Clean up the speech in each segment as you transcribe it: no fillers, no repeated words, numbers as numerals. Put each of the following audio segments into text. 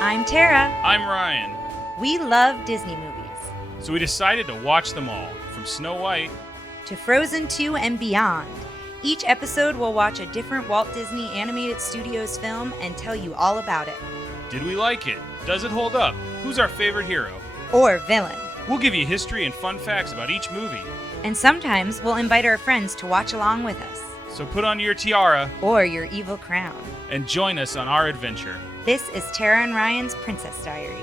I'm Tara. I'm Ryan. We love Disney movies. So we decided to watch them all, from Snow White to Frozen 2 and beyond. Each episode will watch a different Walt Disney Animated Studios film and tell you all about it. Did we like it? Does it hold up? Who's our favorite hero? Or villain. We'll give you history and fun facts about each movie. And sometimes we'll invite our friends to watch along with us. So put on your tiara or your evil crown and join us on our adventure. This is Tara and Ryan's Princess Diaries.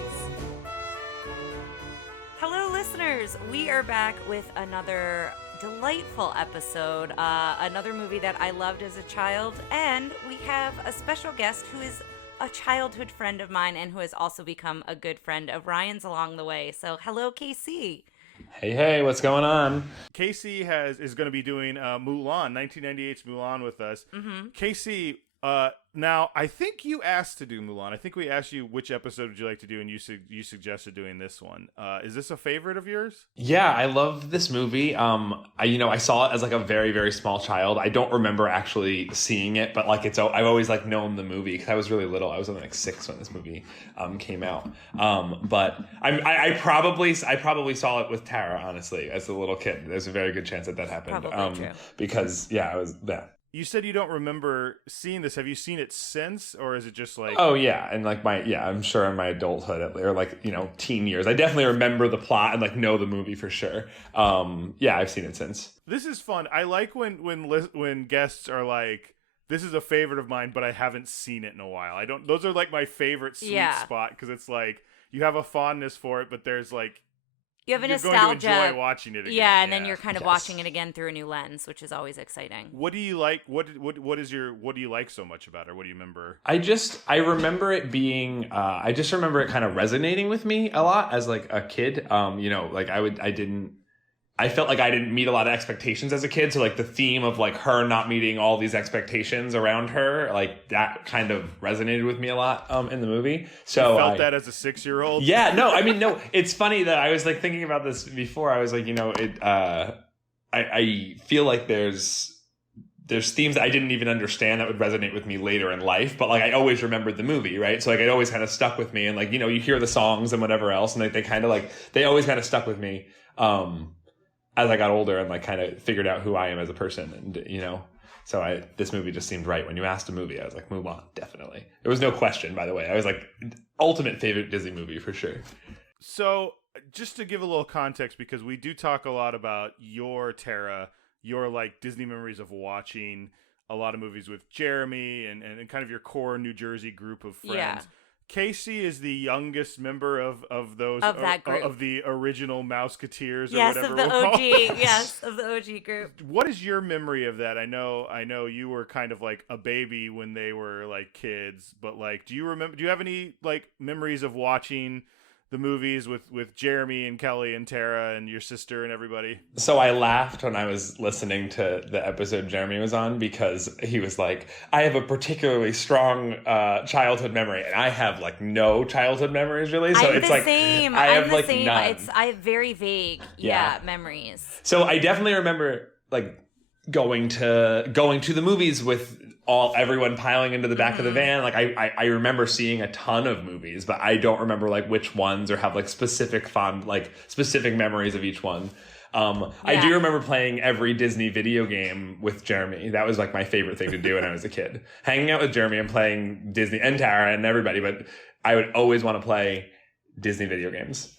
Hello, listeners. We are back with another delightful episode, another movie that I loved as a child, and we have a special guest who is a childhood friend of mine and who has also become a good friend of Ryan's along the way. So, hello, KC. Hey, what's going on? Casey is going to be doing Mulan, 1998's Mulan with us. Mm-hmm. Casey, now I think you asked to do Mulan. I think we asked you which episode would you like to do, and you suggested doing this one. Is this a favorite of yours? Yeah, I love this movie. I saw it as like a very, very small child. I don't remember actually seeing it, but like I've always like known the movie because I was really little. I was only like 6 when this movie came out. But I probably saw it with Tara, honestly, as a little kid. There's a very good chance that happened. Probably true. Because I was there. You said you don't remember seeing this. Have you seen it since, or is it just like... Oh, yeah. And like I'm sure in my adulthood, or like, teen years, I definitely remember the plot and like know the movie for sure. I've seen it since. This is fun. I like when guests are like, this is a favorite of mine, but I haven't seen it in a while. Those are like my favorite sweet spot, because it's like, you have a fondness for it, but there's like, you have a nostalgia. Going to enjoy watching it again. Yeah, and then you're kind of watching it again through a new lens, which is always exciting. What do you like? What do you like so much about it? What do you remember? I remember it being I just remember it kind of resonating with me a lot as like a kid. I felt like I didn't meet a lot of expectations as a kid. So like the theme of like her not meeting all these expectations around her, like that kind of resonated with me a lot in the movie. So you felt that as a 6-year-old? Yeah, no, it's funny that I was like thinking about this before. I was like, I feel like there's themes that I didn't even understand that would resonate with me later in life, but like I always remembered the movie, right? So like it always kind of stuck with me, and like, you hear the songs and whatever else, and like they always kind of stuck with me. As I got older and like kind of figured out who I am as a person, and so this movie just seemed right. When you asked a movie, I was like, Mulan, definitely. There was no question, by the way. I was like, ultimate favorite Disney movie for sure. So just to give a little context, because we do talk a lot about your like Disney memories of watching a lot of movies with Jeremy and kind of your core New Jersey group of friends. Yeah. Casey is the youngest member of those of that group. Of the original Mouseketeers, or yes, whatever of the we'll OG, call it. yes, of the OG group. What is your memory of that? I know you were kind of like a baby when they were like kids, but like, do you have any like memories of watching the movies with Jeremy and Kelly and Tara and your sister and everybody? So I laughed when I was listening to the episode Jeremy was on, because he was like, I have a particularly strong childhood memory, and I have like no childhood memories really. So it's like same. I have the like same. none. I have very vague memories. So I definitely remember like going to the movies with everyone piling into the back of the van. Like I remember seeing a ton of movies, but I don't remember like which ones, or have like specific memories of each one. I do remember playing every Disney video game with Jeremy. That was like my favorite thing to do when I was a kid. Hanging out with Jeremy and playing Disney, and Tara and everybody, but I would always want to play Disney video games.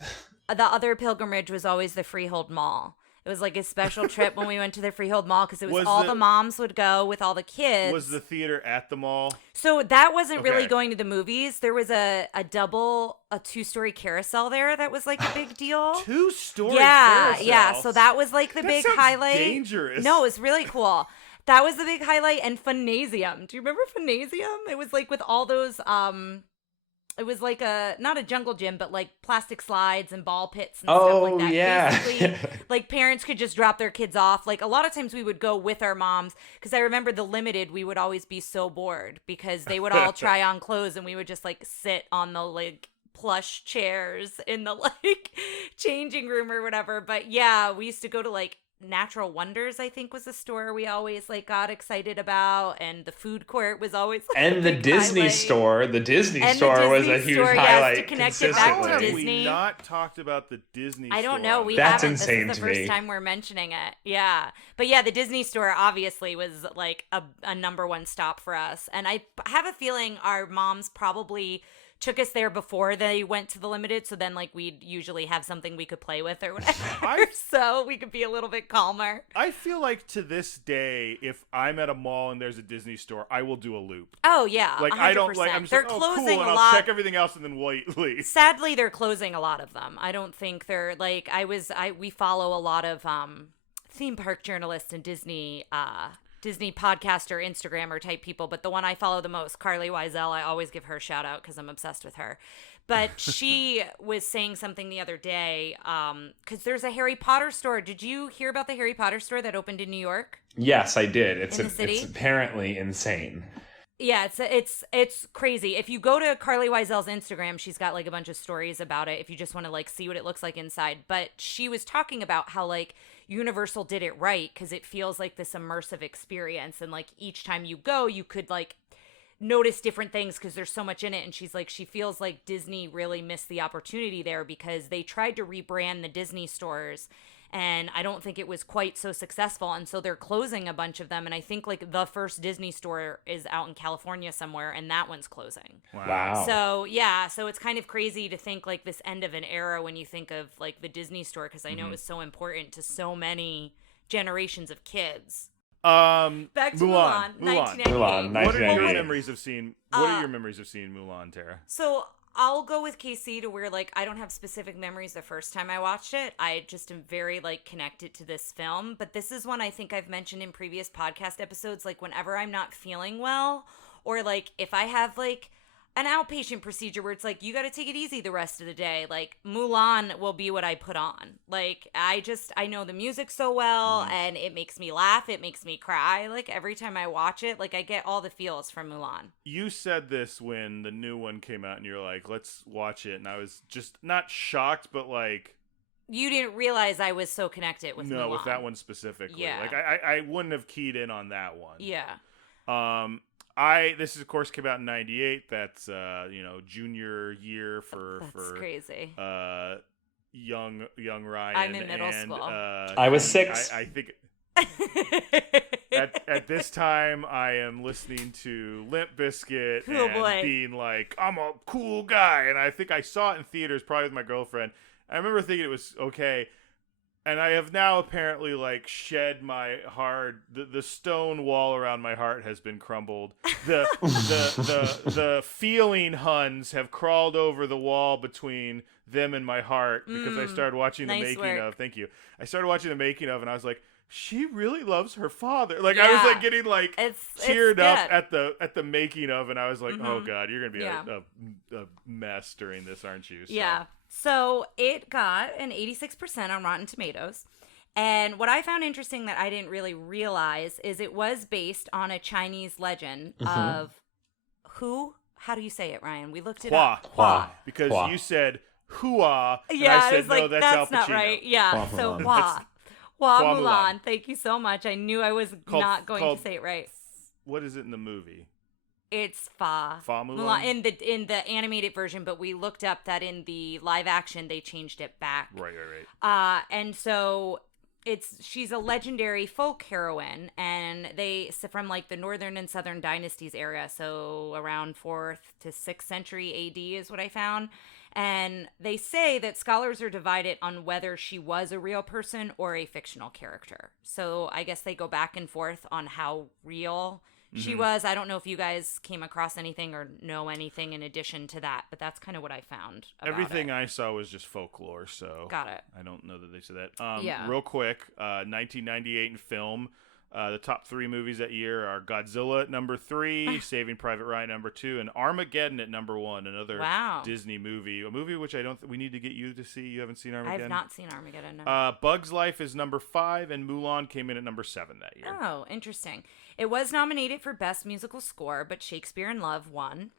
The other pilgrimage was always the Freehold Mall. It was like a special trip when we went to the Freehold Mall, because it was the moms would go with all the kids. Was the theater at the mall? So that wasn't really going to the movies. There was a 2-story carousel there that was like a big deal. 2-story carousel? Yeah. So that was like the big highlight. Dangerous. No, it was really cool. That was the big highlight. And Funasium. Do you remember Funasium? It was like with all those it was like not a jungle gym, but like plastic slides and ball pits and stuff like that. Yeah. Basically, like parents could just drop their kids off. Like a lot of times we would go with our moms, because I remember the Limited, we would always be so bored because they would all try on clothes and we would just like sit on the like plush chairs in the like changing room or whatever. But yeah, we used to go to like Natural Wonders, I think, was a store we always like got excited about, and the food court was always like, And the Disney highlight. store. The Disney And store the was Disney a huge store, yes, highlight to connect it consistently. back How to have Disney. we not talked about the Disney store? I don't know. We That's haven't. insane This is to the first me. time we're mentioning it. Yeah. But yeah, the Disney store obviously was like a number one stop for us. And I have a feeling our moms probably took us there before they went to the Limited. So then like we'd usually have something we could play with or whatever. So we could be a little bit calmer. I feel like to this day, if I'm at a mall and there's a Disney store, I will do a loop. Oh yeah. Like 100%. I don't like. I'm just they're like, oh, closing cool, and a I'll lot. check everything else and then leave. Sadly, they're closing a lot of them. I don't think they're like we follow a lot of theme park journalists and Disney podcaster, Instagrammer type people, but the one I follow the most, Carly Wiesel, I always give her a shout out because I'm obsessed with her. But she was saying something the other day because there's a Harry Potter store. Did you hear about the Harry Potter store that opened in New York? Yes, I did. It's In the city? It's apparently insane. Yeah, it's crazy. If you go to Carly Wiesel's Instagram, she's got like a bunch of stories about it if you just want to like see what it looks like inside. But she was talking about how like Universal did it right because it feels like this immersive experience, and like each time you go, you could like notice different things because there's so much in it. And she's like, she feels like Disney really missed the opportunity there because they tried to rebrand the Disney stores, and I don't think it was quite so successful. And so they're closing a bunch of them. And I think like the first Disney store is out in California somewhere, and that one's closing. Wow. So yeah, so it's kind of crazy to think like this end of an era when you think of like the Disney store, because I know it was so important to so many generations of kids. Back to Mulan, 1998. Mulan, What are your 1998. memories of seeing? What are your memories of seeing Mulan, Tara? So I'll go with KC to where like I don't have specific memories the first time I watched it. I just am very like connected to this film. But this is one I think I've mentioned in previous podcast episodes. Like whenever I'm not feeling well, or like if I have like an outpatient procedure where it's like you got to take it easy the rest of the day, like Mulan will be what I put on. Like I know the music so well, and it makes me laugh, it makes me cry. Like every time I watch it, like I get all the feels from Mulan. You said this when the new one came out, and you're like, "Let's watch it," and I was just not shocked, but like, You didn't realize I was so connected with Mulan. with that one specifically. Yeah. Like I wouldn't have keyed in on that one. Yeah. This of course came out in '98. That's junior year for Crazy. young Ryan. I'm in middle and, school. I was 6. I think at this time I am listening to Limp Bizkit and being like, I'm a cool guy, and I think I saw it in theaters probably with my girlfriend. I remember thinking it was okay. And I have now apparently like shed my heart. The stone wall around my heart has been crumbled. The feeling Huns have crawled over the wall between them and my heart because I started watching the making of. Thank you. I started watching the making of, and I was like, she really loves her father. Like I was like getting like teared up at the making of, and I was like, oh god, you're gonna be a mess during this, aren't you? So. Yeah. So it got an 86% on Rotten Tomatoes. And what I found interesting that I didn't really realize is it was based on a Chinese legend of who? How do you say it, Ryan? We looked it up. Hua. Because Hua. you said hua, Yeah, and I said, I was like, no, that's Al Pacino. not right. Yeah, Hua so Mulan. Hua Hua Mulan. Mulan. Thank you so much. I knew I was not going to say it right. What is it in the movie? It's Fa Mulan? in the animated version, but we looked up that in the live action they changed it back. Right. And so she's a legendary folk heroine, and from like the northern and southern dynasties era, so around 4th to 6th century AD is what I found. And they say that scholars are divided on whether she was a real person or a fictional character. So I guess they go back and forth on how real she was. I don't know if you guys came across anything or know anything in addition to that, but that's kind of what I found about Everything it. I saw was just folklore, so Got it. I don't know that they said that. Yeah. Real quick, 1998 in film. The top 3 movies that year are Godzilla at number 3, Saving Private Ryan number 2, and Armageddon at number 1. Another Disney movie, a movie which I don't. We need to get you to see. You haven't seen Armageddon. I've not seen Armageddon. No. Bug's Life is number 5, and Mulan came in at number 7 that year. Oh, interesting. It was nominated for Best Musical Score, but Shakespeare in Love won.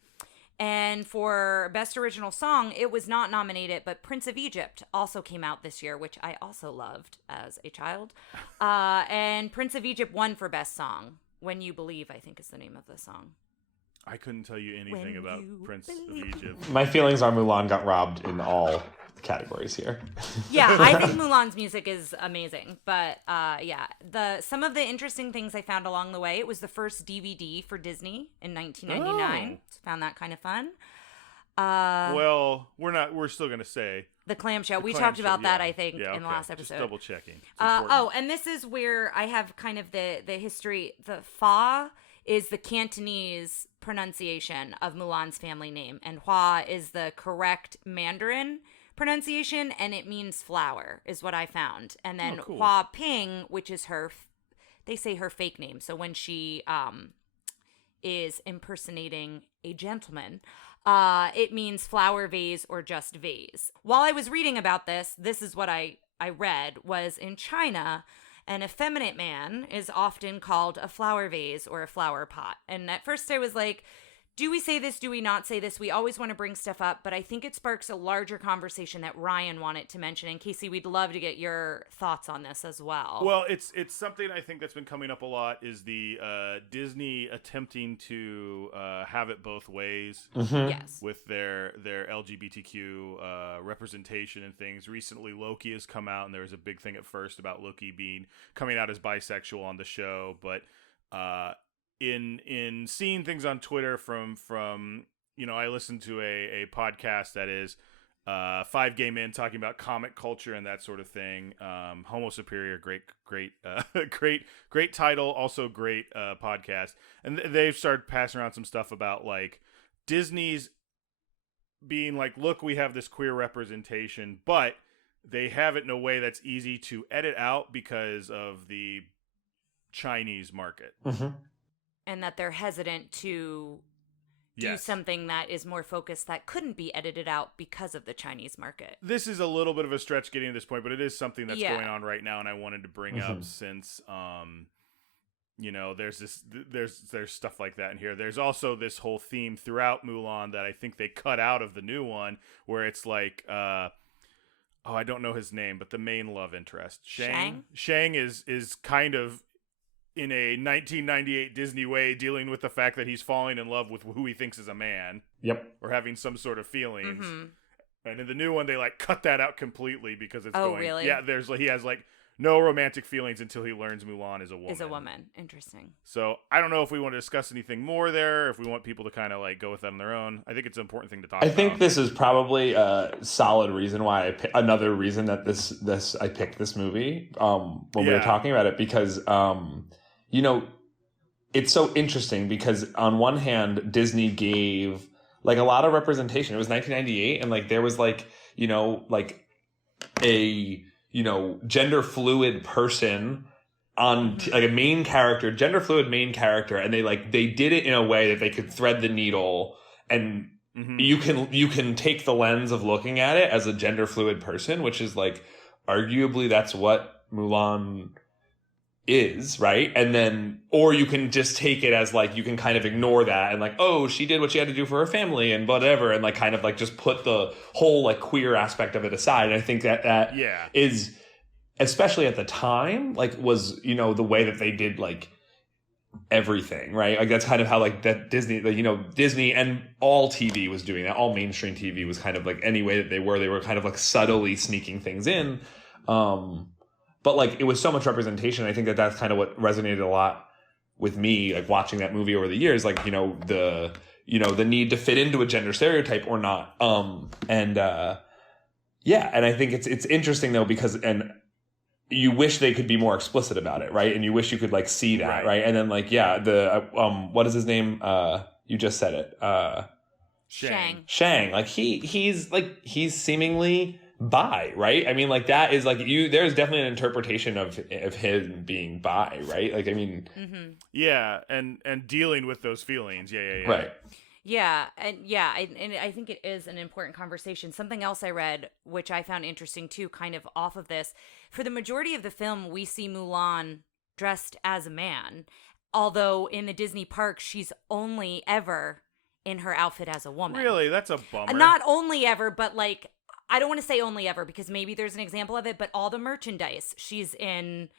And for Best Original Song, it was not nominated, but Prince of Egypt also came out this year, which I also loved as a child. And Prince of Egypt won for Best Song. When You Believe, I think is the name of the song. I couldn't tell you anything about Prince of Egypt. My feelings are Mulan got robbed in all categories here. Yeah, I think Mulan's music is amazing. But some of the interesting things I found along the way, it was the first DVD for Disney in 1999. So found that kind of fun. Well, we're still going to say. The clamshell. We talked about that, I think, in the last episode. Just double checking. And this is where I have kind of the history. The Fa is the Cantonese pronunciation of Mulan's family name, and Hua is the correct Mandarin pronunciation, and it means flower, is what I found. And then Hua Ping, which is they say her fake name. So when she is impersonating a gentleman, it means flower vase or just vase. While I was reading about this is what I read, was in China, an effeminate man is often called a flower vase or a flower pot. And at first I was like, do we say this? Do we not say this? We always want to bring stuff up, but I think it sparks a larger conversation that Ryan wanted to mention. And Casey, we'd love to get your thoughts on this as well. Well, it's something I think that's been coming up a lot is the Disney attempting to have it both ways Yes. with their LGBTQ representation and things. Recently, Loki has come out, and there was a big thing at first about Loki coming out as bisexual on the show, but in seeing things on Twitter from I listened to a podcast that is 5 gay men talking about comic culture and that sort of thing. Homo Superior, great title, also great podcast. And they've started passing around some stuff about like Disney's being like, look, we have this queer representation, but they have it in a way that's easy to edit out because of the Chinese market. Mm-hmm. And that they're hesitant to do something that is more focused that couldn't be edited out because of the Chinese market. This is a little bit of a stretch getting to this point, but it is something that's going on right now, and I wanted to bring up since there's stuff like that in here. There's also this whole theme throughout Mulan that I think they cut out of the new one, where it's like I don't know his name, but the main love interest, Shang is kind of in a 1998 Disney way, dealing with the fact that he's falling in love with who he thinks is a man. Yep. Or having some sort of feelings. And in the new one, they like cut that out completely because it's going. Really? Yeah, he has like no romantic feelings until he learns Mulan is a woman. Interesting. So I don't know if we want to discuss anything more there, if we want people to kind of like go with that on their own. I think it's an important thing to talk about. I think this is probably a solid reason why another reason that I picked this movie when we were talking about it, because it's so interesting because on one hand, Disney gave like a lot of representation. It was 1998, and like there was like a gender fluid person on like a main character, gender fluid main character, and they did it in a way that they could thread the needle, and you can take the lens of looking at it as a gender fluid person, which is like arguably that's what Mulan is, right? And then, or you can just take it as like, you can kind of ignore that and like, oh, she did what she had to do for her family and whatever, and like kind of like just put the whole like queer aspect of it aside. And I think that is, especially at the time, like was, the way that they did like everything, right? Like that's kind of how like that Disney, Disney and all TV was doing that. All mainstream TV was kind of like any way that they were kind of like subtly sneaking things in. But like it was so much representation. I think that's kind of what resonated a lot with me, like watching that movie over the years. Like the need to fit into a gender stereotype or not. And I think it's interesting though because you wish they could be more explicit about it, right? And you wish you could like see that, right? And then like what is his name? You just said it. Shang. Like he's seemingly bi, right? I mean, like that is like there's definitely an interpretation of him being bi, right? Like, I mean, yeah, and dealing with those feelings, right. Yeah, and I think it is an important conversation. Something else I read, which I found interesting too, kind of off of this, for the majority of the film, we see Mulan dressed as a man, although in the Disney park, she's only ever in her outfit as a woman. Really? That's a bummer. Not only ever, but like, I don't want to say only ever because maybe there's an example of it, but all the merchandise she's in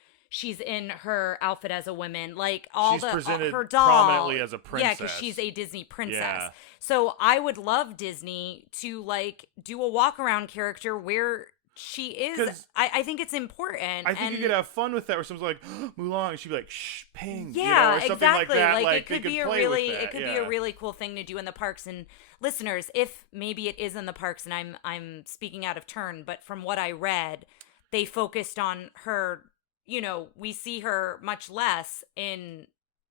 her outfit as a woman, like she's presented her doll prominently as a princess. Yeah, because she's a Disney princess. Yeah. So I would love Disney to like do a walk around character where she is. I think it's important. I think you could have fun with that, where someone's like Mulan, and she'd be like, "Shh, Ping," yeah, or something exactly. like that. Like it could be a really cool thing to do in the parks. And listeners, if maybe it is in the parks, and I'm speaking out of turn, but from what I read, they focused on her. You know, we see her much less in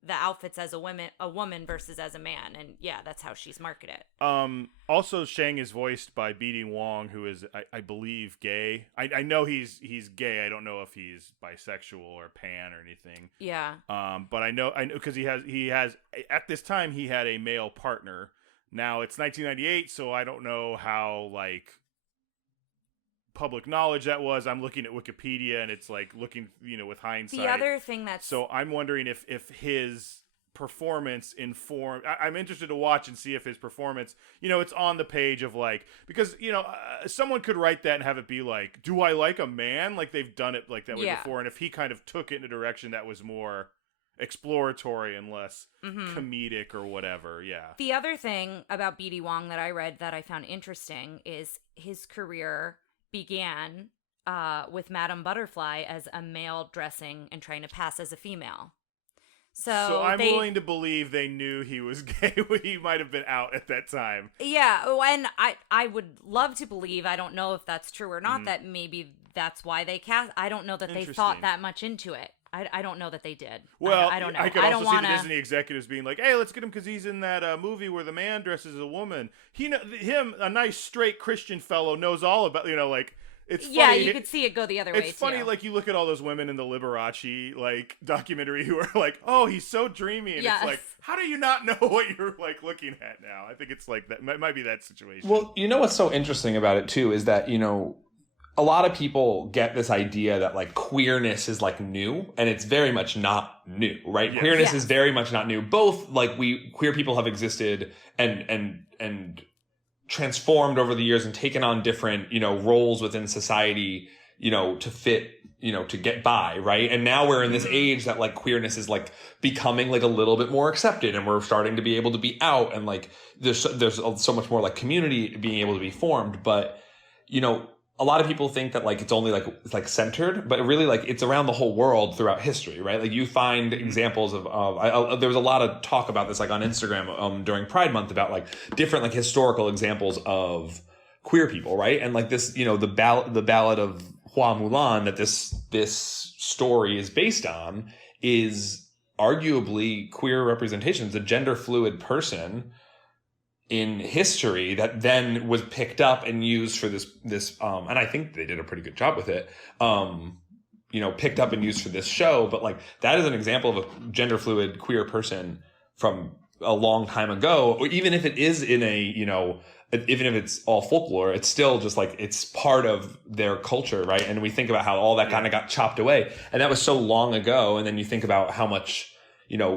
the outfits as a woman versus as a man, and yeah, that's how she's marketed. Also, Shang is voiced by B.D. Wong, who is, I believe, gay. I know he's gay. I don't know if he's bisexual or pan or anything. Yeah. But I know because he has at this time he had a male partner. Now it's 1998, so I don't know how like public knowledge that was. I'm looking at Wikipedia, and it's like looking, with hindsight. The other thing that's so I'm wondering if his performance informed. I'm interested to watch and see if his performance, it's on the page of like, because someone could write that and have it be like, do I like a man? Like they've done it like that way before, and if he kind of took it in a direction that was more exploratory and less comedic or whatever. Yeah. The other thing about B.D. Wong that I read that I found interesting is his career began with Madame Butterfly as a male dressing and trying to pass as a female. So I'm willing to believe they knew he was gay. He might have been out at that time. Yeah, and I would love to believe, I don't know if that's true or not, that maybe that's why they cast. I don't know that they thought that much into it. I don't know that they did. Well, I don't know. I could also see the Disney executives being like, "Hey, let's get him because he's in that movie where the man dresses as a woman. A nice straight Christian fellow, knows all about like." It's funny. Yeah, you could see it go the other way, It's funny, like, you look at all those women in the Liberace, like, documentary who are like, oh, he's so dreamy, and it's like, how do you not know what you're, like, looking at now? I think it's like that. Might be that situation. Well, what's so interesting about it, too, is that, a lot of people get this idea that, like, queerness is, like, new, and it's very much not new, right? Yes. Queerness is very much not new. Both, like, queer people have existed and transformed over the years and taken on different, roles within society, to fit, to get by, right? And now we're in this age that like queerness is like becoming like a little bit more accepted, and we're starting to be able to be out, and like there's so much more like community being able to be formed. But, a lot of people think that like it's only like it's like centered, but really like it's around the whole world throughout history, right? Like you find examples of there was a lot of talk about this like on Instagram during Pride Month about like different like historical examples of queer people, right? And like this, the ballad of Hua Mulan that this story is based on is arguably queer representation. It's a gender fluid person in history that then was picked up and used for this and I think they did a pretty good job with it, picked up and used for this show. But like that is an example of a gender fluid queer person from a long time ago, or even if it is in a, even if it's all folklore, it's still just like it's part of their culture, right? And we think about how all that kind of got chopped away, and that was so long ago. And then you think about how much,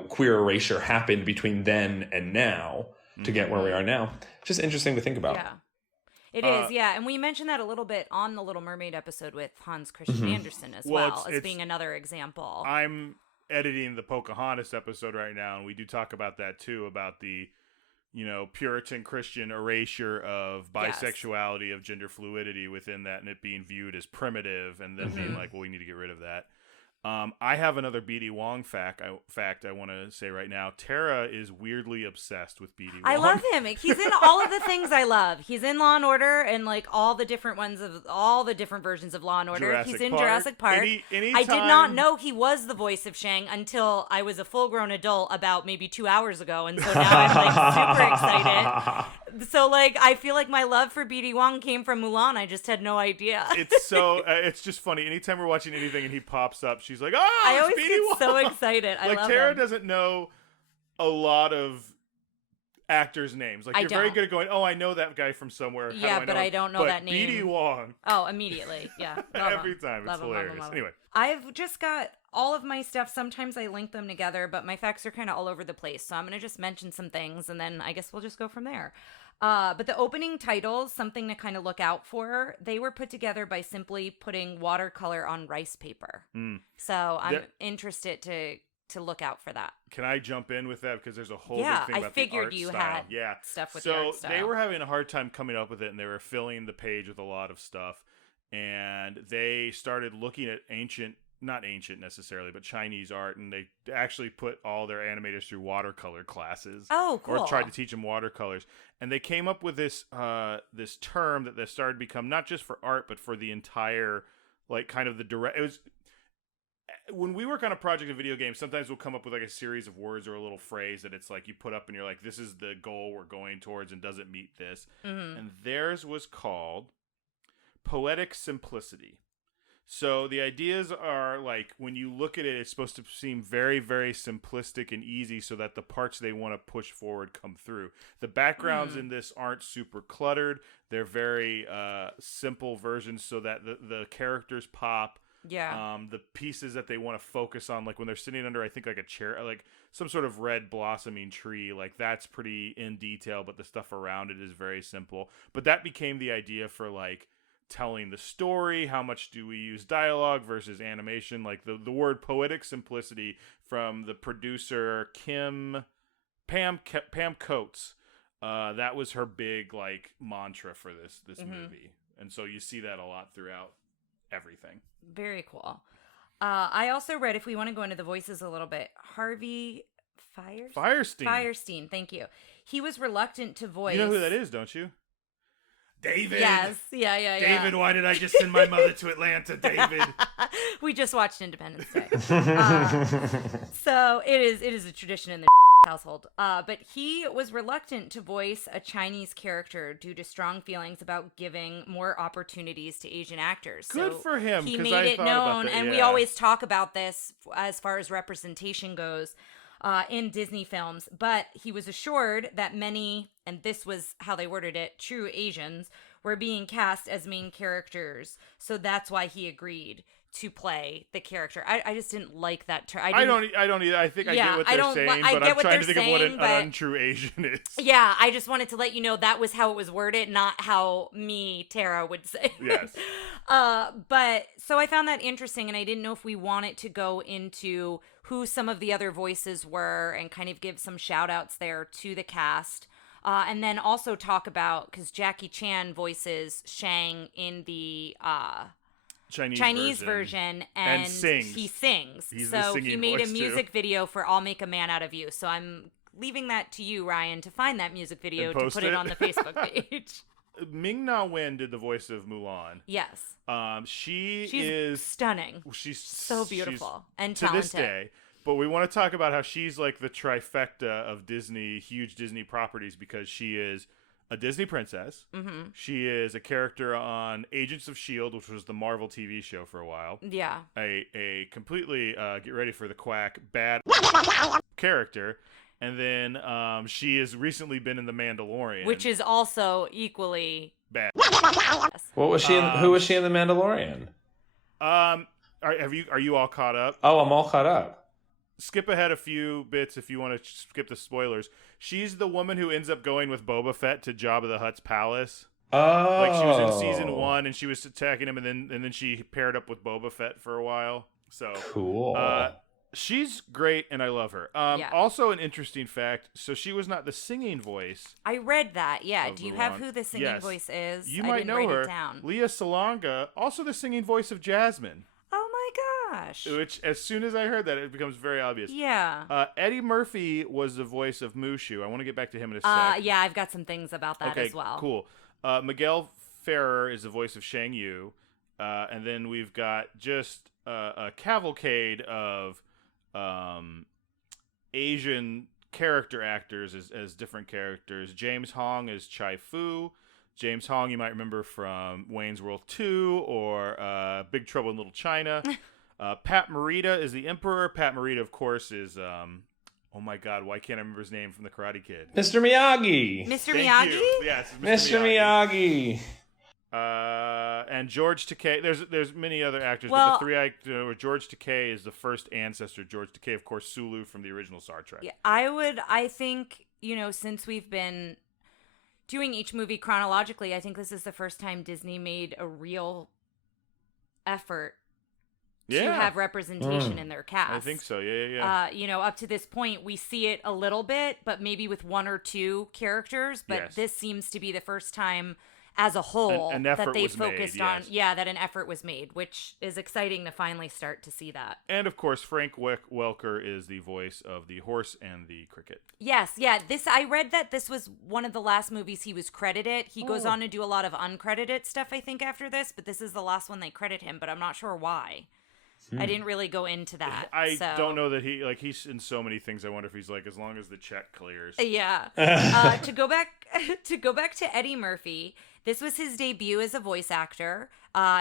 queer erasure happened between then and now to get where we are now. Just interesting to think about. Yeah, it is. Yeah. And we mentioned that a little bit on the Little Mermaid episode with Hans Christian Andersen as well, as being another example. I'm editing the Pocahontas episode right now, and we do talk about that too, about the, Puritan Christian erasure of bisexuality, of gender fluidity within that, and it being viewed as primitive, and then being like, well, we need to get rid of that. I have another B.D. Wong fact I want to say right now. Tara is weirdly obsessed with B.D. Wong. I love him. He's in all of the things I love. He's in Law and Order and like all the different ones of all the different versions of Law and Order. He's in Jurassic Park. I did not know he was the voice of Shang until I was a full-grown adult about maybe 2 hours ago, and so now I'm like super excited. So like I feel like my love for B.D. Wong came from Mulan. I just had no idea. It's so it's just funny. Anytime we're watching anything and he pops up, she's like, "Oh, I always get so excited." I love Tara him. doesn't know a lot of actors' names. Like I you're very don't. good at going, oh, I know that guy from somewhere. How Yeah, do I but know I him? don't know But that name. B.D. Wong. Oh, immediately. Yeah. Love Every 'em. time. It's Love 'em, love 'em, hilarious. love 'em. Anyway. I've just got all of my stuff. Sometimes I link them together, but my facts are kind of all over the place. So I'm going to just mention some things and then I guess we'll just go from there. But the opening titles, something to kind of look out for, they were put together by simply putting watercolor on rice paper. So I'm interested to look out for that. Can I jump in with that? Because there's a whole Yeah, big thing I about figured the art you style. had stuff with the art So style. they were having a hard time coming up with it, and they were filling the page with a lot of stuff. And they started looking at not ancient necessarily, but Chinese art, and they actually put all their animators through watercolor classes. Oh, cool. Or tried to teach them watercolors. And they came up with this this term that started to become not just for art, but for the entire, like, kind of the direct... It was... When we work on a project of video games, sometimes we'll come up with like a series of words or a little phrase that it's like you put up and you're like, this is the goal we're going towards and doesn't meet this. And theirs was called poetic simplicity. So the ideas are like, when you look at it, it's supposed to seem very, very simplistic and easy so that the parts they want to push forward come through. The backgrounds in this aren't super cluttered. They're very simple versions so that the characters pop. Yeah. The pieces that they want to focus on, like when they're sitting under, I think, like a chair, like some sort of red blossoming tree, like that's pretty in detail, but the stuff around it is very simple. But that became the idea for like telling the story. How much do we use dialogue versus animation? Like the word poetic simplicity from the producer Pam Coates. That was her big like mantra for this movie, and so you see that a lot throughout everything. Very cool. I also read, if we want to go into the voices a little bit, Harvey Firestein, thank you. He was reluctant to voice. You know who that is, don't you? David. Yes. Yeah. David, why did I just send my mother to Atlanta, David? We just watched Independence Day. So it is a tradition in the household. But he was reluctant to voice a Chinese character due to strong feelings about giving more opportunities to Asian actors. Good so for him. He 'Cause made I it thought about known, that, and we yeah. always talk about this as far as representation goes in Disney films. But he was assured that many, and this was how they worded it, true Asians were being cast as main characters. So that's why he agreed to play the character. I just didn't like that term. I don't either. I think I get what they're saying, but I'm trying to think of what an untrue Asian is. Yeah, I just wanted to let you know that was how it was worded, not how me, Tara, would say. Yes. But so I found that interesting, and I didn't know if we wanted to go into who some of the other voices were and kind of give some shout outs there to the cast. And then also talk about, because Jackie Chan voices Shang in the Chinese version and sings. he sings. He's the so singing he made a voice, music too. video for I'll Make a Man Out of You. So I'm leaving that to you, Ryan, to find that music video And to post put it it? on the Facebook page. Ming-Na Wen did the voice of Mulan. Yes. She's She's stunning. She's So beautiful and to talented. this day. But we want to talk about how she's like the trifecta of Disney, huge Disney properties, because she is a Disney princess. Mm-hmm. She is a character on Agents of S.H.I.E.L.D., which was the Marvel TV show for a while. Yeah. A completely, get ready for the quack, bad character. And then she has recently been in The Mandalorian. Which is also equally bad. What was she in? Who was she in The Mandalorian? Are you all caught up? Oh, I'm all caught up. Skip ahead a few bits if you want to skip the spoilers. She's the woman who ends up going with Boba Fett to Jabba the Hutt's palace. Oh, Like she was in season 1 and she was attacking him, and then she paired up with Boba Fett for a while. So cool. She's great and I love her. Yeah. Also an interesting fact. So she was not the singing voice. I read that. Yeah. Of Do you have Mulan. who the singing Yes. voice is? You I might didn't know write her. It down. Leah Salonga, also the singing voice of Jasmine. Oh my gosh. Which, as soon as I heard that, it becomes very obvious. Yeah. Eddie Murphy was the voice of Mushu. I want to get back to him in a sec. Yeah, I've got some things about that Okay, as well. cool. Miguel Ferrer is the voice of Shang Yu. And then we've got just a cavalcade of Asian character actors as different characters. James Hong is Chai Fu. James Hong, you might remember from Wayne's World 2 or Big Trouble in Little China. Pat Morita is the Emperor. Pat Morita, of course, is Oh my God, why can't I remember his name from the Karate Kid? Mr. Miyagi. Mr. Thank Miyagi? you. Yes, Mr. Miyagi. And George Takei. There's many other actors, Well, but the three where George Takei is the first ancestor. George Takei, of course, Sulu from the original Star Trek. Yeah, I think, since we've been doing each movie chronologically, I think this is the first time Disney made a real effort to have representation in their cast. I think so. Yeah. Up to this point, we see it a little bit, but maybe with one or two characters. But this seems to be the first time as a whole an that effort they was focused made, on. Yeah, that an effort was made, which is exciting to finally start to see that. And of course, Frank Welker is the voice of the horse and the cricket. Yes, yeah. I read that this was one of the last movies he was credited. He goes on to do a lot of uncredited stuff, I think, after this, but this is the last one they credit him, but I'm not sure why. I didn't really go into that. I don't know that he's in so many things. I wonder if he's like, as long as the check clears. Yeah. To go back to Eddie Murphy, this was his debut as a voice actor.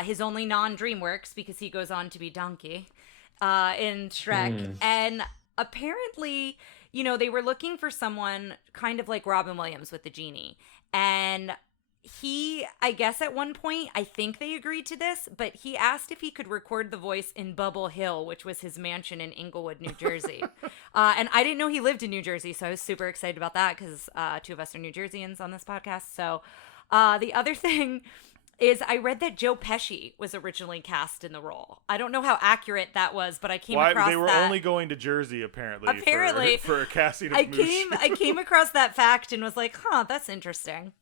His only non-DreamWorks, because he goes on to be Donkey in Shrek. And apparently, they were looking for someone kind of like Robin Williams with the genie. And he, I guess at one point, I think they agreed to this, but he asked if he could record the voice in Bubble Hill, which was his mansion in Inglewood, New Jersey. And I didn't know he lived in New Jersey, so I was super excited about that because two of us are New Jerseyans on this podcast. So the other thing is I read that Joe Pesci was originally cast in the role. I don't know how accurate that was, but I came across that. They were only going to Jersey, apparently for a casting of Moosh. I came across that fact and was like, that's interesting.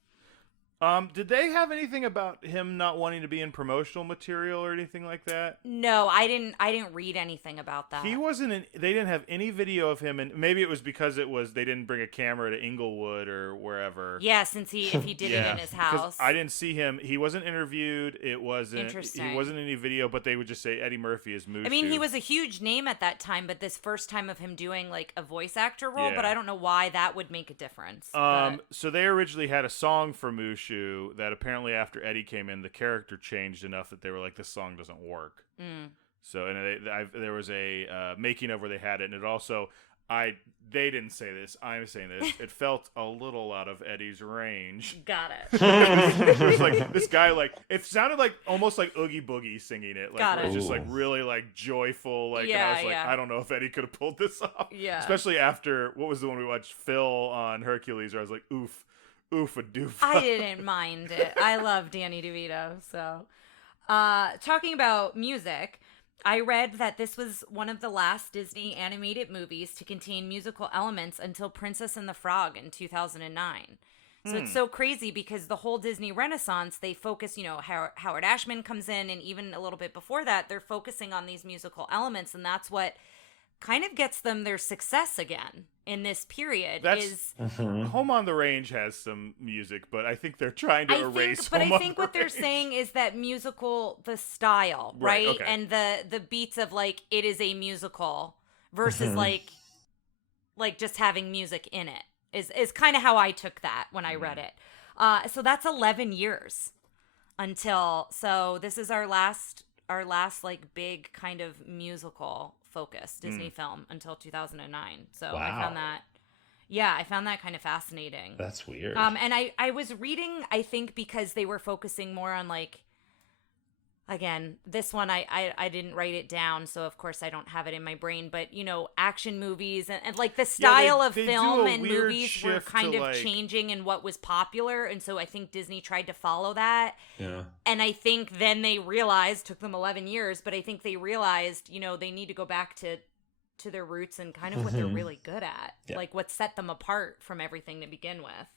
Did they have anything about him not wanting to be in promotional material or anything like that? No, I didn't read anything about that. He wasn't in. They didn't have any video of him, and maybe it was because they didn't bring a camera to Inglewood or wherever. Yeah, since if he did it in his house. I didn't see him. He wasn't interviewed. It wasn't. Interesting. He wasn't in any video, but they would just say Eddie Murphy is Mushu. I mean, he was a huge name at that time, but this first time of him doing like a voice actor role, but I don't know why that would make a difference. So they originally had a song for Mushu that apparently after Eddie came in, the character changed enough that they were like, this song doesn't work. So, and there was a making of where they had it, and it also, they didn't say this, I'm saying this, it felt a little out of Eddie's range. Got it. It was like, this guy, like, it sounded like, almost like Oogie Boogie singing it. Like, Got it was it. just like, really, like, joyful, like, and I was like, I don't know if Eddie could have pulled this off. Yeah. Especially after, what was the one we watched, Phil on Hercules, where I was like, oof a doof. I didn't mind it. I love Danny DeVito. So, talking about music, I read that this was one of the last Disney animated movies to contain musical elements until Princess and the Frog in 2009. So it's so crazy because the whole Disney Renaissance, they focus, Howard Ashman comes in, and even a little bit before that, they're focusing on these musical elements, and that's what kind of gets them their success again in this period. Home on the Range has some music, but I think they're trying to erase. I think what they're saying is that musical, the style, right? Okay. And the beats of like it is a musical versus like just having music in it is kind of how I took that when I read it. So that's 11 years until. So this is our last like big kind of musical focused Disney film until 2009. So wow. I found that kind of fascinating. That's weird. And I was reading, I think because they were focusing more on like, again, this one I didn't write it down, so of course I don't have it in my brain, but action movies and like the style of film and movies were kind of changing in what was popular, and so I think Disney tried to follow that. Yeah. And I think then they realized, took them 11 years, but I think they realized, they need to go back to their roots and kind of what they're really good at, like what set them apart from everything to begin with.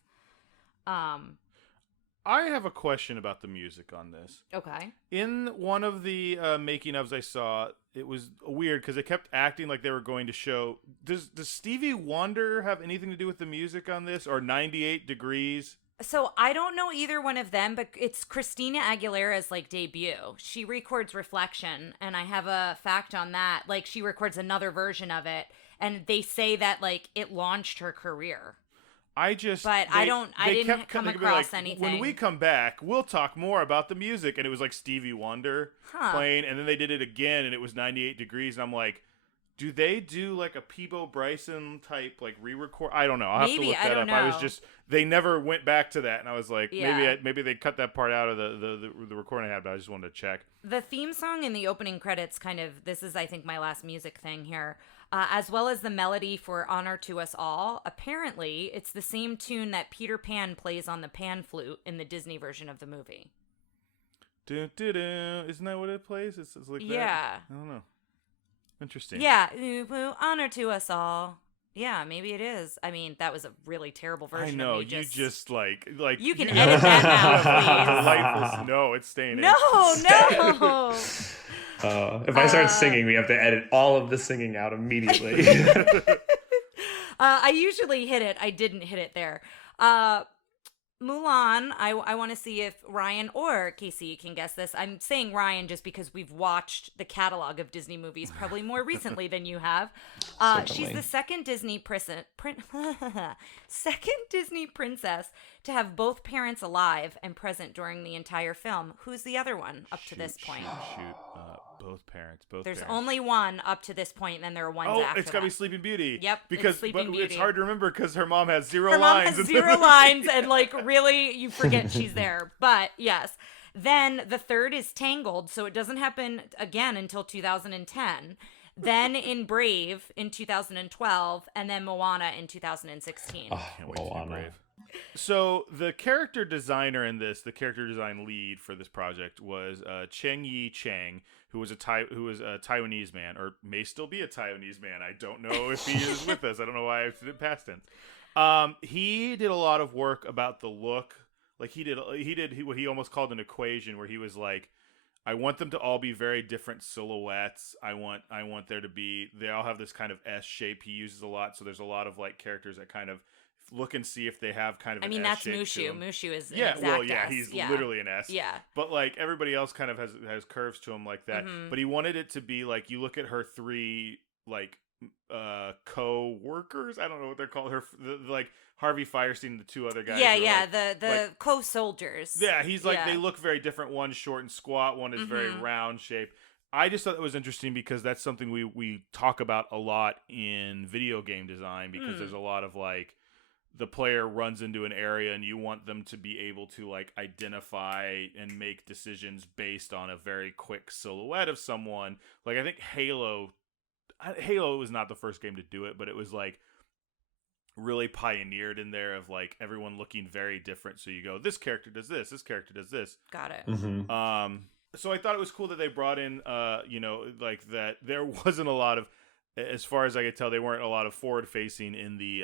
I have a question about the music on this. Okay. In one of the making ofs I saw, it was weird because they kept acting like they were going to show. Does Stevie Wonder have anything to do with the music on this, or 98 Degrees? So I don't know either one of them, but it's Christina Aguilera's like debut. She records Reflection, and I have a fact on that. Like she records another version of it, and they say that like it launched her career. I didn't come across anything. When we come back, we'll talk more about the music. And it was like Stevie Wonder playing. And then they did it again, and it was 98 Degrees. And I'm like, Do they do like a Peebo Bryson type like re-record? I don't know. I'll have Maybe, to look I that don't up. I was know. just they never went back to that, and I was like, Yeah. maybe they cut that part out of the recording I had, but I just wanted to check. The theme song in the opening credits this is, I think, my last music thing here, as well as the melody for Honor to Us All. Apparently, it's the same tune that Peter Pan plays on the pan flute in the Disney version of the movie. Dun, dun, dun. Isn't that what it plays? It's like that? Yeah. I don't know. Interesting. Yeah, Honor to Us All. Yeah, maybe it is. I mean, that was a really terrible version. I know. Of me You just like you can edit that out, Delightful. No, it's staying in. No. If I start singing, we have to edit all of the singing out immediately. I usually hit it. I didn't hit it there. Mulan, I want to see if Ryan or Casey can guess this. I'm saying Ryan just because we've watched the catalog of Disney movies probably more recently than you have. She's the second Disney second Disney princess to have both parents alive and present during the entire film. Who's the other one up to this point? Both parents. There's only one up to this point, and then there are ones after it's got to be that. Sleeping Beauty. Yep, because it's Sleeping Beauty. It's hard to remember because her mom has zero Her lines. mom has zero lines, and like really, you forget she's there. But yes, then the third is Tangled, so it doesn't happen again until 2010. Then in Brave in 2012, and then Moana in 2016. Can't wait to see Brave. So the character designer in this, the character design lead for this project was Cheng-Yi Chang, who was a Taiwanese man, or may still be a Taiwanese man. I don't know if he is with us. I don't know why I did past tense. He did a lot of work about the look. Like he did what he almost called an equation, where he was like, I want them to all be very different silhouettes. I want there to be, they all have this kind of S shape he uses a lot. So there's a lot of like characters that kind of look and see if they have kind of an S shape. That's to Mushu. them. Mushu is an exact S. He's literally an S. Yeah. But like everybody else kind of has curves to him like that. Mm-hmm. But he wanted it to be like, you look at her three like co-workers. I don't know what they're called. Like Harvey Fierstein and the two other guys. The co-soldiers. Yeah, he's like, they look very different. One's short and squat. One is very round shape. I just thought that was interesting because that's something we talk about a lot in video game design, because there's a lot of like, the player runs into an area and you want them to be able to like identify and make decisions based on a very quick silhouette of someone. Like I think Halo was not the first game to do it, but it was like really pioneered in there of like everyone looking very different. So you go, this character does this character does this. Got it. Mm-hmm. So I thought it was cool that they brought in, like that there wasn't a lot of, as far as I could tell, they weren't a lot of forward-facing in the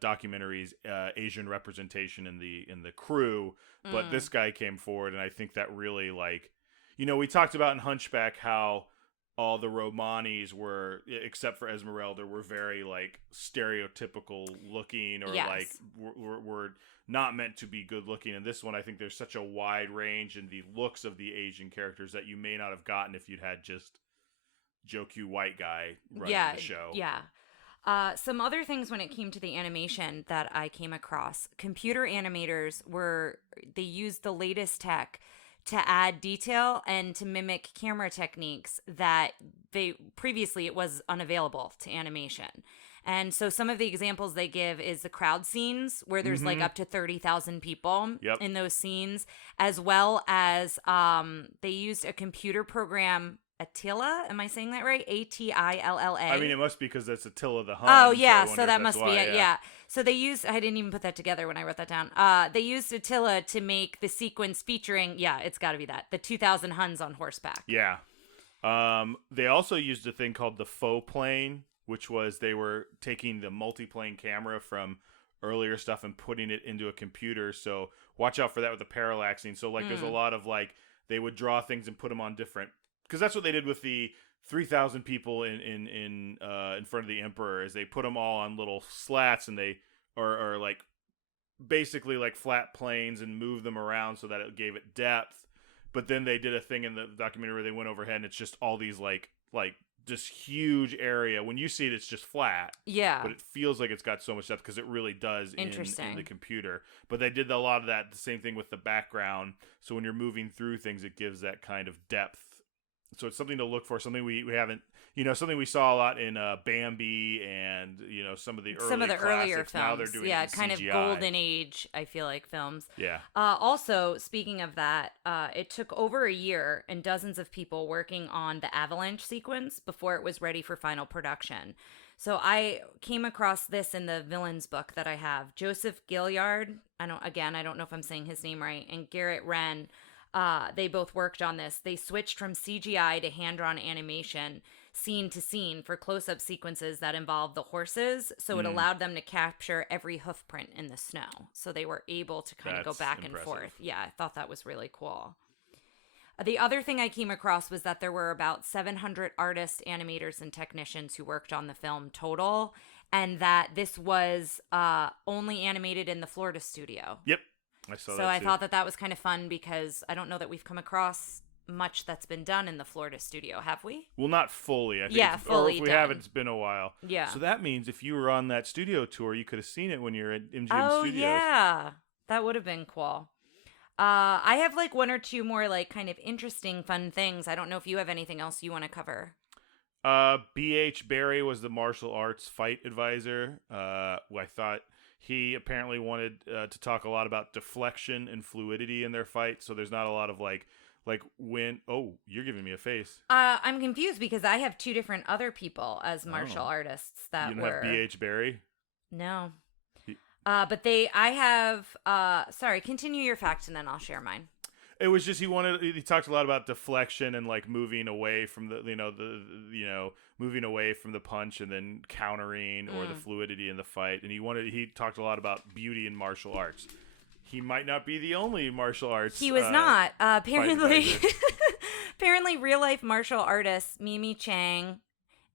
documentaries, Asian representation in the crew. But this guy came forward, and I think that really, like, we talked about in Hunchback how all the Romanis were, except for Esmeralda, were very like stereotypical looking, or like were not meant to be good looking. And this one, I think there's such a wide range in the looks of the Asian characters that you may not have gotten if you'd had just Joe Q white guy running the show. Yeah. Some other things when it came to the animation that I came across, computer animators they used the latest tech to add detail and to mimic camera techniques that previously it was unavailable to animation. And so some of the examples they give is the crowd scenes where there's like up to 30,000 people in those scenes, as well as they used a computer program, Attila. Am I saying that right? Attilla. I mean, it must be because that's Attila the Hun. Oh, yeah. So that must why, be it. Yeah. So they used, I didn't even put that together when I wrote that down. They used Attila to make the sequence featuring, it's got to be that, the 2,000 Huns on horseback. Yeah. They also used a thing called the faux plane, which was they were taking the multiplane camera from earlier stuff and putting it into a computer. So watch out for that with the parallaxing. So like there's a lot of like, they would draw things and put them on different, because that's what they did with the 3,000 people in front of the Emperor, is they put them all on little slats, and they or like basically like flat planes, and moved them around so that it gave it depth. But then they did a thing in the documentary where they went overhead, and it's just all these like this huge area. When you see it, it's just flat. Yeah. But it feels like it's got so much depth because it really does in the computer. But they did a lot of that, the same thing with the background. So when you're moving through things, it gives that kind of depth. so it's something to look for. Something we haven't, something we saw a lot in Bambi and some of the earlier classics. films. Now they're doing it in kind CGI. of golden age, I feel like, films. Yeah. Also, speaking of that, it took over a year and dozens of people working on the avalanche sequence before it was ready for final production. So I came across this in the villains book that I have. Joseph Gilliard, I don't know if I'm saying his name right, and Garrett Wren, they both worked on this. They switched from CGI to hand-drawn animation, scene to scene, for close-up sequences that involved the horses. So it allowed them to capture every hoof print in the snow. So they were able to kind of go back and forth. Yeah, I thought that was really cool. The other thing I came across was that there were about 700 artists, animators, and technicians who worked on the film total, and that this was only animated in the Florida studio. Yep, I saw that. So I thought that was kind of fun because I don't know that we've come across much that's been done in the Florida studio, have we? Well, not fully. I think fully. Or if we haven't, it's been a while. Yeah. So that means if you were on that studio tour, you could have seen it when you're at MGM Oh, Studios. yeah. That would have been cool. I have like one or two more like kind of interesting, fun things. I don't know if you have anything else you want to cover. B.H. Barry was the martial arts fight advisor. I thought he apparently wanted to talk a lot about deflection and fluidity in their fight. So there's not a lot of like when. Oh, you're giving me a face. I'm confused because I have two different other people as martial artists that You don't have B.H. Barry? No. Sorry, continue your fact and then I'll share mine. It was just he talked a lot about deflection and like moving away from moving away from the punch and then countering or the fluidity in the fight. And he talked a lot about beauty in martial arts. He might not be the only martial arts. He was not. Apparently real life martial artists Mimi Chang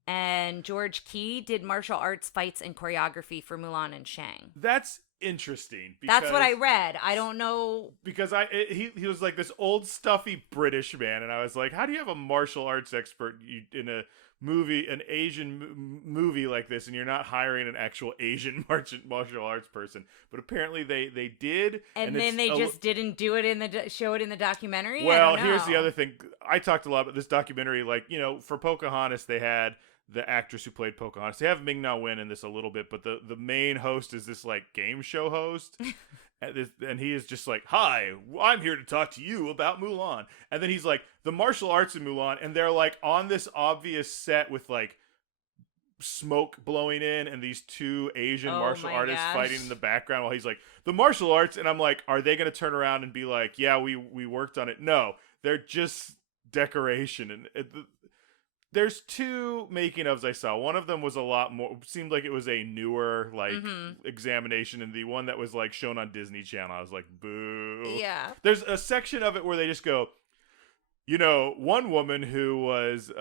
and George Key did martial arts fights and choreography for Mulan and Shang. That's interesting. That's what I read. I don't know. Because he was like this old stuffy British man, and I was like, how do you have a martial arts expert in a movie, an Asian movie like this, and you're not hiring an actual Asian martial arts person? But apparently they did. And then they just didn't do it show it in the documentary? Well, here's the other thing. I talked a lot about this documentary. Like, for Pocahontas, they had the actress who played Pocahontas. They have Ming-Na Wen in this a little bit, but the main host is this like game show host. And he is just like, hi, I'm here to talk to you about Mulan. And then he's like, the martial arts in Mulan. And they're like on this obvious set with like smoke blowing in and these two Asian martial artists fighting in the background while he's like, the martial arts. And I'm like, are they going to turn around and be like, yeah, we worked on it? No, they're just decoration. And there's two making ofs I saw. One of them was a lot more, seemed like it was a newer examination, and the one that was like shown on Disney Channel, I was like, boo. Yeah. There's a section of it where they just go, one woman who was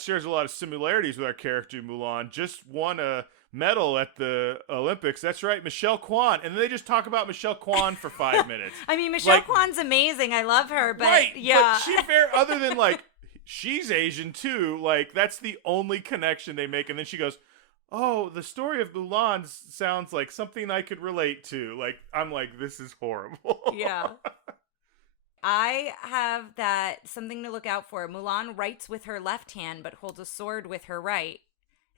shares a lot of similarities with our character Mulan just won a medal at the Olympics. That's right, Michelle Kwan. And then they just talk about Michelle Kwan for 5 minutes. I mean, Michelle Kwan's amazing. I love her, but right, yeah. But she other than like she's Asian too. Like that's the only connection they make. And then she goes, "Oh, the story of Mulan sounds like something I could relate to." Like I'm like, this is horrible. Yeah. I have something to look out for. Mulan writes with her left hand, but holds a sword with her right.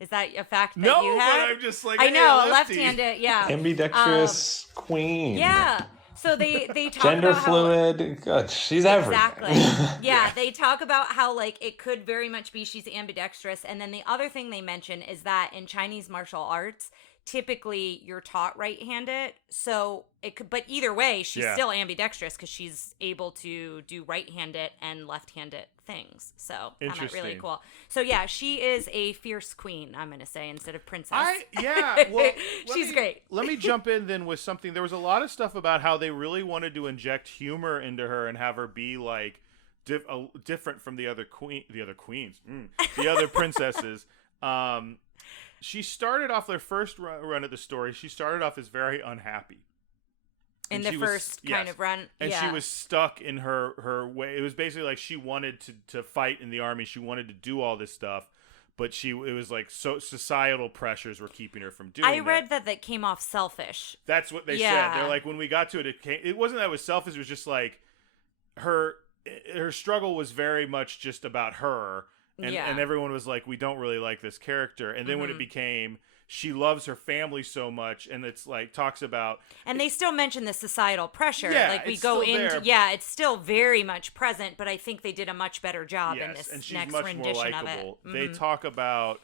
Is that a fact that you have? No, but I'm just like, I know, hey, left-handed, yeah. Ambidextrous queen. Yeah. So they talk gender about fluid. God, she's everything. Exactly. Yeah, they talk about how like it could very much be she's ambidextrous, and then the other thing they mention is that in Chinese martial arts, typically you're taught right-handed, so it could. But either way, she's still ambidextrous because she's able to do right-handed and left-handed things. So I found that really cool. So yeah, she is a fierce queen. I'm gonna say instead of princess. Well, she's great. Let me jump in then with something. There was a lot of stuff about how they really wanted to inject humor into her and have her be like different from the other princesses. She started off their first run at the story. She started off as very unhappy. In the first kind of run. And she was stuck in her way. It was basically like she wanted to fight in the army. She wanted to do all this stuff. But it was like societal pressures were keeping her from doing that. I read that came off selfish. That's what they said. They're like, when we got to it, it wasn't that it was selfish. It was just like her her struggle was very much just about her, and everyone was like, we don't really like this character. And then when it became, she loves her family so much, and it's like talks about, and they still mention the societal pressure. Yeah, like we it's go still into, there. It's still very much present. But I think they did a much better job in this and she's next much rendition more of it. likable. They talk about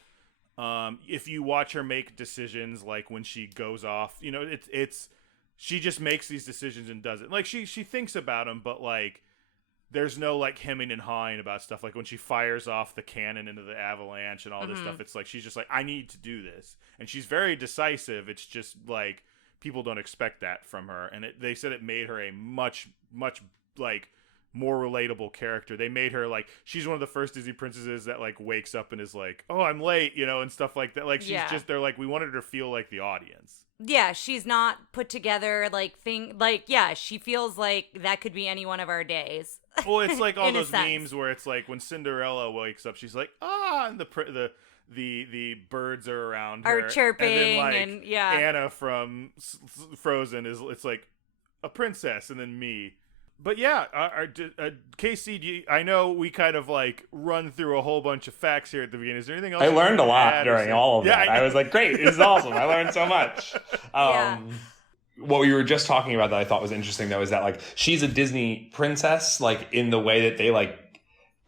if you watch her make decisions, like when she goes off, it's she just makes these decisions and does it. Like she thinks about them, but like there's no like hemming and hawing about stuff. Like when she fires off the cannon into the avalanche and all this stuff, it's like she's just like, I need to do this, and she's very decisive. It's just like people don't expect that from her, and they said it made her a much like more relatable character. They made her like she's one of the first Disney princesses that like wakes up and is like, oh, I'm late, and stuff like that. Like she's just, they're like, we wanted her to feel like the audience. Yeah, she's not put together she feels like that could be any one of our days. Well, it's like all those memes where it's like when Cinderella wakes up, she's like, and the birds are around her, chirping, and then Anna from Frozen it's like a princess, and then me. But yeah, Casey, I know we kind of like run through a whole bunch of facts here at the beginning. Is there anything else? I learned a lot during all of that. I was like, great, this is awesome. I learned so much. What we were just talking about that I thought was interesting, though, is that like she's a Disney princess, like in the way that they like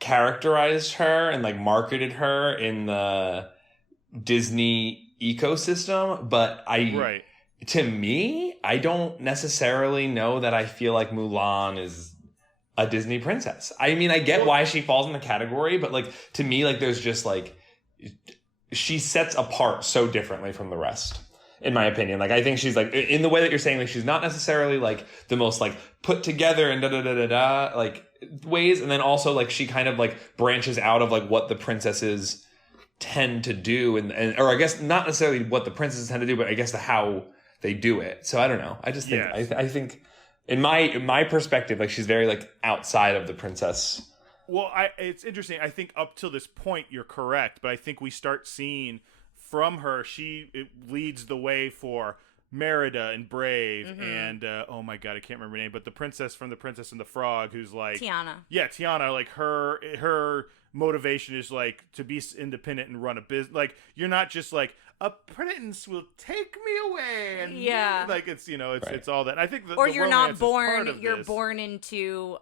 characterized her and like marketed her in the Disney ecosystem. But to me, I don't necessarily know that I feel like Mulan is a Disney princess. I mean, I get why she falls in the category, but like to me, like there's just like she sets apart so differently from the rest, in my opinion. Like I think she's like in the way that you're saying, like she's not necessarily like the most like put together and like ways, and then also like she kind of like branches out of like what the princesses tend to do, and or I guess not necessarily what the princesses tend to do, but I guess the how they do it. So I don't know. I just think I think in my perspective, like she's very like outside of the princess. Well, it's interesting. I think up till this point, you're correct, but I think we start seeing from her, it leads the way for Merida and Brave and oh my god, I can't remember her name, but the princess from The Princess and the Frog, who's like Tiana. Yeah, Tiana. Like her motivation is like to be independent and run a business. Like you're not just like a prince will take me away, and like it's it's all that. I think or you're not born. You're born into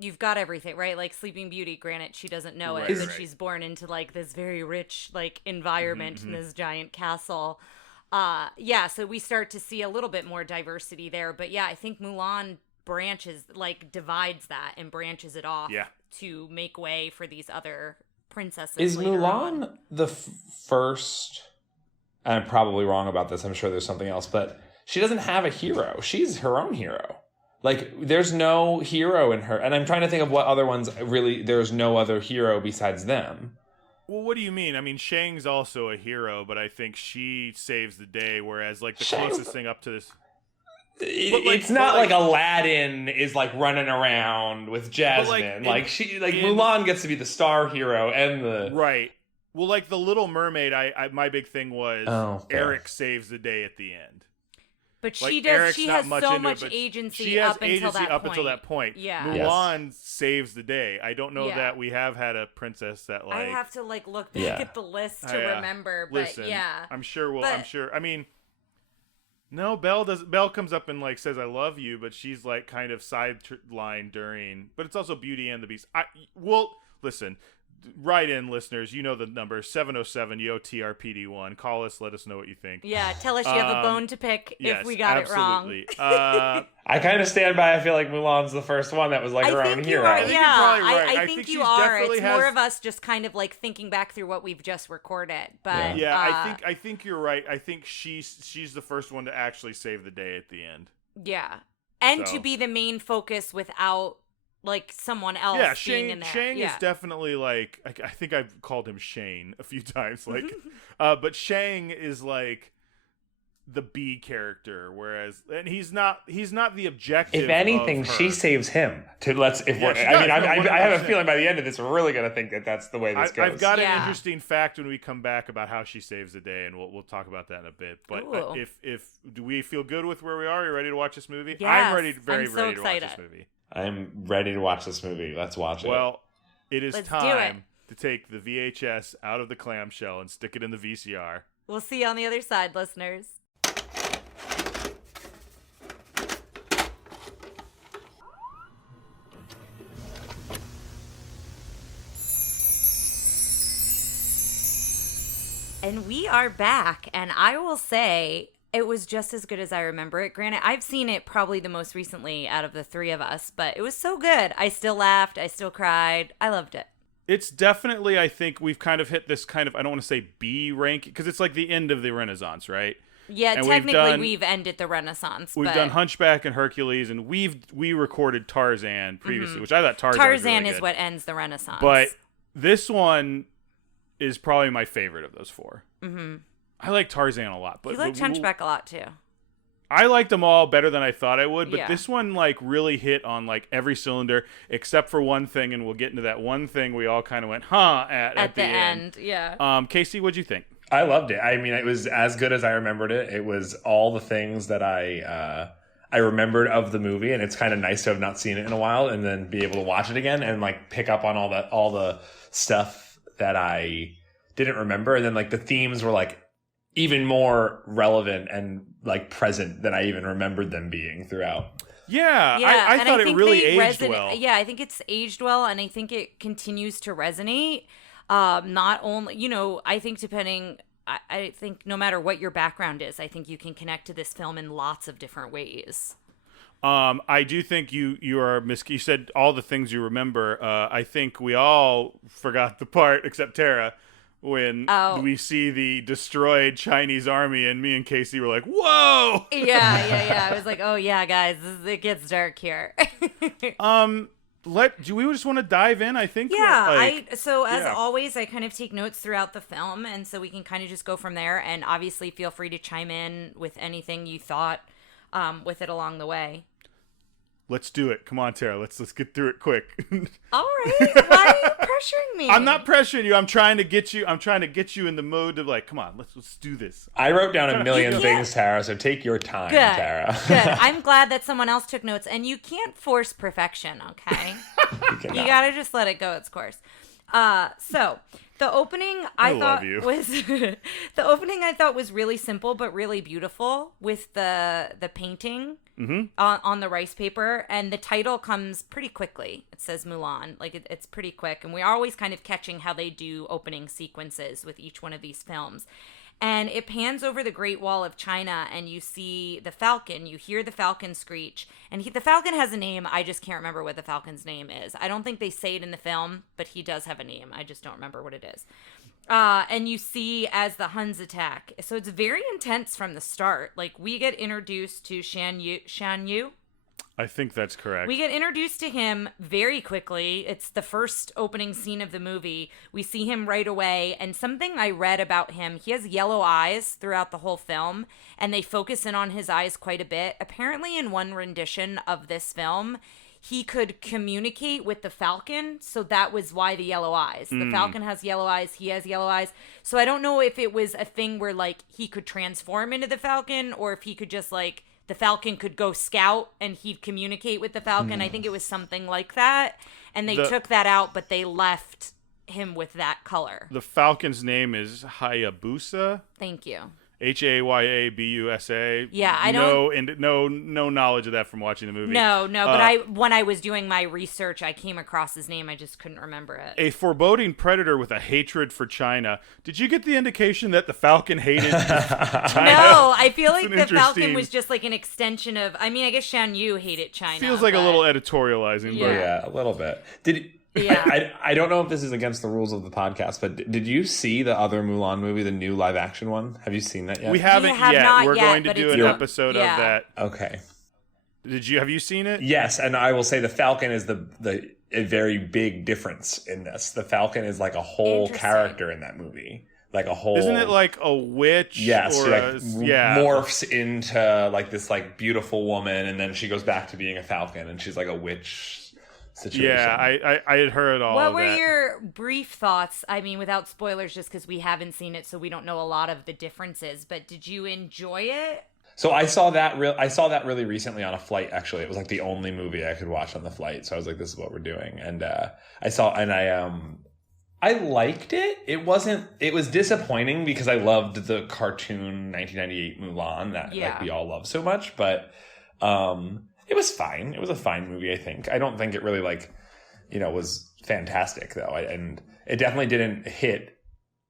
you've got everything, right? Like Sleeping Beauty, granted she doesn't know it, but she's born into like this very rich like environment in this giant castle. So we start to see a little bit more diversity there, but I think Mulan divides that and branches it off to make way for these other princesses. Is Mulan the first? I'm probably wrong about this. I'm sure there's something else, but she doesn't have a hero. She's her own hero. Like, there's no hero in her. And I'm trying to think of what other ones really, there's no other hero besides them. Well, what do you mean? I mean, Shang's also a hero, but I think she saves the day, whereas, like, the closest thing up to this... It's not like Aladdin is, like, running around with Jasmine. Mulan gets to be the star hero and the... Right. Well, like, The Little Mermaid, my big thing was Eric saves the day at the end. But like, she does. Eric's she has so much it, agency. She has up agency until that up point. until that point. Yeah. Mulan saves the day. I don't know that we have had a princess that like. I have to like look back at the list to remember. But listen, I'm sure. I'm sure. I mean, no, Belle comes up and like says I love you, but she's like kind of sidelined during. But it's also Beauty and the Beast. Listen. Write in, listeners. You know the number 707-YOTRPD1. Call us. Let us know what you think. Yeah, tell us you have a bone to pick if we got absolutely. it wrong. I kind of stand by. I feel like Mulan's the first one that was like her own hero. I think you're probably right. I think you are. It's more of us just kind of like thinking back through what we've just recorded. But I think you're right. I think she's the first one to actually save the day at the end. Yeah, and to be the main focus without. Like someone else being in there. Shang is definitely like I think I've called him Shane a few times. Like, but Shang is like the B character, and he's not the objective. If anything, of her. she saves him. I have a feeling by the end of this, we're really going to think that that's the way this goes. I've got an interesting fact when we come back about how she saves the day, and we'll talk about that in a bit. But if do we feel good with where we are? Are you ready to watch this movie? Yes, I'm ready, very so ready to watch excited. this movie. I'm ready to watch this movie. Let's watch it. Well, it is Let's time to take the VHS out of the clamshell and stick it in the VCR. We'll see you on the other side, listeners. And we are back, and I will say it was just as good as I remember it. Granted, I've seen it probably the most recently out of the three of us, but it was so good. I still laughed. I still cried. I loved it. It's definitely, I think we've kind of hit this kind of, I don't want to say B rank, because it's like the end of the Renaissance, right? Yeah, and technically we've ended the Renaissance. We've done Hunchback and Hercules, and we recorded Tarzan previously, which I thought Tarzan was really is good. what ends the Renaissance. But this one is probably my favorite of those four. Mm-hmm. I like Tarzan a lot. But you liked Hunchback a lot, too. I liked them all better than I thought I would, but Yeah. this one like really hit on like every cylinder except for one thing, and we'll get into that one thing we all kind of went, at the end. Yeah. Casey, what'd you think? I loved it. I mean, it was as good as I remembered it. It was all the things that I remembered of the movie, and it's kind of nice to have not seen it in a while and then be able to watch it again and like pick up on all the stuff that I didn't remember, and then like the themes were like even more relevant and like present than I even remembered them being throughout. Yeah, I thought it really aged well. Yeah, I think it's aged well, and I think it continues to resonate. Not only, I think I think no matter what your background is, I think you can connect to this film in lots of different ways. I do think you said all the things you remember. I think we all forgot the part, except Tara, when we see the destroyed Chinese army, and me and Casey were like, whoa! Yeah. I was like, oh yeah, guys, it gets dark here. Do we just want to dive in? I think. Yeah, always, I kind of take notes throughout the film, and so we can kind of just go from there. And obviously, feel free to chime in with anything you thought with it along the way. Let's do it. Come on, Tara. Let's get through it quick. All right. Why are you pressuring me? I'm not pressuring you. I'm trying to get you in the mode of like, come on, let's do this. I wrote down a million things, Tara, so take your time, Tara. Good. I'm glad that someone else took notes, and you can't force perfection, okay? You gotta just let it go its course. So the opening I thought was really simple but really beautiful with the painting on the rice paper, and the title comes pretty quickly. It says Mulan, like it's pretty quick, and we're always kind of catching how they do opening sequences with each one of these films. And it pans over the Great Wall of China, and you see the falcon. You hear the falcon screech. And the falcon has a name. I just can't remember what the falcon's name is. I don't think they say it in the film, but he does have a name. I just don't remember what it is. And you see as the Huns attack. So it's very intense from the start. Like, we get introduced to Shan Yu. I think that's correct. We get introduced to him very quickly. It's the first opening scene of the movie. We see him right away. And something I read about him, he has yellow eyes throughout the whole film, and they focus in on his eyes quite a bit. Apparently, in one rendition of this film, he could communicate with the falcon, so that was why the yellow eyes. The falcon has yellow eyes, he has yellow eyes. So I don't know if it was a thing where, like, he could transform into the falcon, or if he could just, like, the falcon could go scout and he'd communicate with the falcon. I think it was something like that. And they took that out, but they left him with that color. The falcon's name is Hayabusa. Thank you. Hayabusa. Yeah, I don't. No knowledge of that from watching the movie. No, but when I was doing my research, I came across his name. I just couldn't remember it. A foreboding predator with a hatred for China. Did you get the indication that the falcon hated China? No, I feel like the falcon was just like an extension of. I mean, I guess Shan Yu hated China. Feels like a little editorializing. Yeah. But Yeah, a little bit. Yeah. I don't know if this is against the rules of the podcast, but did you see the other Mulan movie, the new live action one? Have you seen that yet? We haven't have yet. not We're yet, going to but do it's an not- episode yeah. of that. Okay. Have you seen it? Yes, and I will say the Falcon is a very big difference in this. The Falcon is like a whole Interesting. character in that movie. like a whole. Isn't it like a witch? Yes, or she like yeah, morphs into like this like beautiful woman, and then she goes back to being a falcon, and she's like a witch situation. Yeah, I had heard all What of were that. your brief thoughts? I mean, without spoilers, just because we haven't seen it, so we don't know a lot of the differences. But did you enjoy it? So I saw that really recently on a flight. Actually, it was like the only movie I could watch on the flight. So I was like, "This is what we're doing." And I liked it. It was disappointing because I loved the cartoon 1998 Mulan that like we all love so much. But it was fine. It was a fine movie. I think. I don't think it really was fantastic though. And it definitely didn't hit.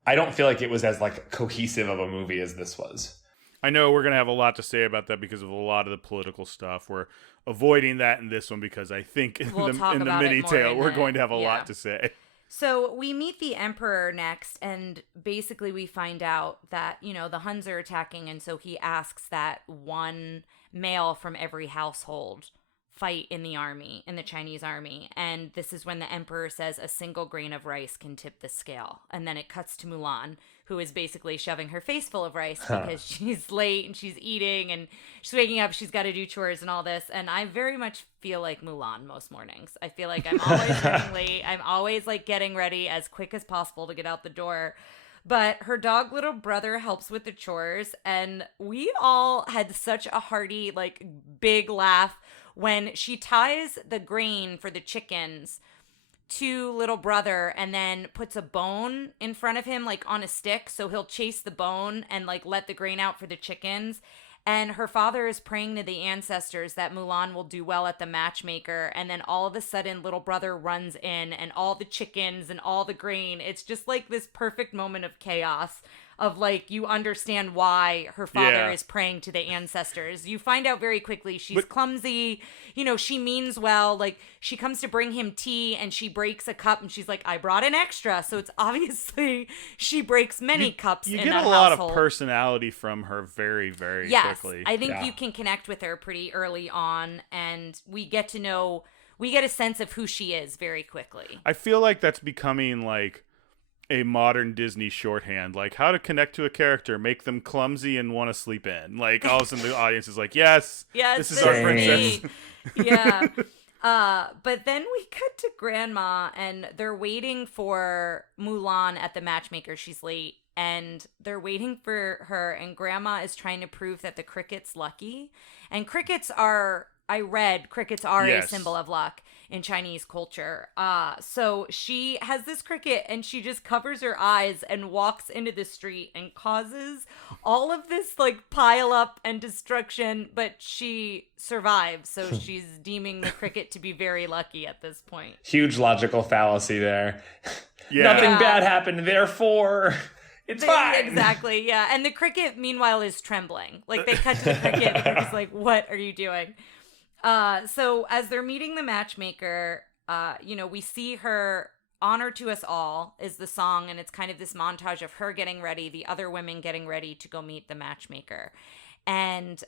I don't feel like it was as like cohesive of a movie as this was. I know we're going to have a lot to say about that because of a lot of the political stuff. We're avoiding that in this one because I think in the mini tale we're going to have a lot to say. So we meet the Emperor next, and basically we find out that, the Huns are attacking, and so he asks that one male from every household fight in the Chinese army. And this is when the Emperor says a single grain of rice can tip the scale. And then it cuts to Mulan, who is basically shoving her face full of rice because she's late and she's eating and she's waking up, she's got to do chores and all this. And I very much feel like Mulan most mornings. I feel like I'm always running late. I'm always like getting ready as quick as possible to get out the door. But her dog little brother helps with the chores, and we all had such a hearty, like, big laugh when she ties the grain for the chickens to little brother and then puts a bone in front of him, like on a stick, so he'll chase the bone and like let the grain out for the chickens. And her father is praying to the ancestors that Mulan will do well at the matchmaker. And then all of a sudden, little brother runs in and all the chickens and all the grain. It's just like this perfect moment of chaos of like, you understand why her father is praying to the ancestors. You find out very quickly she's clumsy. She means well. Like, she comes to bring him tea and she breaks a cup and she's like, I brought an extra. So it's obviously she breaks many cups in that household. You get a lot of personality from her very, very quickly. I think you can connect with her pretty early on, and we get a sense of who she is very quickly. I feel like that's becoming like a modern Disney shorthand, like how to connect to a character, make them clumsy and want to sleep in. Like all of a sudden the audience is like, yes, this is our princess. Yeah. But then we cut to Grandma, and they're waiting for Mulan at the matchmaker. She's late, and they're waiting for her, and Grandma is trying to prove that the cricket's lucky. And crickets are a symbol of luck in Chinese culture. So she has this cricket and she just covers her eyes and walks into the street and causes all of this like pile up and destruction, but she survives. So she's deeming the cricket to be very lucky at this point. Huge logical fallacy there. Yeah. Nothing bad happened, therefore it's fine. Exactly, yeah. And the cricket, meanwhile, is trembling. Like, they cut to the cricket and they're just like, what are you doing? So as they're meeting the matchmaker, we see her Honor to Us All is the song, and it's kind of this montage of her getting ready, the other women getting ready to go meet the matchmaker. And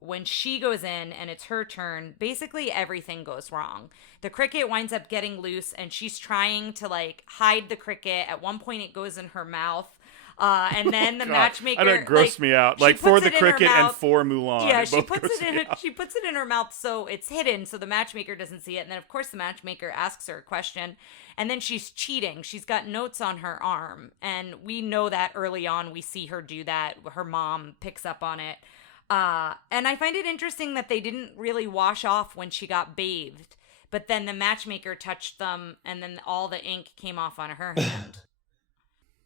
when she goes in and it's her turn, basically everything goes wrong. The cricket winds up getting loose and she's trying to like hide the cricket. At one point it goes in her mouth. And then the matchmaker, that grossed me out. Like for the cricket and for Mulan. Yeah, she puts it in her mouth so it's hidden, so the matchmaker doesn't see it. And then of course the matchmaker asks her a question, and then she's cheating. She's got notes on her arm, and we know that early on. We see her do that. Her mom picks up on it, and I find it interesting that they didn't really wash off when she got bathed, but then the matchmaker touched them, and then all the ink came off on her hand.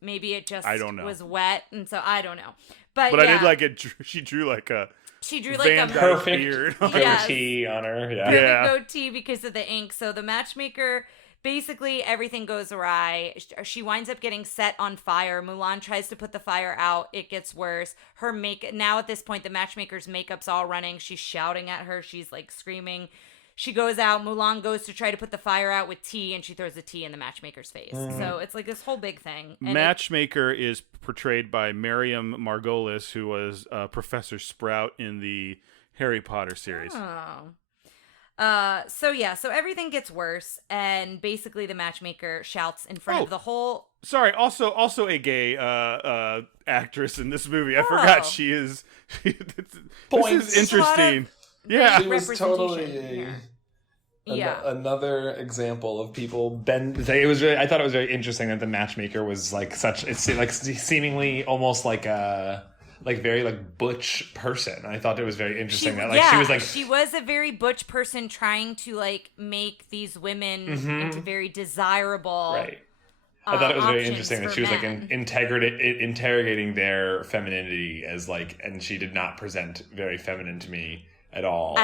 Maybe it just was wet, and so I don't know. But I did like it. She drew like a perfect beard. goatee on her. Yeah. Perfect goatee because of the ink. So the matchmaker, basically everything goes awry. She winds up getting set on fire. Mulan tries to put the fire out. It gets worse. Now at this point, the matchmaker's makeup's all running. She's shouting at her. She's like screaming. She goes out. Mulan goes to try to put the fire out with tea, and she throws the tea in the matchmaker's face. So it's like this whole big thing. And Matchmaker is portrayed by Miriam Margolyes, who was Professor Sprout in the Harry Potter series. Oh. So everything gets worse, and basically the matchmaker shouts in front of the whole. Sorry, also a gay actress in this movie. I forgot she is. This is interesting. She was totally another example of people bend. It was really, I thought it was very interesting that the matchmaker was like such. It's like seemingly almost like a very like butch person. I thought it was very interesting she was a very butch person trying to like make these women into very desirable. Right. I thought it was very interesting that she was like interrogating their femininity as like, and she did not present very feminine to me at all.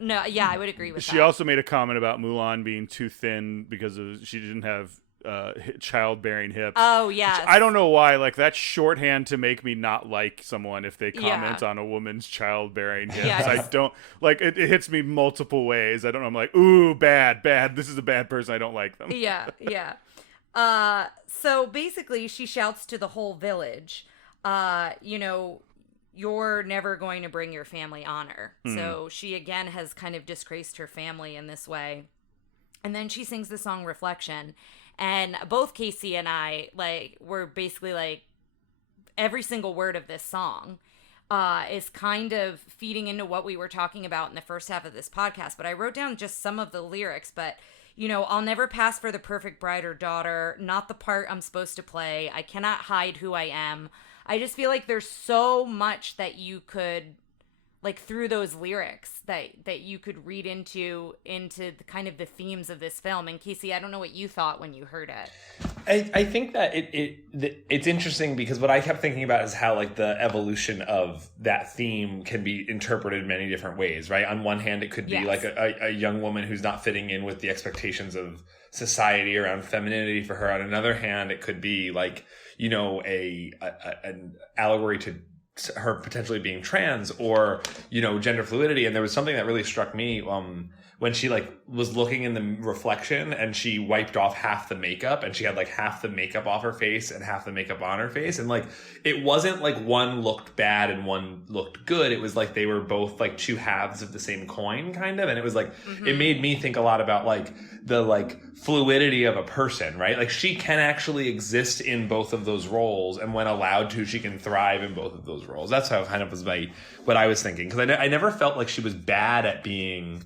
No, yeah, I would agree with that. She also made a comment about Mulan being too thin because she didn't have childbearing hips. Oh, yeah. I don't know why. Like, that's shorthand to make me not like someone if they comment on a woman's childbearing hips. Yeah, I don't like it. It hits me multiple ways. I don't know. I'm like, ooh, bad. This is a bad person. I don't like them. Yeah. So basically, she shouts to the whole village, you're never going to bring your family honor. So she again has kind of disgraced her family in this way. And then she sings the song Reflection. And both Casey and I, like, were basically like, every single word of this song is kind of feeding into what we were talking about in the first half of this podcast. But I wrote down just some of the lyrics. But, I'll never pass for the perfect bride or daughter, not the part I'm supposed to play. I cannot hide who I am. I just feel like there's so much that you could, like, through those lyrics that you could read into the kind of the themes of this film. And Casey, I don't know what you thought when you heard it. I think that it's interesting because what I kept thinking about is how like the evolution of that theme can be interpreted many different ways, right? On one hand, it could be like a young woman who's not fitting in with the expectations of society around femininity for her. On another hand, it could be like, an allegory to her potentially being trans or, gender fluidity. And there was something that really struck me when she like was looking in the reflection and she wiped off half the makeup and she had like half the makeup off her face and half the makeup on her face. And like, it wasn't like one looked bad and one looked good. It was like they were both like two halves of the same coin kind of. And it was like, it made me think a lot about like the like fluidity of a person, right? Like she can actually exist in both of those roles. And when allowed to, she can thrive in both of those roles. That's how kind of was what I was thinking. Cause I never felt like she was bad at being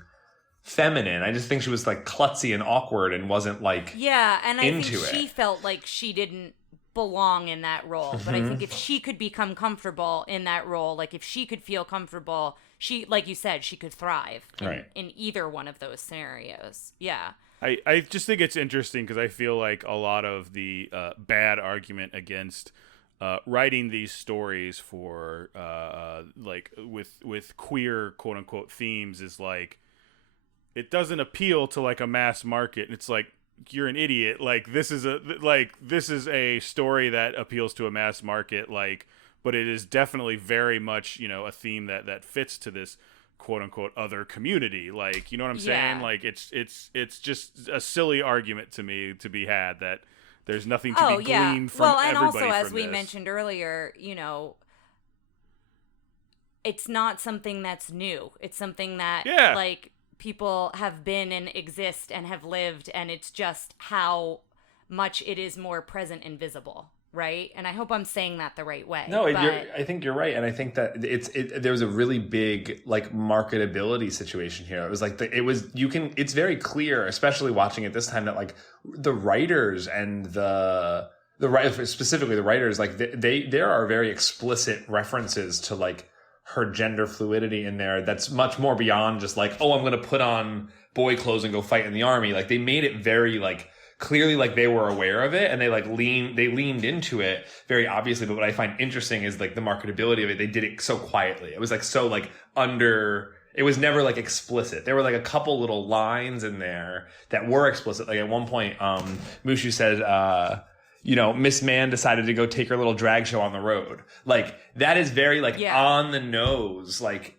feminine. I just think she was like klutzy and awkward and wasn't like and I think she felt like she didn't belong in that role. But I think if she could become comfortable in that role, like if she could feel comfortable, she, like you said, she could thrive in either one of those scenarios. Yeah. I just think it's interesting because I feel like a lot of the bad argument against writing these stories for like with queer quote unquote themes is like it doesn't appeal to like a mass market. And it's like, you're an idiot. Like this is a story that appeals to a mass market, like, but it is definitely very much, a theme that fits to this quote unquote other community. Like, you know what I'm saying? Like it's just a silly argument to me to be had that there's nothing to be gleaned from everybody. Well, and also as from we this. mentioned earlier, it's not something that's new. It's something that like people have been and exist and have lived, and it's just how much it is more present and visible, right? And I hope I'm saying that the right way. No, I think you're right, and I think that there was a really big like marketability situation here. It was like it's very clear, especially watching it this time, that like the writers and specifically the writers, like there are very explicit references to like her gender fluidity in there that's much more beyond just like, oh, I'm going to put on boy clothes and go fight in the army. Like they made it very like clearly like they were aware of it and they leaned into it very obviously. But what I find interesting is like the marketability of it. They did it so quietly. It was like so like it was never like explicit. There were like a couple little lines in there that were explicit. Like at one point, Mushu said, Miss Mann decided to go take her little drag show on the road. Like that is very like on the nose, like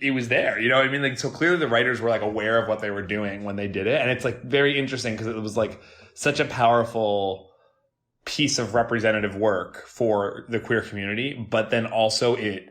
it was there. You know what I mean? Like, so clearly the writers were like aware of what they were doing when they did it. And it's like very interesting because it was like such a powerful piece of representative work for the queer community. But then also it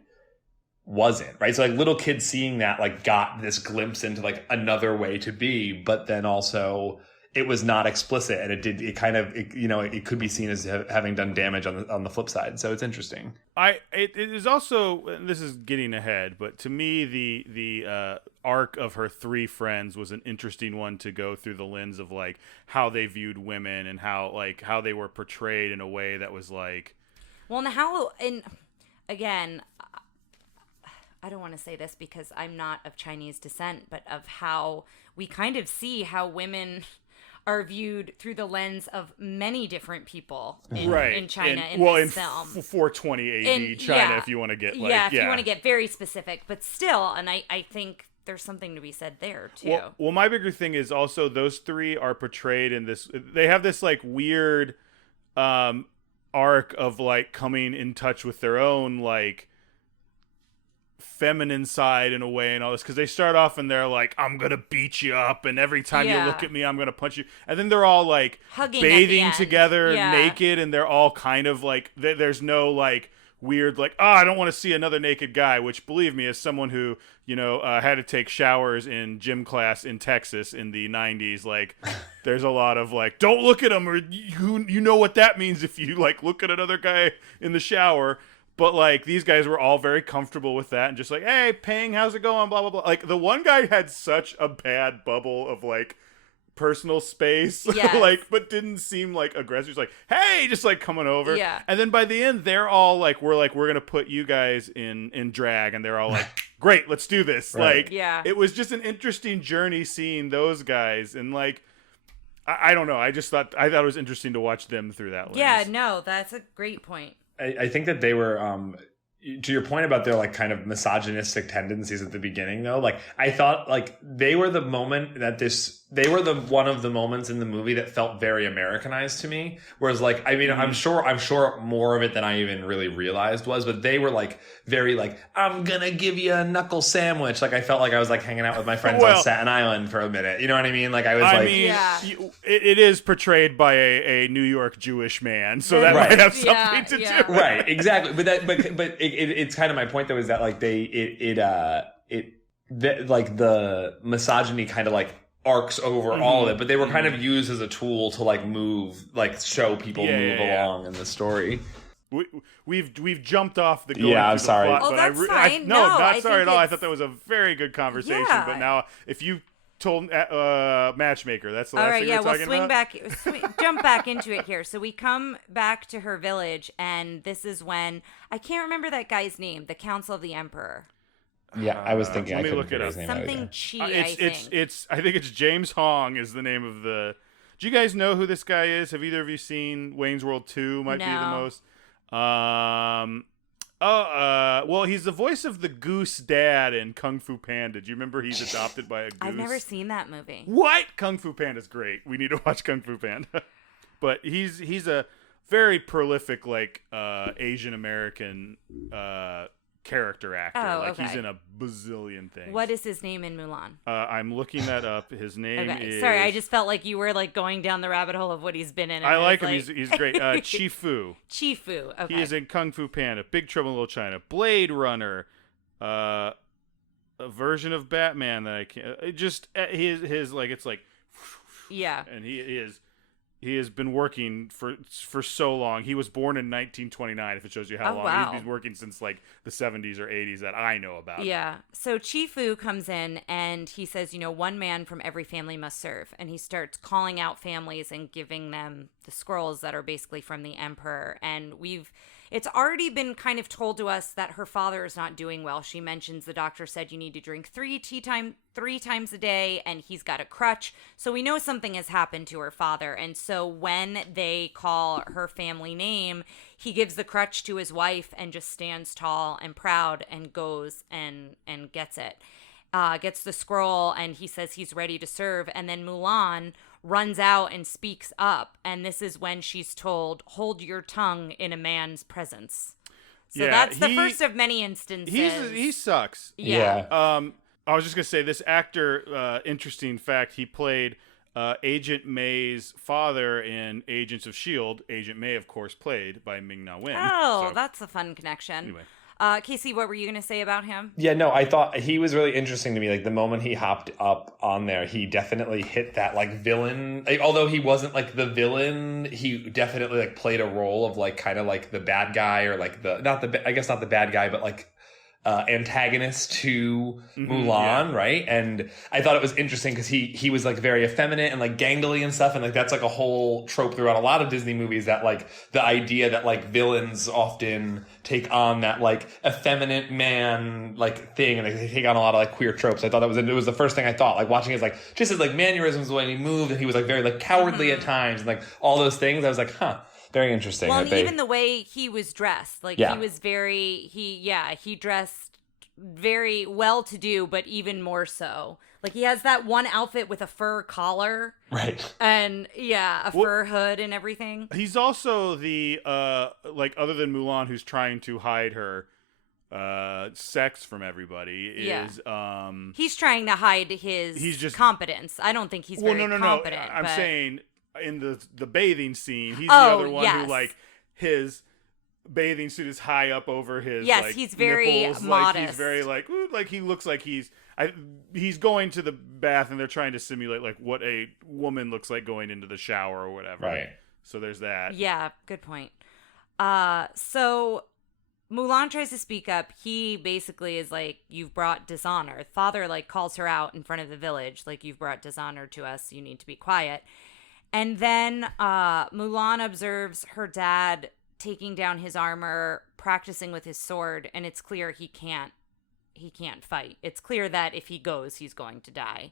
wasn't, right? So like little kids seeing that like got this glimpse into like another way to be, but then also it was not explicit, and it could be seen as having done damage on the flip side. So it's interesting. It is also, and this is getting ahead, but to me the arc of her three friends was an interesting one to go through the lens of like how they viewed women and how they were portrayed in a way that was like, well, and again, I don't want to say this because I'm not of Chinese descent, but of how we kind of see how women are viewed through the lens of many different people in China in this film. 420 AD China, if you want to get like... if you want to get very specific. But still, and I think there's something to be said there, too. Well, my bigger thing is also those three are portrayed in this... They have this, like, weird arc of, like, coming in touch with their own, like, feminine side in a way and all this, because they start off and they're like, I'm gonna beat you up, and every time you look at me I'm gonna punch you, and then they're all like hugging bathing together naked, and they're all kind of like there's no like weird like, oh, I don't want to see another naked guy, which, believe me, as someone who had to take showers in gym class in Texas in the 90s, like there's a lot of like, don't look at him, or you know what that means if you like look at another guy in the shower. But, like, these guys were all very comfortable with that and just like, hey, Peng, how's it going, blah, blah, blah. Like, the one guy had such a bad bubble of, like, personal space, like, but didn't seem, like, aggressive. He's like, hey, just, like, coming over. Yeah. And then by the end, they're all like, we're going to put you guys in drag. And they're all like, great, let's do this. Right. Like, it was just an interesting journey seeing those guys. And, like, I don't know. I thought it was interesting to watch them through that lens. Yeah, no, that's a great point. I think that they were, to your point about their like kind of misogynistic tendencies at the beginning, though, like I thought like they were the moment that they were the one of the moments in the movie that felt very Americanized to me. Whereas like, I mean, I'm sure more of it than I even really realized was, but they were like very like, I'm gonna give you a knuckle sandwich. Like I felt like I was like hanging out with my friends on Staten Island for a minute. You know what I mean? Like it is portrayed by a New York Jewish man, so that might have something to do. Right, exactly. But it's kind of my point though, is that like like the misogyny kind of like arcs over all of it, but they were kind of used as a tool to like show people move along in the story. We've jumped off the I'm sorry. Plot, but that's fine. Not sorry at all. I thought that was a very good conversation, but now if you told Matchmaker, that's the last thing we're talking about. Jump back into it here. So we come back to her village, and this is when I can't remember that guy's name, the Council of the Emperor. Yeah, I was thinking. Let me look it up. Something Chi. I think it's James Hong is the name of the. Do you guys know who this guy is? Have either of you seen Wayne's World 2? Might be the most. Well, he's the voice of the goose dad in Kung Fu Panda. Do you remember he's adopted by a goose? I've never seen that movie. What? Kung Fu Panda's great. We need to watch Kung Fu Panda. But he's a very prolific like Asian American character actor. He's in a bazillion things. What is his name in Mulan? I'm looking that up. His name is... Sorry, I just felt like you were like going down the rabbit hole of what he's been in. I like him. He's great. Chi Fu. Chi Fu. Okay. He is in Kung Fu Panda, Big Trouble in Little China, Blade Runner, a version of Batman that I can't... Just his like, it's like... Yeah. And he has been working for so long. He was born in 1929, if it shows you how long. Wow. He's been working since like the 70s or 80s that I know about. Yeah. So Chi Fu comes in and he says, one man from every family must serve. And he starts calling out families and giving them the scrolls that are basically from the emperor. And it's already been kind of told to us that her father is not doing well. She mentions the doctor said you need to drink 3 times a day, and he's got a crutch. So we know something has happened to her father. And so when they call her family name, he gives the crutch to his wife and just stands tall and proud and goes and gets it. Gets the scroll, and he says he's ready to serve. And then Mulan runs out and speaks up. And this is when she's told, hold your tongue in a man's presence. So that's the first of many instances. He sucks. Yeah. I was just going to say, this actor, interesting fact, he played Agent May's father in Agents of S.H.I.E.L.D. Agent May, of course, played by Ming-Na Wen. Oh, that's a fun connection. Anyway. Casey, what were you going to say about him? Yeah, no, I thought he was really interesting to me. Like the moment he hopped up on there, he definitely hit that like villain. Like, although he wasn't like the villain, he definitely like played a role of like kind of like the bad guy or like not the bad guy, but like antagonist to Mulan, right? And I thought it was interesting because he was like very effeminate and like gangly and stuff, and like that's like a whole trope throughout a lot of Disney movies, that like the idea that like villains often take on that like effeminate man like thing, and they take on a lot of like queer tropes. I thought it was the first thing I thought, like watching his like just his like mannerisms, the way he moved, and he was like very like cowardly at times, and like all those things. I was like, huh. Very interesting. Well, and even the way he was dressed, like he was he dressed very well to do, but even more so. Like he has that one outfit with a fur collar. Right. And fur hood and everything. He's also the like, other than Mulan, who's trying to hide her sex from everybody, is he's trying to hide his competence. I don't think he's very competent. I'm saying in the bathing scene, he's the other one who like his bathing suit is high up over his like, he's very nipples. modest. Like, he's very like, ooh, like he looks like he's going to the bath, and they're trying to simulate like what a woman looks like going into the shower or whatever. Right. So there's that. Yeah, good point. So Mulan tries to speak up. He basically is like, you've brought dishonor. Father like calls her out in front of the village, like, you've brought dishonor to us, you need to be quiet. And then Mulan observes her dad taking down his armor, practicing with his sword, and it's clear he can't fight. It's clear that if he goes, he's going to die,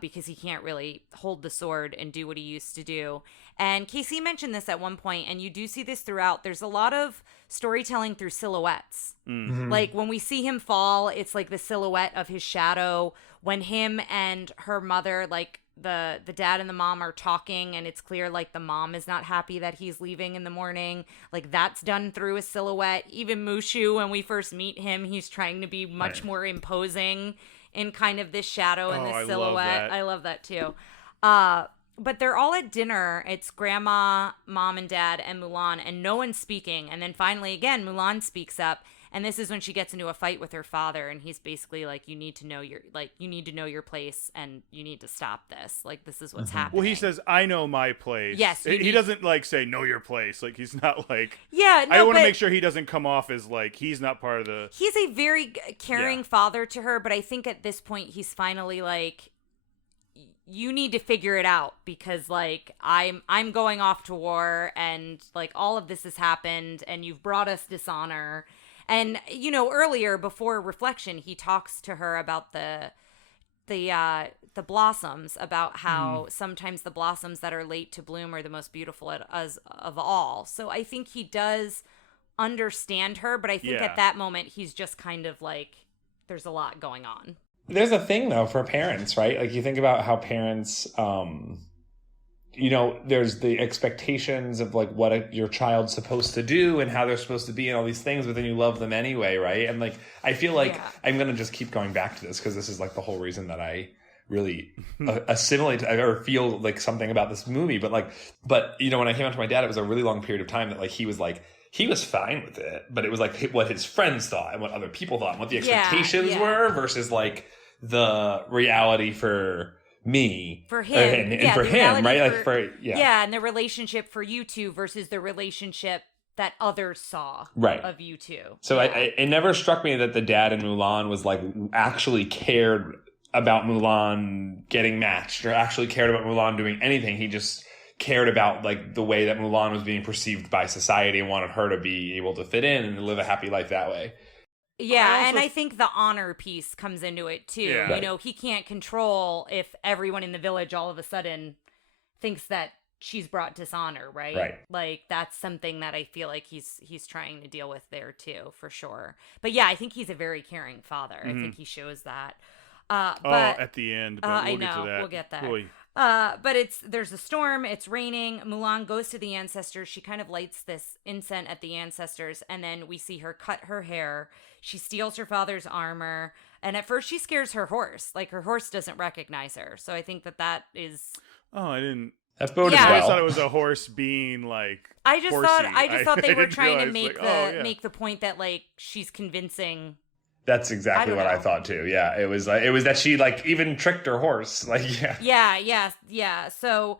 because he can't really hold the sword and do what he used to do. And Casey mentioned this at one point, and you do see this throughout. There's a lot of storytelling through silhouettes. Mm-hmm. Like when we see him fall, it's like the silhouette of his shadow. When him and her mother, like the dad and the mom, are talking, and it's clear like the mom is not happy that he's leaving in the morning, like that's done through a silhouette. Even Mushu, when we first meet him, he's trying to be much more imposing in kind of this shadow and this silhouette. I love that too. But they're all at dinner. It's grandma, mom and dad, and Mulan, and no one's speaking. And then finally, again, Mulan speaks up. And this is when she gets into a fight with her father, and he's basically like, you need to know your place, and you need to stop this. Like, this is what's happening. Well, he says, I know my place. Yes. He doesn't like say, know your place. Like, he's not like, yeah, no, I want to make sure he doesn't come off as like, he's not part of the. He's a very caring father to her, but I think at this point he's finally like, you need to figure it out, because like I'm going off to war, and like all of this has happened, and you've brought us dishonor. And, you know, earlier, before Reflection, he talks to her about the blossoms, about how sometimes the blossoms that are late to bloom are the most beautiful of all. So I think he does understand her, but I think at that moment, he's just kind of like, there's a lot going on. There's a thing, though, for parents, right? Like, you think about how parents, you know, there's the expectations of like what your child's supposed to do and how they're supposed to be and all these things, but then you love them anyway, right? And like, I feel like I'm going to just keep going back to this because this is like the whole reason that I really assimilate or feel like something about this movie. But you know, when I came out to my dad, it was a really long period of time that he was fine with it, but it was like what his friends thought and what other people thought and what the expectations were versus like the reality for me, for him, and for him, right? And the relationship for you two versus the relationship that others saw of you two. So it never struck me that the dad in Mulan was like actually cared about Mulan getting matched or actually cared about Mulan doing anything. He just cared about like the way that Mulan was being perceived by society and wanted her to be able to fit in and live a happy life that way. Yeah, and I think the honor piece comes into it, too. Yeah. You know, he can't control if everyone in the village all of a sudden thinks that she's brought dishonor, right? Right. Like, that's something that I feel like he's trying to deal with there, too, for sure. But yeah, I think he's a very caring father. I think he shows that. But at the end, but we'll get to that. We'll get there. Boy. But there's a storm, it's raining. Mulan goes to the ancestors. She kind of lights this incense at the ancestors, and then we see her cut her hair. She steals her father's armor, and at first she scares her horse. Like, her horse doesn't recognize her. So I think that is... Oh, I didn't... That boded Yeah. I well. just thought it was a horse being like. I just horsey. thought they were didn't trying to realize, make like, make the point that like she's convincing. That's exactly I what don't I know. thought too. Yeah, it was that she like even tricked her horse. Like Yeah. So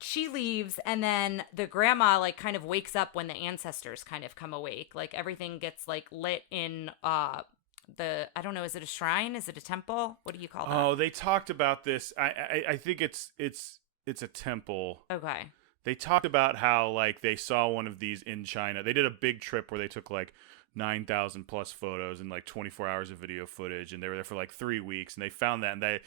she leaves, and then the grandma like kind of wakes up when the ancestors kind of come awake. Like everything gets like lit in the, I don't know, is it a shrine? Is it a temple? What do you call that? Oh, they talked about this. I think it's a temple. Okay. They talked about how like they saw one of these in China. They did a big trip where they took like 9,000 plus photos and like 24 hours of video footage, and they were there for like 3 weeks, and they found that, and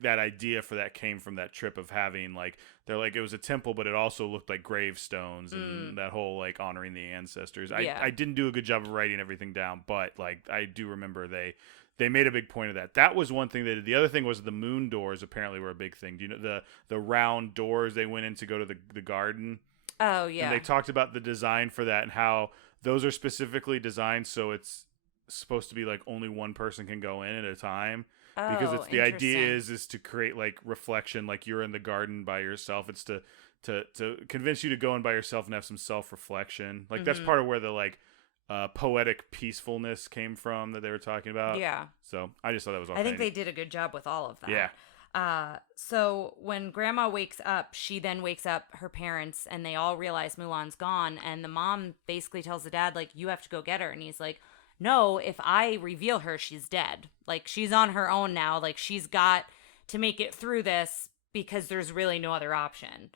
that idea for that came from that trip of having like, they're like, it was a temple, but it also looked like gravestones and that whole like honoring the ancestors. I didn't do a good job of writing everything down, but like I do remember they made a big point of that. That was one thing they did. The other thing was the moon doors apparently were a big thing. Do you know the round doors they went in to go to the garden? Oh yeah. And they talked about the design for that and how those are specifically designed so it's supposed to be like only one person can go in at a time, because it's the idea is to create like reflection, like you're in the garden by yourself. It's to convince you to go in by yourself and have some self-reflection. Like that's part of where the like poetic peacefulness came from that they were talking about. Yeah. So I just thought that was all I think they did a good job with all of that. Yeah. So when grandma wakes up, she then wakes up her parents, and they all realize Mulan's gone. And the mom basically tells the dad, like, you have to go get her. And he's like, no, if I reveal her, she's dead. Like, she's on her own now. Like, she's got to make it through this because there's really no other option.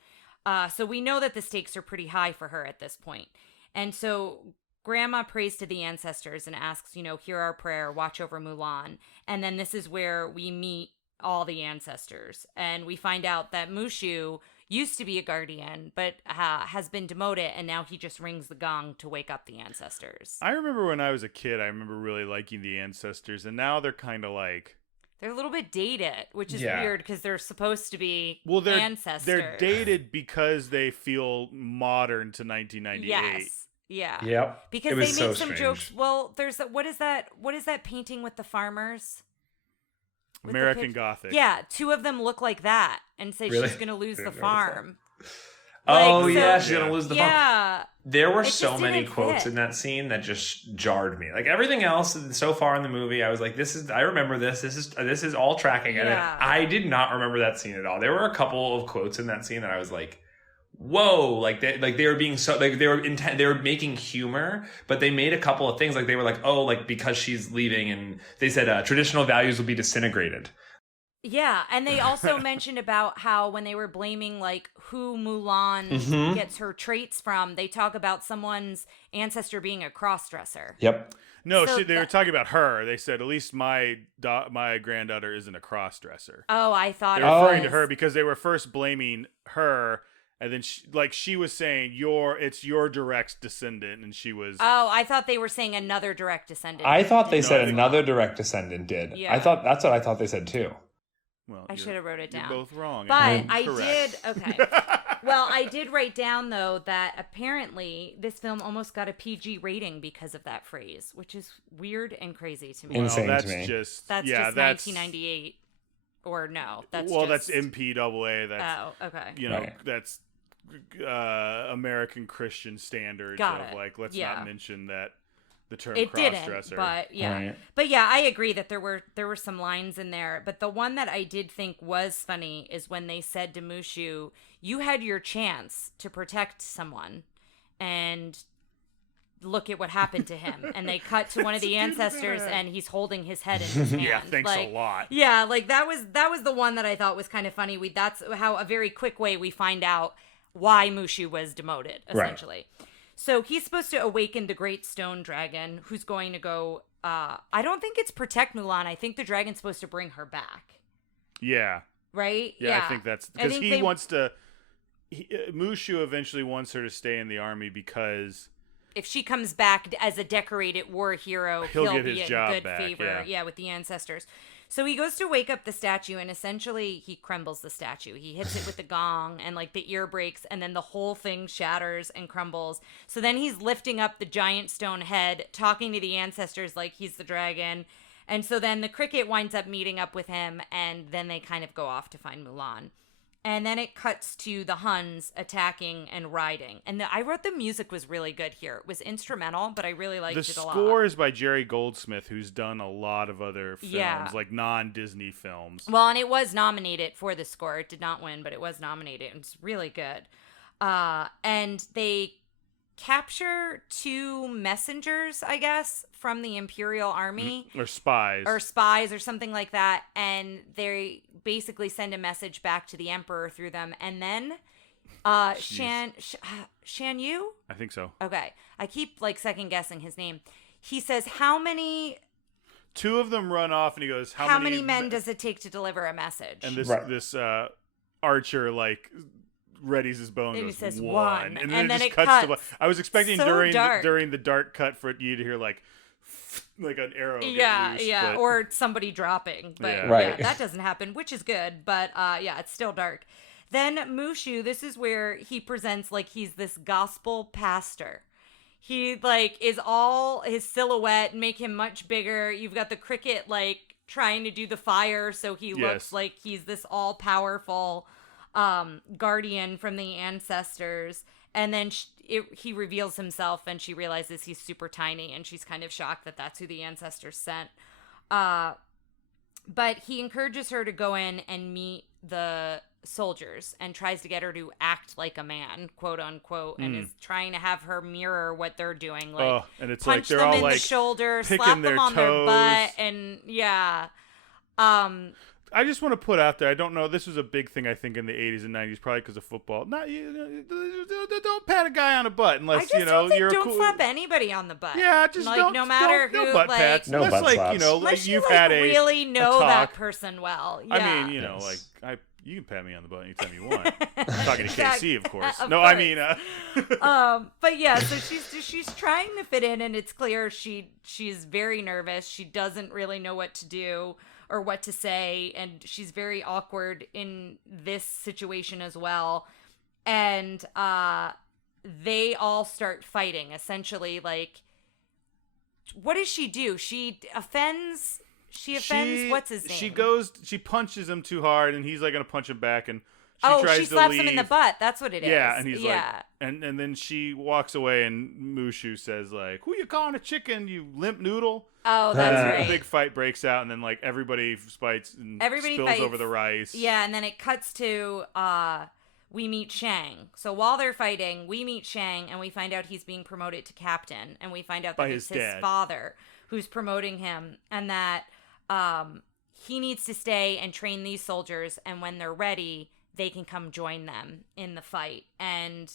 So we know that the stakes are pretty high for her at this point. And so grandma prays to the ancestors and asks, hear our prayer, watch over Mulan. And then this is where we meet all the ancestors, and we find out that Mushu used to be a guardian but has been demoted, and now he just rings the gong to wake up the ancestors. I remember when I was a kid, I remember really liking the ancestors, and now they're kind of like, they're a little bit dated, which is weird because they're supposed to be ancestors. They're dated because they feel modern to 1998. Yes. Yeah. Yep. Because they make some jokes. Well, there's what is that painting with the farmers? American Gothic. Yeah, two of them look like that and say Really? she's going to lose the farm. Oh, Like, yeah, so- she's going to lose the farm. Yeah. There were It so just many didn't quotes fit. in that scene that just jarred me. Like everything else so far in the movie, I was like, I remember this. This is all tracking. And Yeah. I did not remember that scene at all. There were a couple of quotes in that scene that I was like, whoa, they were being so, like they were making humor, but they made a couple of things, like they were like, oh, like because she's leaving, and they said traditional values will be disintegrated. Yeah, and they also mentioned about how when they were blaming like who Mulan gets her traits from, they talk about someone's ancestor being a cross-dresser. Yep. No, So they were talking about her. They said, at least my granddaughter isn't a cross-dresser. Oh, I thought They're it referring to was- her because they were first blaming her, and then she was saying it's your direct descendant, and she was. Oh, I thought they were saying another direct descendant. I thought they No, said I think- another direct descendant did. Yeah. That's what I thought they said too. Well, I should have wrote it down. You're both wrong. But and I correct. did, okay. Well, I did write down, though, that apparently this film almost got a PG rating because of that phrase, which is weird and crazy to me. Well, Insane to that's me. just That's just 1998. Or no, that's that's MPAA. That's Oh, okay. Right. That's American Christian standards Got of it. like, let's Yeah. not mention that the term It didn't, cross-dresser. but yeah. Right. But yeah, I agree that there were some lines in there. But the one that I did think was funny is when they said to Mushu, you had your chance to protect someone, and look at what happened to him. And they cut to one of the ancestors, and he's holding his head in his hand. Yeah, thanks like, a lot. Yeah, like that was the one that I thought was kind of funny. That's how a very quick way we find out why Mushu was demoted, essentially. Right. So he's supposed to awaken the great stone dragon, who's going to go, I don't think it's protect Mulan. I think the dragon's supposed to bring her back. Yeah. Right? Yeah, I think that's because he wants to. Mushu eventually wants her to stay in the army because if she comes back as a decorated war hero, he'll get be his in job good back, favor. Yeah, with the ancestors. So he goes to wake up the statue, and essentially he crumbles the statue. He hits it with the gong, and like the ear breaks, and then the whole thing shatters and crumbles. So then he's lifting up the giant stone head, talking to the ancestors like he's the dragon. And so then the cricket winds up meeting up with him, and then they kind of go off to find Mulan. And then it cuts to the Huns attacking and riding. And I wrote the music was really good here. It was instrumental, but I really liked it a lot. The score is by Jerry Goldsmith, who's done a lot of other films, Yeah. like non-Disney films. Well, and it was nominated for the score. It did not win, but it was nominated. It's really good. And they capture 2 messengers, I guess, from the Imperial Army. Or spies. Or spies or something like that. And they basically send a message back to the Emperor through them. And then Shan Yu? I think so. Okay. I keep like second guessing his name. He says, how many 2 of them run off, and he goes, how many men does it take to deliver a message? And this archer like readies his bow and he goes, says 1. And then then it it just cuts to I was expecting so during the dark cut for you to hear like an arrow get loose, but... or somebody dropping, but Yeah. Right. that doesn't happen, which is good, but it's still dark. Then Mushu, this is where he presents like he's this gospel pastor. He like is all his silhouette, make him much bigger. You've got the cricket like trying to do the fire, so he looks like he's this all powerful guardian from the ancestors. And then he reveals himself, and she realizes he's super tiny, and she's kind of shocked that that's who the ancestors sent. But he encourages her to go in and meet the soldiers and tries to get her to act like a man, quote unquote, and is trying to have her mirror what they're doing, like and it's punch like they're them all in like the shoulder, picking slap their them on toes. their butt, and I just want to put out there, I don't know, this was a big thing I think in the 80s and 90s, probably because of football. Don't pat a guy on the butt unless I just don't think don't slap anybody on the butt. Yeah, just like, don't. no matter no who, butt like, pats. No unless butt like slaps. unless you've you had really know talk. that person well. Yeah. I mean, Yes. like you can pat me on the butt anytime you want. I'm talking to KC, of course. Of No, course. I mean, but yeah, so she's trying to fit in, and it's clear she's very nervous. She doesn't really know what to do or what to say, and she's very awkward in this situation as well. And they all start fighting, essentially. Like, what does she do? She offends what's his name? She punches him too hard, and he's like gonna punch him back, and she slaps him in the butt. That's what it is. Yeah, and he's like, and then she walks away, and Mushu says like, "Who you calling a chicken, you limp noodle?" Oh, that's A right. big fight breaks out, and then like everybody fights and spills fights. over the rice. Yeah, and then it cuts to we meet Shang. So while they're fighting, we meet Shang, and we find out he's being promoted to captain, and we find out that it's his father who's promoting him, and that he needs to stay and train these soldiers, and when they're ready, they can come join them in the fight. And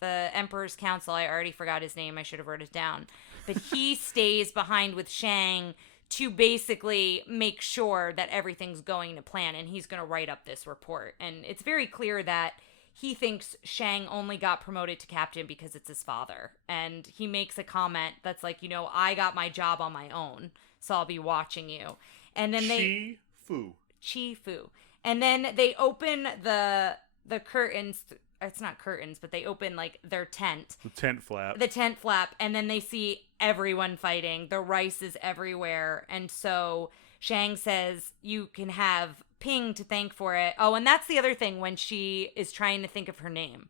the Emperor's Council, I already forgot his name, I should have wrote it down, but he stays behind with Shang to basically make sure that everything's going to plan, and he's going to write up this report. And it's very clear that he thinks Shang only got promoted to captain because it's his father. And he makes a comment that's like, I got my job on my own, so I'll be watching you. And then Chi Fu. And then they open the curtains. It's not curtains, but they open like their tent. The tent flap. And then they see everyone fighting. The rice is everywhere. And so Shang says, you can have Ping to thank for it. Oh, and that's the other thing when she is trying to think of her name.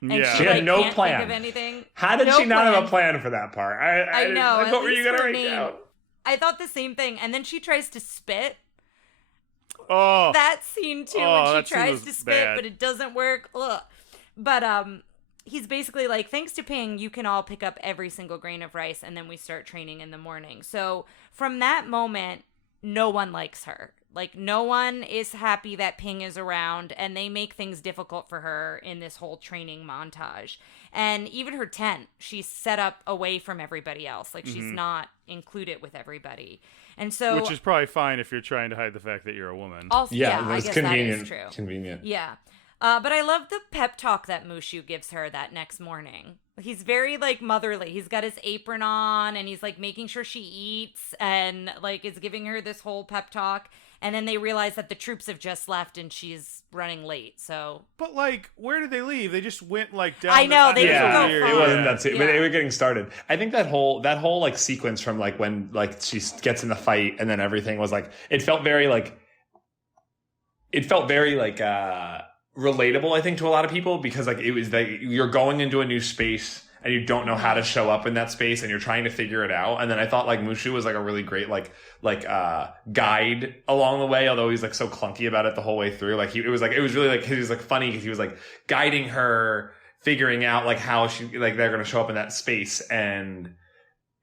And Yeah. She had no can't plan. Think of anything. How did she not have a plan for that part? I know. Like, what were you going to write name. down? I thought the same thing. And then she tries to spit. Oh, That scene too, Oh, when that she scene tries was to spit, bad. but it doesn't work. Ugh. But he's basically like, thanks to Ping, you can all pick up every single grain of rice, and then we start training in the morning. So from that moment, no one likes her. Like, no one is happy that Ping is around, and they make things difficult for her in this whole training montage. And even her tent, she's set up away from everybody else. Like, she's not included with everybody. And so, which is probably fine if you're trying to hide the fact that you're a woman. also, Yeah, I it's guess convenient. that is true. Convenient. Yeah. But I love the pep talk that Mushu gives her that next morning. He's very, like, motherly. He's got his apron on, and he's, like, making sure she eats, and, like, is giving her this whole pep talk. And then they realize that the troops have just left, and she's running late, so... But like, where did they leave? They just went like down. I know, they didn't go weird. It far. wasn't that serious, but Yeah. they were getting started. I think that whole like sequence from like when like she gets in the fight and then everything was like, it felt very like it felt very like relatable, I think, to a lot of people, because like it was like you're going into a new space and you don't know how to show up in that space and you're trying to figure it out. And then I thought like Mushu was like a really great guide along the way, although he's like so clunky about it the whole way through. Like it was really like he was like funny because he was like guiding her, figuring out like how she like they're going to show up in that space, and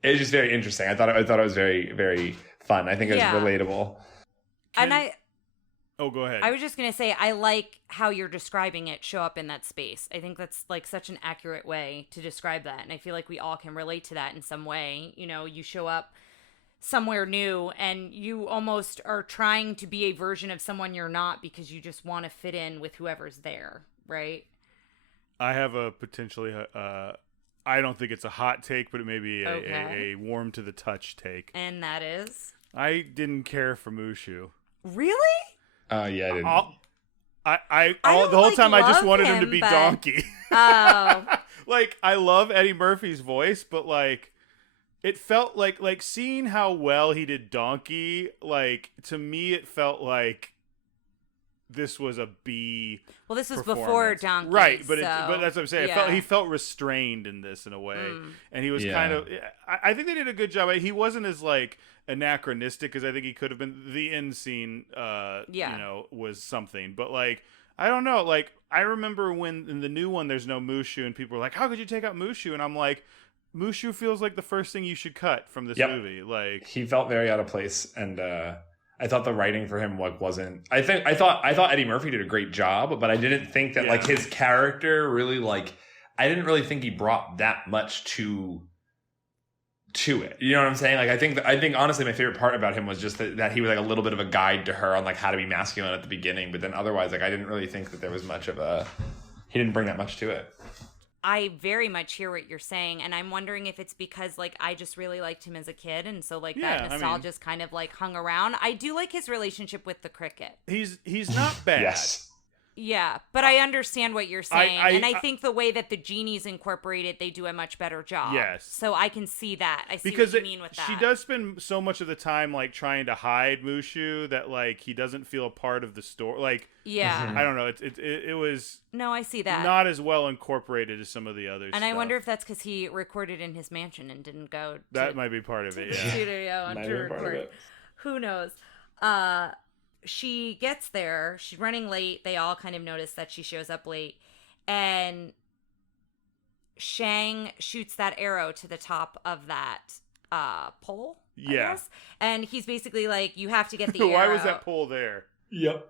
it was just very interesting. I thought it was very, very fun. I think it was relatable. Oh, go ahead. I was just going to say, I like how you're describing it, show up in that space. I think that's like such an accurate way to describe that. And I feel like we all can relate to that in some way. You know, you show up somewhere new and you almost are trying to be a version of someone you're not because you just want to fit in with whoever's there, right? I have a potentially, I don't think it's a hot take, but it may be a warm to the touch take. And that is? I didn't care for Mushu. Really? Yeah, I didn't. The whole time I just wanted him to be Donkey. Oh. Like, I love Eddie Murphy's voice, but like, it felt like seeing how well he did Donkey, like, to me it felt like this was a B. Well, this was before Donkey, right? But so, but that's what I'm saying. He felt restrained in this in a way, and he was kind of. I think they did a good job. He wasn't as like anachronistic as I think he could have been. The end scene, you know, was something. But like, I don't know. Like, I remember when in the new one there's no Mushu, and people were like, "How could you take out Mushu?" And I'm like, Mushu feels like the first thing you should cut from this movie. Like, he felt very out of place, and I thought the writing for him wasn't. I thought Eddie Murphy did a great job, but I didn't think that like his character really like. I didn't really think he brought that much to it. You know what I'm saying? Like, I think honestly my favorite part about him was just that he was like a little bit of a guide to her on like how to be masculine at the beginning, but then otherwise like I didn't really think that there was much of he didn't bring that much to it. I very much hear what you're saying, and I'm wondering if it's because like I just really liked him as a kid, and so like that nostalgia just kind of like hung around. I do like his relationship with the cricket. He's not bad. Yes. Yeah, but I understand what you're saying, and I think the way that the genies incorporate it, they do a much better job. Yes. So I can see that. I see because what you mean with that. She does spend so much of the time like trying to hide Mushu that like he doesn't feel a part of the story. Like, I don't know. It was no, I see that not as well incorporated as some of the others. And I wonder if that's because he recorded in his mansion and didn't go. That might be part of it. Yeah. Studio to record. Who knows? She gets there. She's running late. They all kind of notice that she shows up late. And Shang shoots that arrow to the top of that pole, I guess. And he's basically like, you have to get the arrow. Why was that pole there? Yep.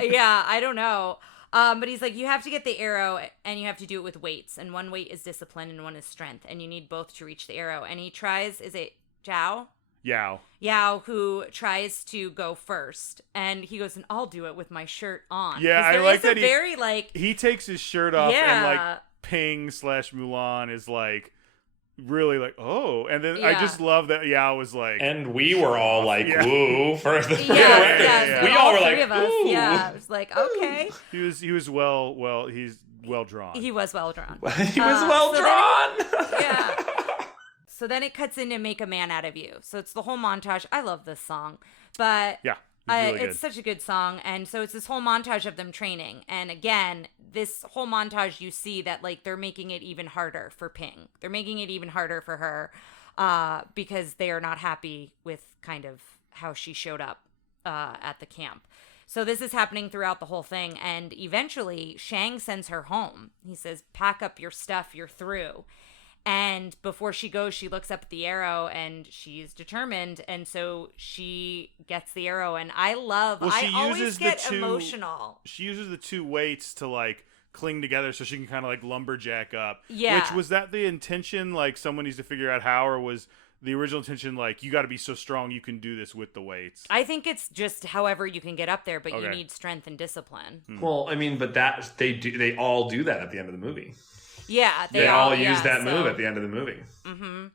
Yeah, I don't know. But he's like, you have to get the arrow, and you have to do it with weights. And one weight is discipline, and one is strength. And you need both to reach the arrow. And he tries, is it Zhao? Yao, who tries to go first, and he goes, and I'll do it with my shirt on. Yeah, I like that. He takes his shirt off, and like Ping / Mulan is like really like, oh, and then I just love that Yao was like, and we were all like, woo, for the we all were like, ooh. Yeah, it was like, okay. He was he's well drawn. He was well drawn. He was well drawn. Yeah. So then it cuts into Make a Man Out of You. So it's the whole montage. I love this song. But it's such a good song. And so it's this whole montage of them training. And again, this whole montage, you see that like they're making it even harder for Ping. They're making it even harder for her because they are not happy with kind of how she showed up at the camp. So this is happening throughout the whole thing. And eventually, Shang sends her home. He says, pack up your stuff. You're through. And before she goes, she looks up at the arrow and she's determined. And so she gets the arrow. And I always get emotional. She uses the two weights to like cling together so she can kind of like lumberjack up. Yeah. Which was that the intention? Like someone needs to figure out how, or was the original intention like you got to be so strong you can do this with the weights? I think it's just however you can get up there, but you need strength and discipline. Well, I mean, but they all do that at the end of the movie. Yeah, they all use that move at the end of the movie. Mm-hmm.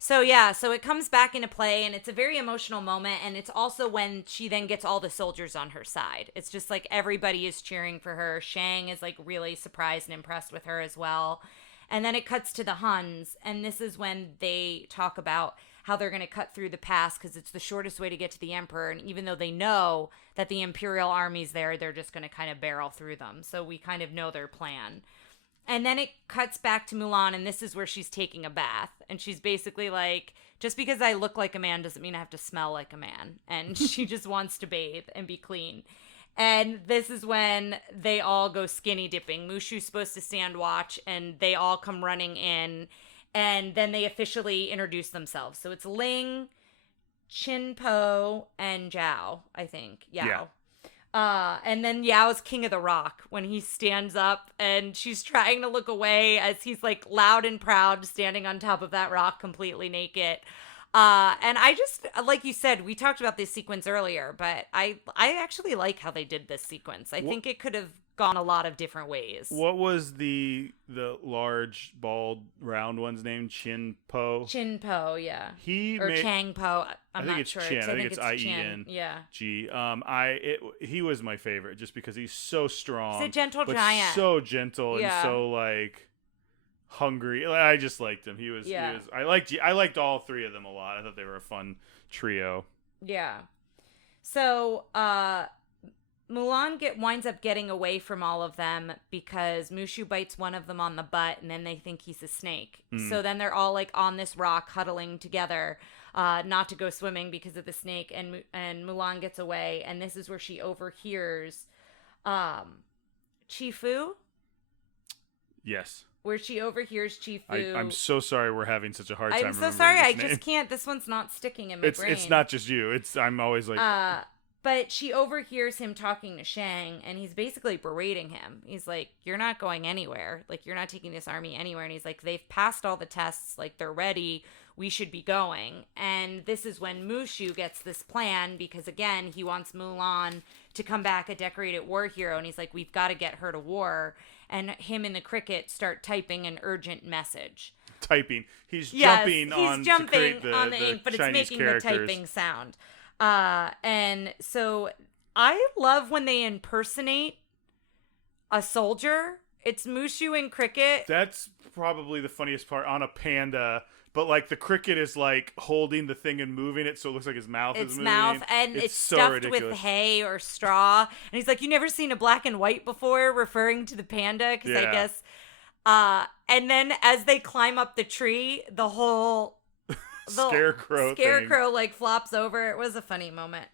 So it comes back into play, and it's a very emotional moment, and it's also when she then gets all the soldiers on her side. It's just like everybody is cheering for her. Shang is like really surprised and impressed with her as well. And then it cuts to the Huns, and this is when they talk about how they're going to cut through the pass because it's the shortest way to get to the Emperor. And even though they know that the Imperial army's there, they're just going to kind of barrel through them. So we kind of know their plan. And then it cuts back to Mulan, and this is where she's taking a bath. And she's basically like, just because I look like a man doesn't mean I have to smell like a man. And she just wants to bathe and be clean. And this is when they all go skinny dipping. Mushu's supposed to stand watch, and they all come running in. And then they officially introduce themselves. So it's Ling, Chin Po, and Zhao, I think. Yao. Yeah. And then Yao's King of the Rock when he stands up and she's trying to look away as he's like loud and proud standing on top of that rock completely naked. And I just, like you said, we talked about this sequence earlier, but I actually like how they did this sequence. I think it could have gone a lot of different ways. What was the large, bald, round one's name? Chin Po? Chin Po, yeah. Or Chang Po. I'm not it's sure. Chin. I think it's Chin. Yeah. G. He was my favorite just because he's so strong. He's a gentle but giant. so gentle and so like hungry. I just liked him. He was. I liked all three of them a lot. I thought they were a fun trio. Yeah. So, Mulan winds up getting away from all of them because Mushu bites one of them on the butt, and then they think he's a snake. So then they're all like on this rock huddling together, not to go swimming because of the snake, and Mulan gets away, and this is where she overhears Chifu. Yes. Where she overhears Chifu. I'm so sorry we're having such a hard time. I'm so sorry. I just can't. This one's not sticking in my brain. It's not just you. I'm always like. But she overhears him talking to Shang, and he's basically berating him. He's like, you're not going anywhere. Like, you're not taking this army anywhere. And he's like, they've passed all the tests. Like, they're ready. We should be going. And this is when Mushu gets this plan because, again, he wants Mulan to come back a decorated war hero. And he's like, we've got to get her to war. And him and the cricket start typing an urgent message. Typing. He's jumping to create on the ink, but Chinese it's making characters. the typing sound. And so I love when they impersonate a soldier. It's Mushu and cricket. That's probably the funniest part on a panda. But like the cricket is like holding the thing and moving it, so it looks like his mouth is moving. And it's so stuffed ridiculous. with hay or straw. And he's like, "You never seen a black and white before?" Referring to the panda, because I guess. And then as they climb up the tree, the whole scarecrow like flops over. It was a funny moment.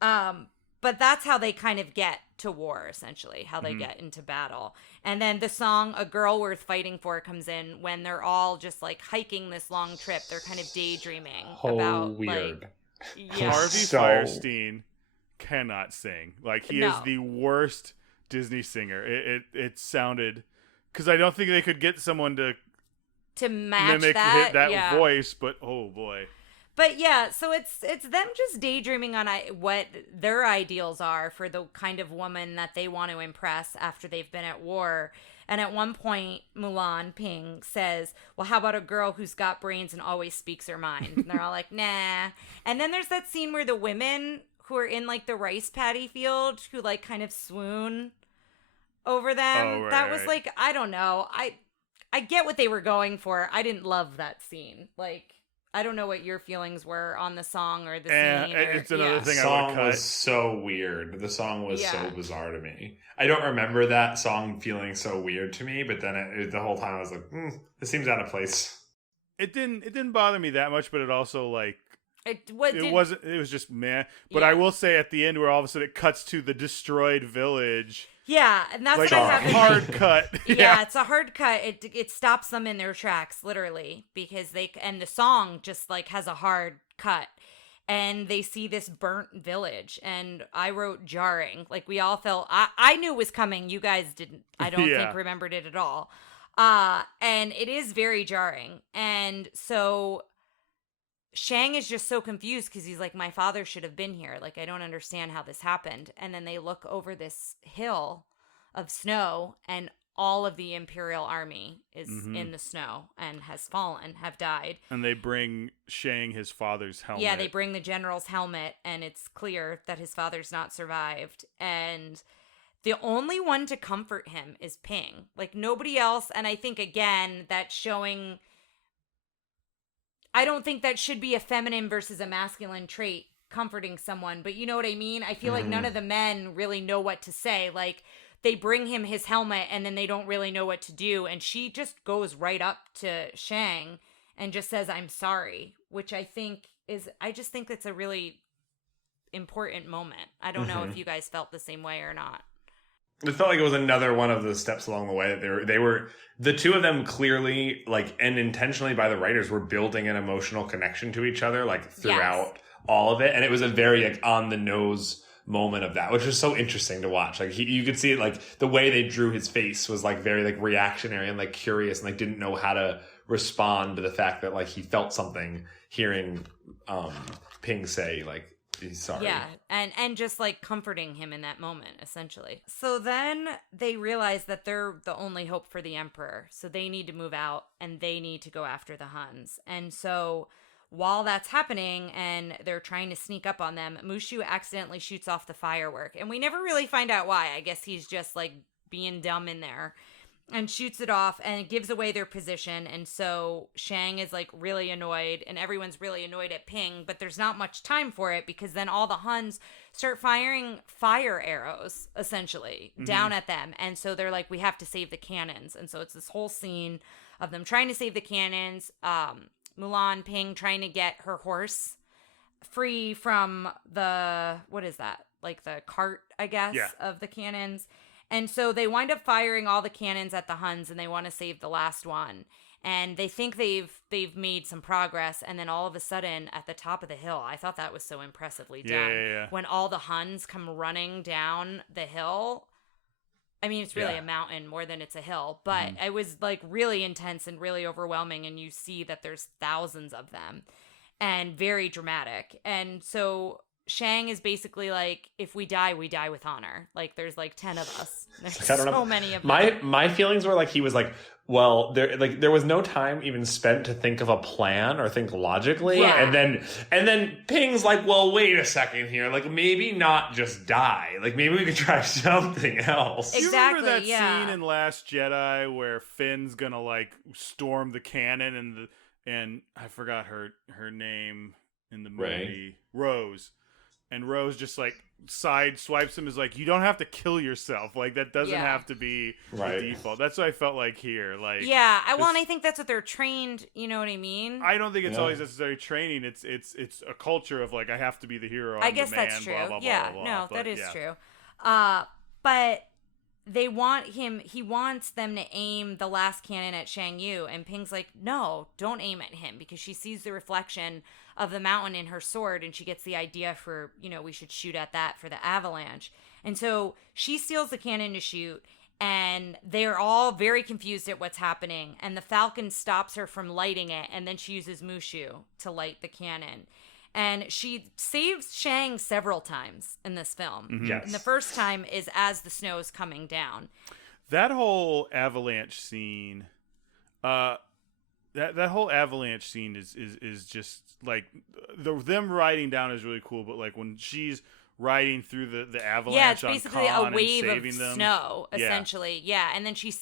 But that's how they kind of get to war, essentially, how they get into battle. And then the song A Girl Worth Fighting For comes in when they're all just like hiking this long trip. They're kind of daydreaming about weird. Harvey Firestein cannot sing. Like he is the worst Disney singer. It sounded, because I don't think they could get someone to mimic that voice, but oh boy. But yeah, so it's them just daydreaming on what their ideals are for the kind of woman that they want to impress after they've been at war. And at one point, Mulan Ping says, well, how about a girl who's got brains and always speaks her mind? And they're all like, nah. And then there's that scene where the women who are in like the rice paddy field who like kind of swoon over them. Oh, right, that was like, I don't know. I get what they were going for. I didn't love that scene. Like, I don't know what your feelings were on the song or the scene. It's another thing the I song would cut. was so weird. The song was so bizarre to me. I don't remember that song feeling so weird to me, but then the whole time I was like, this seems out of place. It didn't bother me that much, but it also like it was just meh. But I will say at the end where all of a sudden it cuts to the destroyed village. Yeah, and that's like what I have. Hard cut. Yeah, it's a hard cut. It stops them in their tracks, literally, because the song just like has a hard cut, and they see this burnt village, and I wrote jarring. Like we all felt. I knew it was coming. You guys didn't. I don't think remembered it at all. And it is very jarring, and so Shang is just so confused because he's like, my father should have been here. Like, I don't understand how this happened. And then they look over this hill of snow, and all of the Imperial army is in the snow and has died. And they bring Shang his father's helmet. Yeah, they bring the general's helmet, and it's clear that his father's not survived. And the only one to comfort him is Ping. Like, nobody else. And I think, again, that's showing I don't think that should be a feminine versus a masculine trait, comforting someone. But you know what I mean? I feel like none of the men really know what to say. Like, they bring him his helmet and then they don't really know what to do. And she just goes right up to Shang and just says, I'm sorry, which I just think that's a really important moment. I don't know if you guys felt the same way or not. It felt like it was another one of the steps along the way that they were the two of them clearly, like, and intentionally by the writers, were building an emotional connection to each other, like, throughout all of it. And it was a very, like, on the nose moment of that, which was so interesting to watch. Like, you could see it, like, the way they drew his face was, like, very, like, reactionary and, like, curious and, like, didn't know how to respond to the fact that, like, he felt something hearing Ping say, like, he's sorry. Yeah, and just, like, comforting him in that moment, essentially. So then they realize that they're the only hope for the Emperor, so they need to move out, and they need to go after the Huns. And so while that's happening and they're trying to sneak up on them, Mushu accidentally shoots off the firework. And we never really find out why. I guess he's just, like, being dumb in there. And shoots it off, and it gives away their position. And so Shang is, like, really annoyed, and everyone's really annoyed at Ping. But there's not much time for it, because then all the Huns start firing fire arrows, essentially, down at them. And so they're like, we have to save the cannons. And so it's this whole scene of them trying to save the cannons. Mulan, Ping trying to get her horse free from the, what is that? Like the cart, I guess, of the cannons. And so they wind up firing all the cannons at the Huns, and they want to save the last one. And they think they've made some progress, and then all of a sudden, at the top of the hill, I thought that was so impressively done. When all the Huns come running down the hill. I mean, it's really a mountain more than it's a hill, but it was, like, really intense and really overwhelming, and you see that there's thousands of them, and very dramatic. And so Shang is basically like, if we die with honor. Like, there's, like, 10 of us. There's so many of them. My feelings were like, he was like, well, there was no time even spent to think of a plan or think logically. Yeah. And then Ping's like, well, wait a second here. Like, maybe not just die. Like, maybe we could try something else. Exactly, Do you remember that scene in Last Jedi where Finn's gonna, like, storm the cannon and I forgot her name in the movie. Rose. And Rose just, like, side swipes him, is like, you don't have to kill yourself. Like, that doesn't have to be the default. That's what I felt like here. Like, and I think that's what they're trained. You know what I mean? I don't think it's always necessary training. It's a culture of, like, I have to be the hero. I guess the man, that's true. Blah, blah, yeah, blah, blah, no, but, that is true. But they want him. He wants them to aim the last cannon at Shang Yu, and Ping's like, no, don't aim at him, because she sees the reflection of the mountain in her sword, and she gets the idea for, we should shoot at that for the avalanche. And so she steals the cannon to shoot, and they're all very confused at what's happening. And the Falcon stops her from lighting it, and then she uses Mushu to light the cannon. And she saves Shang several times in this film. Mm-hmm. Yes. And the first time is as the snow is coming down. That whole avalanche scene, that whole avalanche scene is just, like, them riding down is really cool, but, like, when she's riding through the avalanche, it's basically on Khan a wave and of saving them. snow, essentially. Yeah, and then she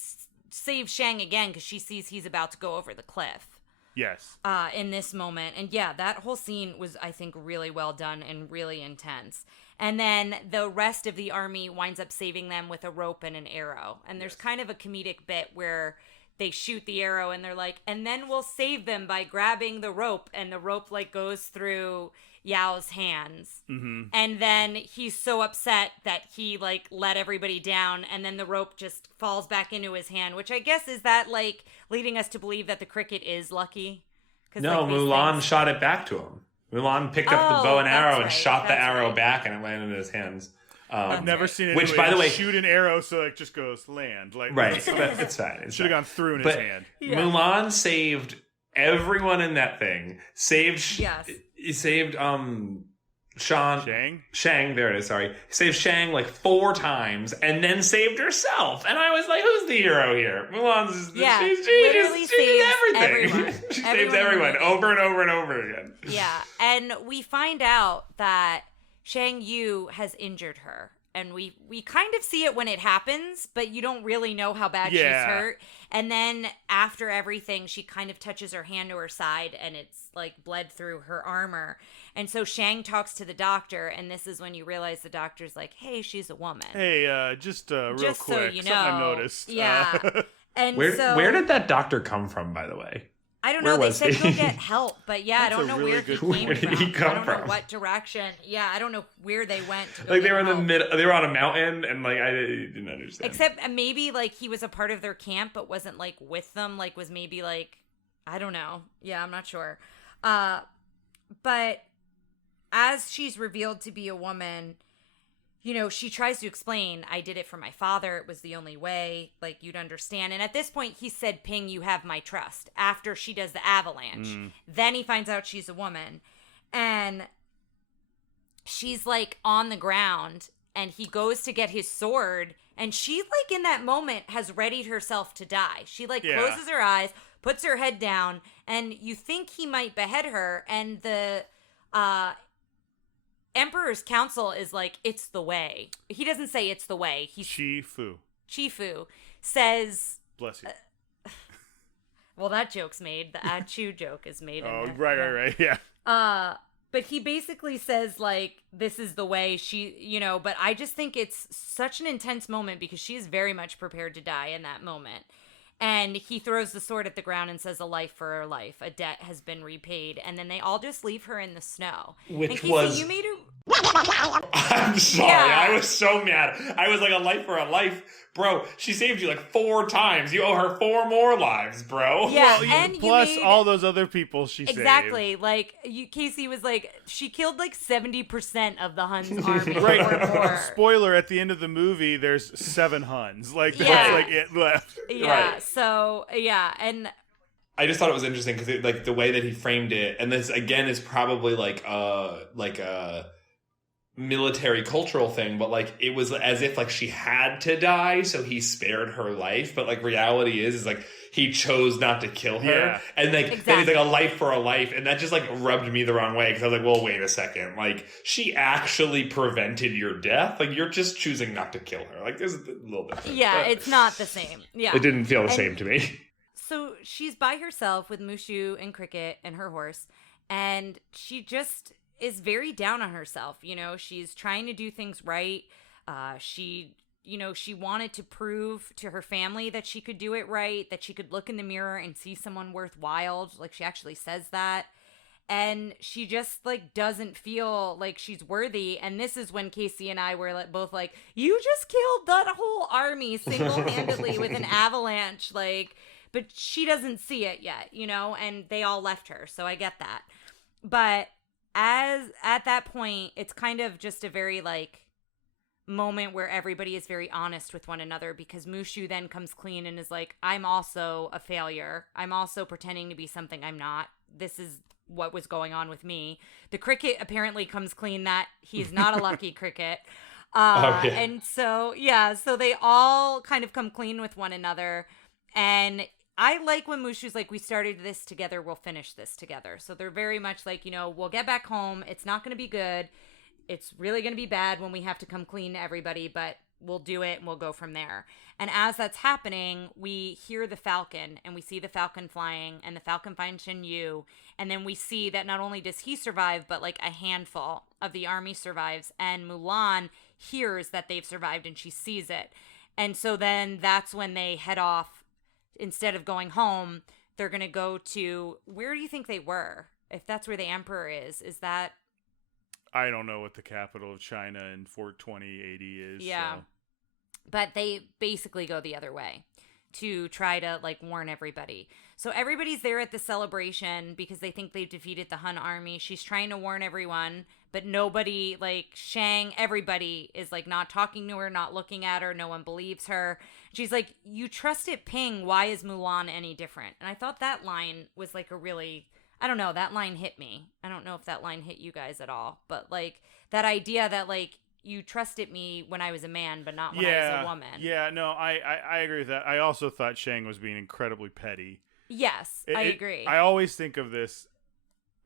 saves Shang again because she sees he's about to go over the cliff. Yes. In this moment. And yeah, that whole scene was, I think, really well done and really intense. And then the rest of the army winds up saving them with a rope and an arrow. And there's kind of a comedic bit where they shoot the arrow and they're like, and then we'll save them by grabbing the rope. And the rope, like, goes through Yao's hands. Mm-hmm. And then he's so upset that he, like, let everybody down, and then the rope just falls back into his hand, which I guess is that, like, leading us to believe that the cricket is lucky. No, like, Mulan shot it back to him. Mulan picked up the bow and arrow and shot the arrow back, and it landed in his hands. I've never seen anyone by the way, shoot an arrow so it just goes land. Like, right, it's fine. Should have gone through in his hand. Yeah. Mulan saved everyone in that thing. He saved Shang, there it is, sorry. Saved Shang like 4 times and then saved herself. And I was like, who's the hero here? Mulan's literally she saves everything. Everyone. She saves everyone over and over and over again. Yeah, and we find out that Shang Yu has injured her. and we kind of see it when it happens, but you don't really know how bad she's hurt. And then after everything, she kind of touches her hand to her side, and it's like bled through her armor. And so Shang talks to the doctor, and this is when you realize the doctor's like, hey, she's a woman. Hey, just real quick, so you know. something I noticed. Yeah. And where did that doctor come from, by the way? I don't know. They said he'll get help, but I don't know where he came from. Where did he come I don't from? know what direction. Yeah, I don't know where they went. To go Like they were in help. the mid. They were on a mountain, and like I didn't understand. Except maybe like he was a part of their camp, but wasn't like with them. Like was maybe like I don't know. Yeah, I'm not sure. But as she's revealed to be a woman, you know, she tries to explain, I did it for my father. It was the only way, like, you'd understand. And at this point, he said, Ping, you have my trust. After she does the avalanche. Then he finds out she's a woman. And she's, like, on the ground. And he goes to get his sword. And she, like, in that moment, has readied herself to die. She, like, closes her eyes, puts her head down. And you think he might behead her. And the Emperor's council is like, it's the way. He doesn't say it's the way. Chifu says... Bless you. Well, that joke's made. The Achu joke is made. Oh, right, yeah. But he basically says, like, this is the way she, you know, but I just think it's such an intense moment because she is very much prepared to die in that moment. And he throws the sword at the ground and says, a life for a life. A debt has been repaid. And then they all just leave her in the snow. Which Casey, was... You made her... I'm sorry. Yeah. I was so mad. I was like, a life for a life. Bro, she saved you like 4 times. You owe her 4 more lives, bro. Yeah, Well, and plus you made... all those other people she Exactly. saved. Like, Casey was like, she killed like 70% of the Hun's army. Right. Or more. Spoiler, at the end of the movie, there's 7 Huns. Like, that's Yeah. like it left. Yeah, Right. so, yeah, and... I just thought it was interesting because like the way that he framed it, and this again is probably like a military cultural thing, but like it was as if like she had to die, so he spared her life. But like reality is like he chose not to kill her, Yeah. and like Exactly. then he's like a life for a life, and that just like rubbed me the wrong way because I was like, well, wait a second, like she actually prevented your death. Like you're just choosing not to kill her. Like there's a little different. Yeah, but it's not the same. Yeah. it didn't feel the And- same to me. So she's by herself with Mushu and Cricket and her horse, and she just is very down on herself. You know, she's trying to do things right. She wanted to prove to her family that she could do it right, that she could look in the mirror and see someone worthwhile. Like she actually says that. And she just like doesn't feel like she's worthy. And this is when Casey and I were like, both like, you just killed that whole army single-handedly with an avalanche. Like, but she doesn't see it yet, you know, and they all left her. So I get that. But at that point, it's kind of just a very like moment where everybody is very honest with one another because Mushu then comes clean and is like, I'm also a failure. I'm also pretending to be something I'm not. This is what was going on with me. The Cricket apparently comes clean that he's not a lucky Cricket. And so, yeah, so they all kind of come clean with one another. And I like when Mushu's like, we started this together, we'll finish this together. So they're very much like, you know, we'll get back home. It's not going to be good. It's really going to be bad when we have to come clean to everybody, but we'll do it and we'll go from there. And as that's happening, we hear the Falcon and we see the Falcon flying and the Falcon finds Shin Yu. And then we see that not only does he survive, but like a handful of the army survives. And Mulan hears that they've survived and she sees it. And so then that's when they head off. Instead of going home, they're going to go to, where do you think they were? If that's where the Emperor is that? I don't know what the capital of China in 2080 is. Yeah. So. But they basically go the other way to try to like warn everybody. So everybody's there at the celebration because they think they've defeated the Hun army. She's trying to warn everyone, but nobody, like Shang, everybody is like not talking to her, not looking at her. No one believes her. She's like, you trusted Ping. Why is Mulan any different? And I thought that line was like a really, I don't know, that line hit me. I don't know if that line hit you guys at all, but like that idea that like you trusted me when I was a man, but not when I was a woman. Yeah, no, I agree with that. I also thought Shang was being incredibly petty. Yes, I agree. I always think of this.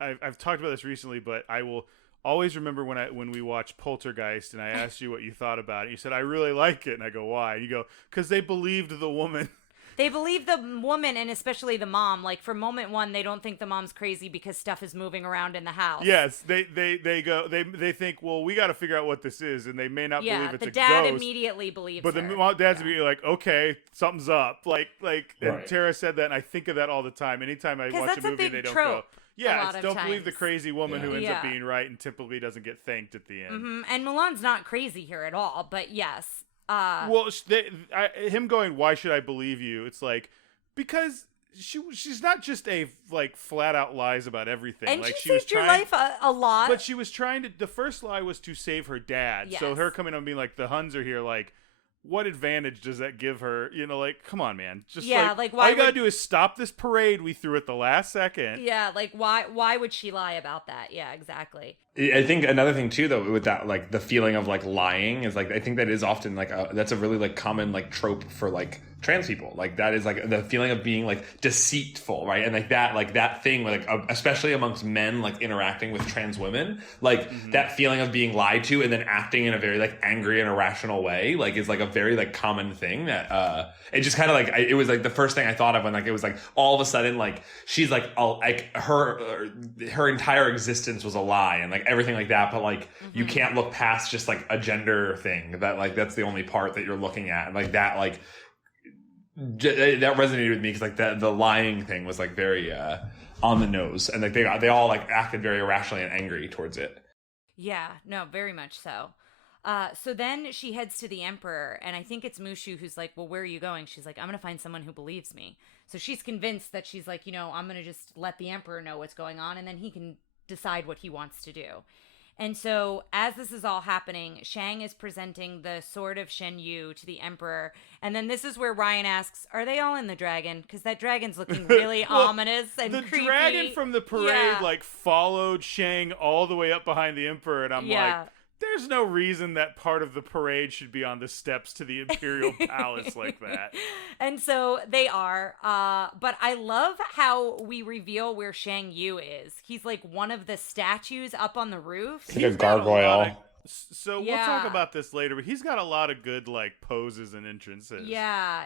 I've talked about this recently, but I will always remember when we watched Poltergeist and I asked you what you thought about it. You said, I really like it. And I go, why? And you go, because they believed the woman. They believe the woman, and especially the mom. Like, for moment one, they don't think the mom's crazy because stuff is moving around in the house. Yes, they think, well, we got to figure out what this is, and they may not believe it's a ghost. Yeah, the dad immediately believes but her. the dad's immediately like, okay, something's up. Like, and Right. Tara said that, and I think of that all the time. Anytime I watch a movie, they don't trope. go, don't believe the times. crazy woman who ends up Yeah. being right and typically doesn't get thanked at the end. Mm-hmm. And Mulan's not crazy here at all, but yes. Well, him going, why should I believe you? It's like, because she's not just a like flat out lies about everything. And like she was saved your trying, life a lot. but she was trying to. The first lie was to save her dad. Yes. So her coming on being like, the Huns are here. Like, what advantage does that give her? You know, like, come on, man. Just like, why all you gotta do is stop this parade we threw at the last second. Yeah, like why would she lie about that? Yeah, exactly. I think another thing too, though, with that, like the feeling of like lying is like, I think that is often like that's a really like common like trope for like trans people. Like that is like the feeling of being like deceitful, right? And like that thing, like especially amongst men, like interacting with trans women, like that feeling of being lied to and then acting in a very like angry and irrational way, like is like a very like common thing that it just kind of like it was like the first thing I thought of when like it was like all of a sudden like she's like her entire existence was a lie and like everything like that, but like you can't look past just like a gender thing that like that's the only part that you're looking at, and like that like that resonated with me because like the lying thing was like very on the nose, and like they all like acted very irrationally and angry towards it. Yeah, no, very much so. So then she heads to the Emperor, and I think it's Mushu who's like, well, where are you going? She's like, I'm going to find someone who believes me. So she's convinced that she's like, I'm going to just let the Emperor know what's going on, and then he can decide what he wants to do. And so as this is all happening, Shang is presenting the sword of Shen Yu to the Emperor. And then this is where Ryan asks, are they all in the dragon? Because that dragon's looking really ominous and creepy. The dragon from the parade like followed Shang all the way up behind the Emperor, and I'm like, there's no reason that part of the parade should be on the steps to the Imperial Palace like that. And so they are. But I love how we reveal where Shang Yu is. He's like one of the statues up on the roof. He's like a gargoyle. So we'll talk about this later, but he's got a lot of good like poses and entrances. Yeah.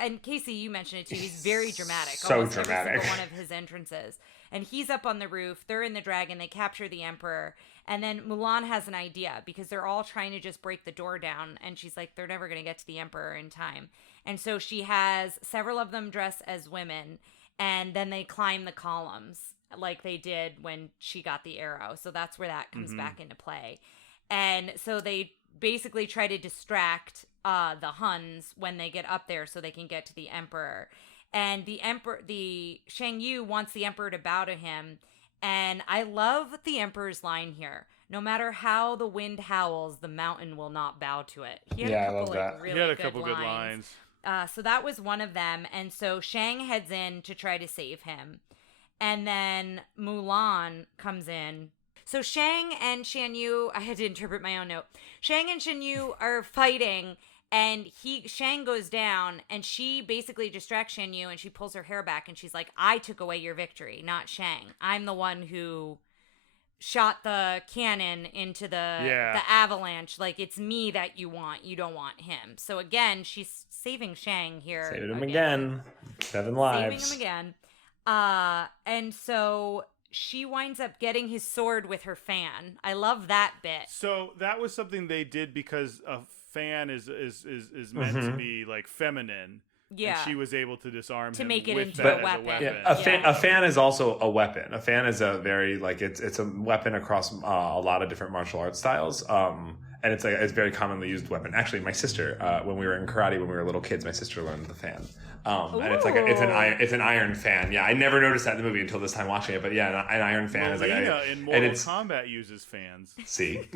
And Casey, you mentioned it too. He's very dramatic. So almost dramatic. Every single one of his entrances. And he's up on the roof. They're in the dragon. They capture the Emperor. And then Mulan has an idea because they're all trying to just break the door down. And she's like, they're never going to get to the Emperor in time. And so she has several of them dress as women. And then they climb the columns like they did when she got the arrow. So that's where that comes back into play. And so they basically try to distract the Huns when they get up there so they can get to the Emperor. And the Shang Yu wants the Emperor to bow to him. And I love the Emperor's line here. No matter how the wind howls, the mountain will not bow to it. He had a couple, I love that. Really he had a good couple lines. good lines. So that was one of them. And so Shang heads in to try to save him. And then Mulan comes in. So Shang and Shan Yu, I had to interpret my own note. Shang and Shan Yu are fighting, and Shang goes down, and she basically distracts Shan Yu, and she pulls her hair back, and she's like, I took away your victory, not Shang. I'm the one who shot the cannon into the avalanche. Like, it's me that you want. You don't want him. So again, she's saving Shang here. Saved him again. 7 lives. Saving him again. And so she winds up getting his sword with her fan. I love that bit. So that was something they did because a fan is meant to be like feminine. Yeah. And she was able to disarm to him make it with into that a as weapon. A fan is also a weapon. A fan is a very like it's a weapon across a lot of different martial arts styles. And it's a very commonly used weapon. Actually, my sister, when we were in karate when we were little kids, my sister learned the fan. And it's like it's an iron fan. Yeah, I never noticed that in the movie until this time watching it. But yeah, an iron fan is like in Mortal Kombat uses fans. See,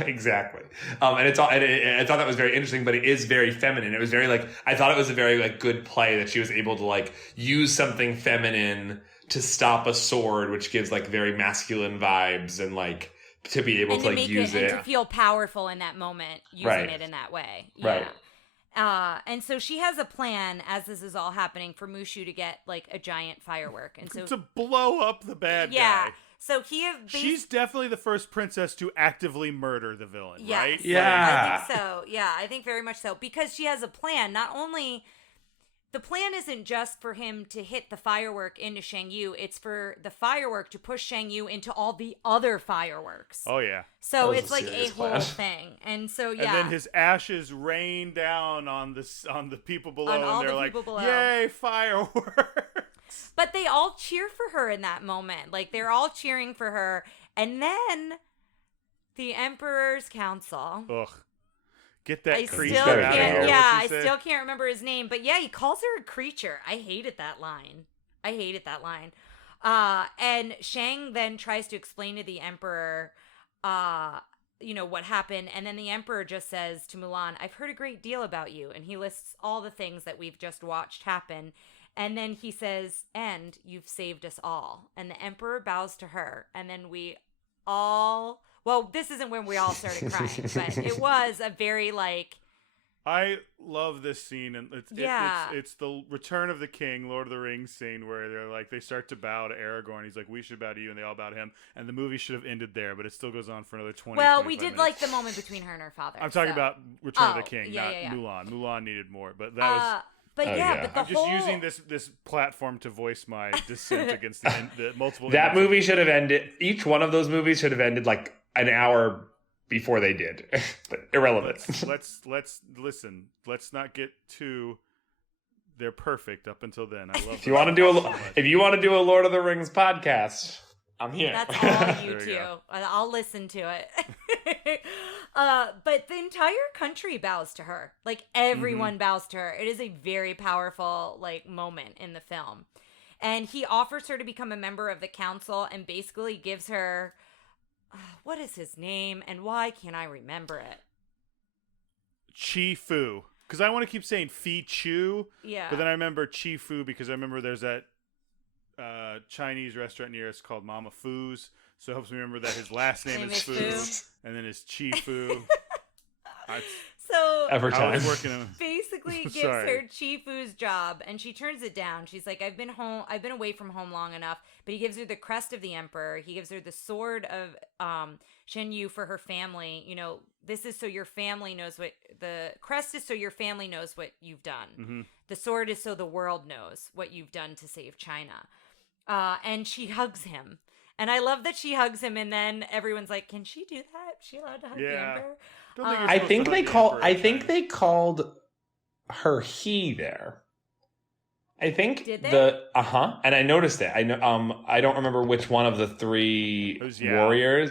exactly. And it's all. I thought that was very interesting, but it is very feminine. It was very like I thought it was a very like good play that she was able to like use something feminine to stop a sword, which gives like very masculine vibes and like. To be able to like use it and to feel powerful in that moment using it in that way. Yeah. Right. And so she has a plan as this is all happening for Mushu to get like a giant firework. And so to blow up the bad guy. So she's definitely the first princess to actively murder the villain, yes, right? Yeah. I think so. Yeah, I think very much so. Because she has a plan. Not only... The plan isn't just for him to hit the firework into Shang Yu. It's for the firework to push Shang Yu into all the other fireworks. Oh, yeah. So That it's was a like a serious whole plan. thing. And so, yeah. And then his ashes rain down on the people below, On all and they're the like, people below. "Yay, fireworks!" But they all cheer for her in that moment. Like, they're all cheering for her. And then the Emperor's Council. Ugh, get that I creature still out of out can't. of here. Yeah, What's I he say? still can't remember his name. But yeah, he calls her a creature. I hated that line. And Shang then tries to explain to the Emperor, what happened. And then the Emperor just says to Mulan, "I've heard a great deal about you." And he lists all the things that we've just watched happen. And then he says, "And you've saved us all." And the Emperor bows to her. And then we all... Well, this isn't when we all started crying, but it was a very, I love this scene, and it's the Return of the King, Lord of the Rings scene, where they start to bow to Aragorn. He's like, "We should bow to you," and they all bow to him. And the movie should have ended there, but it still goes on for another 20. well, we 25 did minutes. like the moment between her and her father. I'm talking so. about Return of the Oh, King, yeah, not yeah, yeah. Mulan. Mulan needed more, but that was. But Oh, yeah, yeah. but the I'm just whole... using this platform to voice my dissent against the multiple. That images. movie should have ended. Each one of those movies should have ended like an hour before they did. But irrelevant. Let's listen. Let's not get too. They're perfect up until then. I love. If you want to do a Lord of the Rings podcast, I'm here. That's all you There we two. go. I'll listen to it. But the entire country bows to her. Like, everyone bows to her. It is a very powerful, moment in the film. And he offers her to become a member of the council and basically gives her... what is his name, and why can't I remember it? Chi Fu. Because I want to keep saying Fi Chu, Yeah. but then I remember Chi Fu because I remember there's that Chinese restaurant near us called Mama Fu's. So it helps me remember that his last name is Fu, and then his Chi Fu. So Every I time. was working on. basically gives Sorry. her Chi Fu's job, and she turns it down. She's like, I've been away from home long enough. But he gives her the crest of the Emperor. He gives her the sword of Shen Yu for her family. This is so your family knows what... The crest is so your family knows what you've done. Mm-hmm. The sword is so the world knows what you've done to save China. And she hugs him. And I love that she hugs him, and then everyone's like, "Can she do that? Is she allowed to hug the Yeah. Emperor?" Don't think you're I supposed think to they hug the call. Emperor I in think China. they called her he there. I think Did they? and I noticed it. I know. I don't remember which one of the three It was Yao. warriors.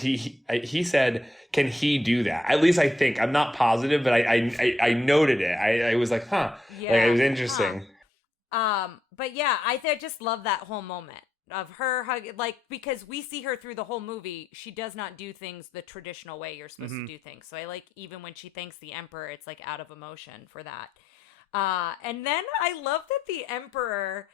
He said, "Can he do that?" At least I think. I'm not positive, but I noted it. I was like, huh. Yeah. Like, it was interesting. But yeah, I just love that whole moment of her hug, because we see her through the whole movie. She does not do things the traditional way you're supposed to do things. So I like, even when she thanks the Emperor, it's like out of emotion for that. And then I love that the Emperor,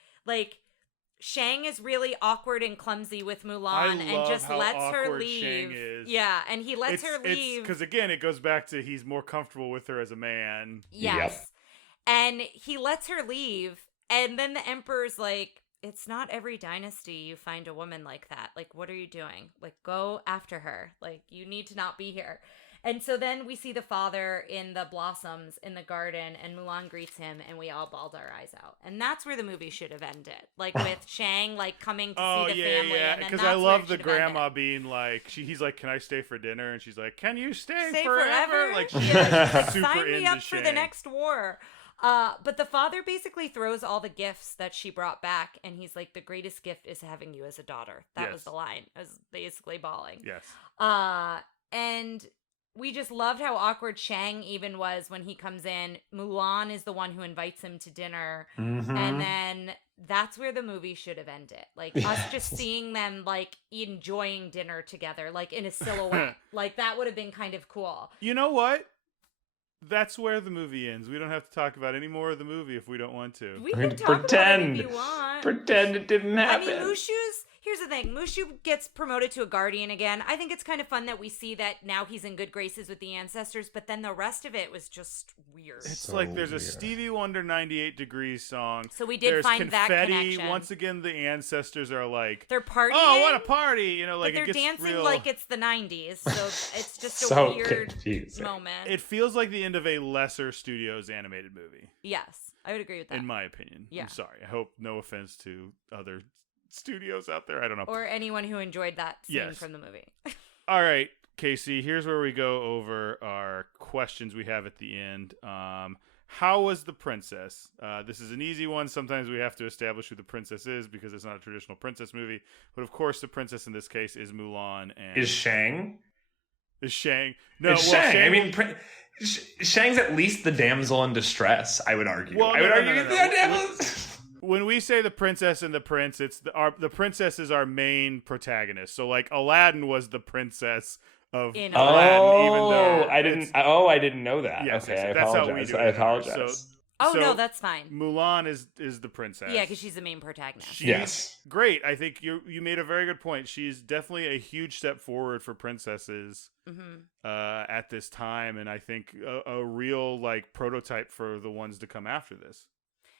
Shang is really awkward and clumsy with Mulan and love just how lets her awkward leave. Shang is. Yeah, and he lets her leave. Because again, it goes back to he's more comfortable with her as a man. Yes. Yep. And he lets her leave, and then the Emperor's like, "It's not every dynasty you find a woman like that. What are you doing? Go after her. You need to not be here." And so then we see the father in the blossoms in the garden, and Mulan greets him, and we all bawled our eyes out. And that's where the movie should have ended. With Shang, coming to see the family. Yeah. And then Because that's I where love it the should have ended. grandma being like, he's like, "Can I stay for dinner?" And she's like, "Can you stay Stay forever?" forever? She's Yeah, super sign me into up for the Shang. next war. But the father basically throws all the gifts that she brought back, and he's like, "The greatest gift is having you as a daughter." That was Yes. the line. I was basically bawling. Yes. And we just loved how awkward Shang even was when he comes in. Mulan is the one who invites him to dinner. Mhm. And then that's where the movie should have ended. Us just seeing them, enjoying dinner together, in a silhouette. That would have been kind of cool. You know what? That's where the movie ends. We don't have to talk about any more of the movie if we don't want to. We I mean, can talk about it if you want. Pretend it didn't I happen. mean, Mushu's... here's the thing. Mushu gets promoted to a guardian again. I think it's kind of fun that we see that now he's in good graces with the ancestors, but then the rest of it was just weird. It's So like there's a weird. Stevie Wonder 98 Degrees song. So we did There's find confetti. that connection. Once again, the ancestors are like, They're partying. oh, what a party! You know, like but they're it gets dancing real... like it's the 90s, so it's just a So weird confusing. moment. It feels like the end of a lesser Studios animated movie, Yes, I would agree with that. in my opinion. Yeah. I'm sorry. I hope no offense to other studios out there. I don't know. Or anyone who enjoyed that scene Yes. from the movie. All right, Casey, here's where we go over our questions we have at the end. How was the princess? This is an easy one. Sometimes we have to establish who the princess is because it's not a traditional princess movie. But of course, the princess in this case is Mulan. And Is Shang? Is Shang? No, It's well, Shang. I mean, Shang's at least the damsel in distress, I would argue. Well, I would no, argue no, he's no. the damsel. When we say the princess and the prince, it's the princess is our main protagonist. So like Aladdin was the princess of In Aladdin, even though I didn't know that. Yes, Okay, yes, I that's how we apologize. do it I here. apologize. Oh, So- no, that's fine. Mulan is the princess. Yeah, because she's the main protagonist. She's Yes. great. I think you made a very good point. She's definitely a huge step forward for princesses at this time, and I think a real like prototype for the ones to come after this.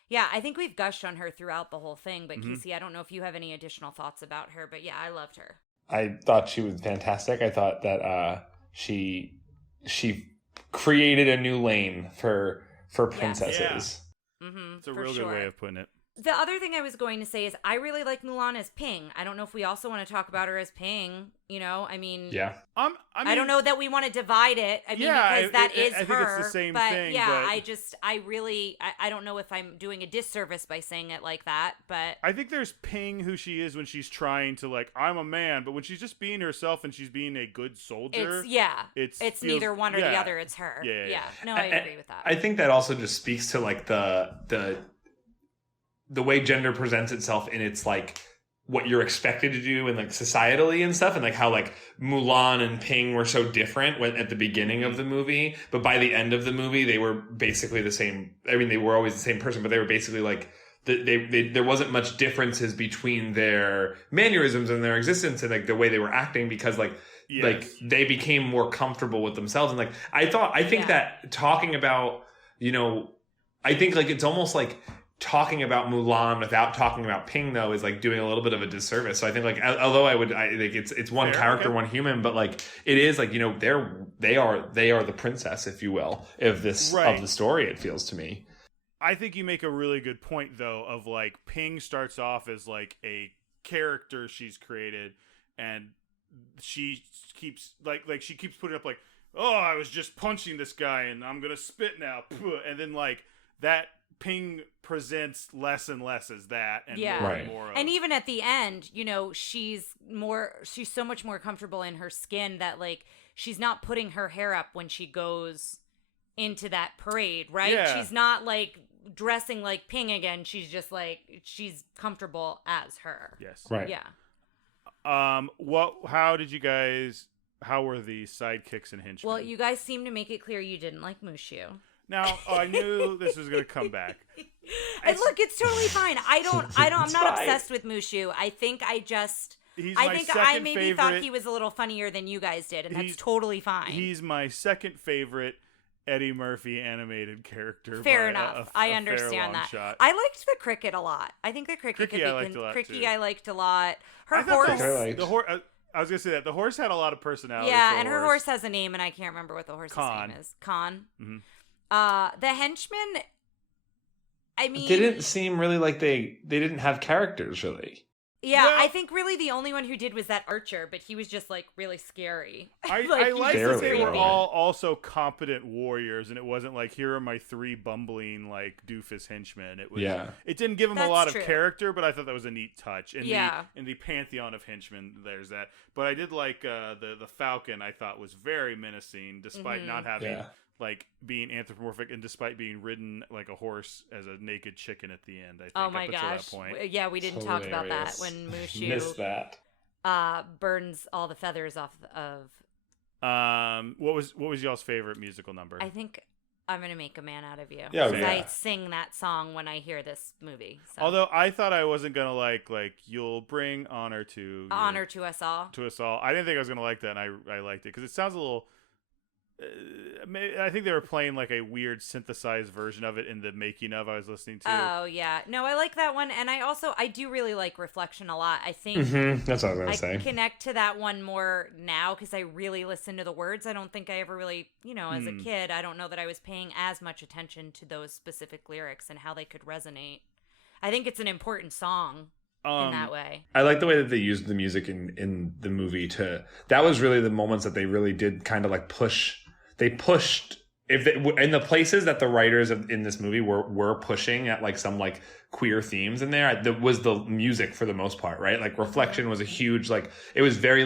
Yeah, I think we've gushed on her throughout the whole thing, but Mhm. Casey, I don't know if you have any additional thoughts about her, but yeah, I loved her. I thought she was fantastic. I thought that she created a new lane for princesses. It's a real good way of putting it. The other thing I was going to say is I really like Mulan as Ping. I don't know if we also want to talk about her as Ping. You know, I mean, Yeah. I mean, I don't know that we want to divide it. I mean, Yeah, because that is I think her. it's the same but thing, yeah, but- I don't know if I'm doing a disservice by saying it like that, but I think there's Ping who she is when she's trying to like I'm a man, but when she's just being herself and she's being a good soldier. it's feels- neither one or the yeah. other. It's her. Yeah. No, I agree with that. I think that also just speaks to like the way gender presents itself in its like what you're expected to do and like societally and stuff, and like how like Mulan and Ping were so different at the beginning of the movie, but by the end of the movie they were basically the same. I mean, they were always the same person, but they were basically like there wasn't much differences between their mannerisms and their existence and like the way they were acting, because like Yes. like they became more comfortable with themselves. And like I think that talking about, you know, I think like it's almost like talking about Mulan without talking about Ping though is like doing a little bit of a disservice. So I think like although I think it's one Fair, character, okay. one human, but like it is like, you know, they are the princess, if you will, of this Right. of the story, it feels to me. I think you make a really good point though of like Ping starts off as like a character she's created, and she keeps like she keeps putting up like, oh, I was just punching this guy and I'm gonna spit now, and then like that Ping presents less and less as that, and Yeah. more Right. and more of, And even at the end, you know, she's so much more comfortable in her skin that like she's not putting her hair up when she goes into that parade, right? Yeah. She's not like dressing like Ping again. She's just like she's comfortable as her. yes. Right. Yeah. How were the sidekicks and henchmen? Well, you guys seem to make it clear you didn't like Mushu. Now, I knew this was going to come back. And look, it's totally fine. I'm not It's fine. obsessed with Mushu. I think I My maybe second thought favorite- he was a little funnier than you guys did, and that's He's- totally fine. He's my second favorite Eddie Murphy animated character. Fair by enough. a I fair understand long that. shot. I liked the cricket a lot. I think the cricket Cricket could be I liked a lot, Cricket too. I liked a lot. Her I thought horse. Cricket I liked. the horse. I was gonna say that the horse had a lot of personality. Yeah, for a and her horse has a name, and I can't remember what the horse's Khan. name is. Khan. Mhm. The henchman. I mean, Didn't seem really like they didn't have characters really. yeah, Well- I think really the only one who did was that archer, but he was just like really scary. I Like, like he that Barely they were really. all also competent warriors, and it wasn't like here are my three bumbling like doofus henchmen. It was. Yeah. It didn't give them a That's lot true. of character, but I thought that was a neat touch. In Yeah. in the pantheon of henchmen, there's that. But I did like the Falcon. I thought was very menacing, despite Mhm. not having. Yeah. Like being anthropomorphic, and despite being ridden like a horse as a naked chicken at the end. I think Oh my up until gosh! that point. Yeah, we didn't talk about that Hilarious. when Missed Mushu that. burns all the feathers off of. What was y'all's favorite musical number? I think I'm gonna make a man out of you. Yeah, because yeah. I sing that song when I hear this movie. So. Although I thought I wasn't gonna like you'll bring honor to to us all. to us all. I didn't think I was gonna like that, and I liked it because it sounds a little. I think they were playing like a weird synthesized version of it in the making of I was listening to. Oh yeah, no, I like that one, and I do really like Reflection a lot. I think That's what I was gonna say. I connect to that one more now because I really listen to the words. I don't think I ever really, as a kid, I don't know that I was paying as much attention to those specific lyrics and how they could resonate. I think it's an important song. In that way, I like the way that they used the music in the movie that was really the moments that they really did kind of like push. They pushed in the places that the writers in this movie were pushing at like some like queer themes in there. That was the music for the most part, right? Like Reflection was a huge like it was very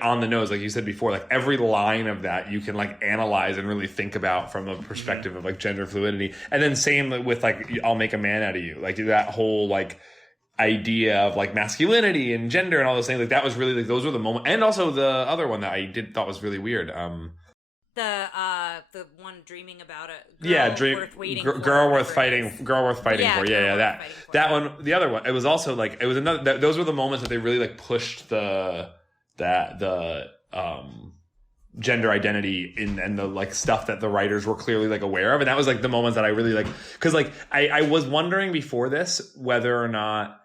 on the nose, like you said before. Like every line of that you can like analyze and really think about from a perspective of like gender fluidity. And then same with like I'll make a man out of you, like that whole like idea of like masculinity and gender and all those things. Like that was really like those were the moments. And also the other one that I thought was really weird. The one dreaming about it. Girl worth fighting for. That one. The other one. It was also like it was another. Those were the moments that they really like pushed the gender identity and the like stuff that the writers were clearly like aware of, and that was like the moments that I really like because like I was wondering before this whether or not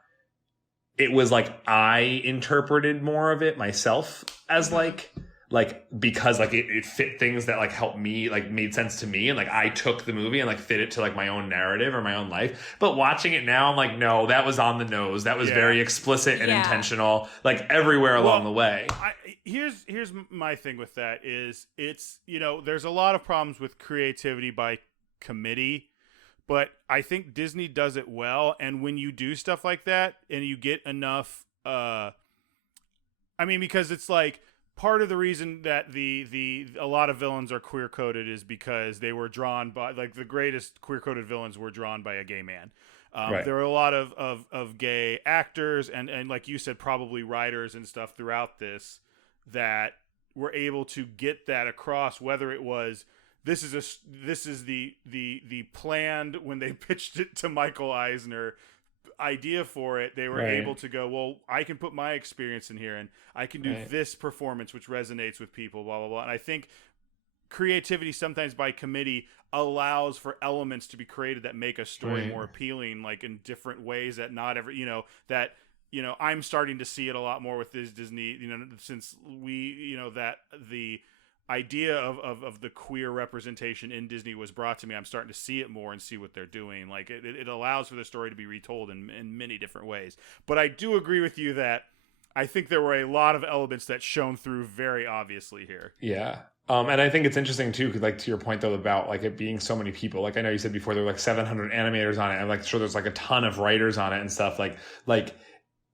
it was like I interpreted more of it myself as like because like it fit things that like helped me, like made sense to me, and like I took the movie and like fit it to like my own narrative or my own life. But watching it now, I'm like, no, that was on the nose. That was very explicit and intentional, like everywhere along the way. Here's my thing with that is it's there's a lot of problems with creativity by committee. But I think Disney does it well, and when you do stuff like that, and you get enough, because it's like part of the reason that a lot of villains are queer coded is because they were drawn by like the greatest queer coded villains were drawn by a gay man. Right. There were a lot of gay actors and like you said, probably writers and stuff throughout this that were able to get that across, whether it was. This is the planned when they pitched it to Michael Eisner idea for it. They were able to go, well, I can put my experience in here and I can do this performance which resonates with people, blah blah blah. And I think creativity sometimes by committee allows for elements to be created that make a story more appealing, like in different ways that not every I'm starting to see it a lot more with this Disney, since we that the idea of the queer representation in Disney was brought to me. I'm starting to see it more and see what they're doing. Like it allows for the story to be retold in many different ways. But I do agree with you that I think there were a lot of elements that shone through very obviously here. Yeah. And I think it's interesting too, because like to your point though about like it being so many people. Like I know you said before there were like 700 animators on it. I'm like sure there's like a ton of writers on it and stuff. Like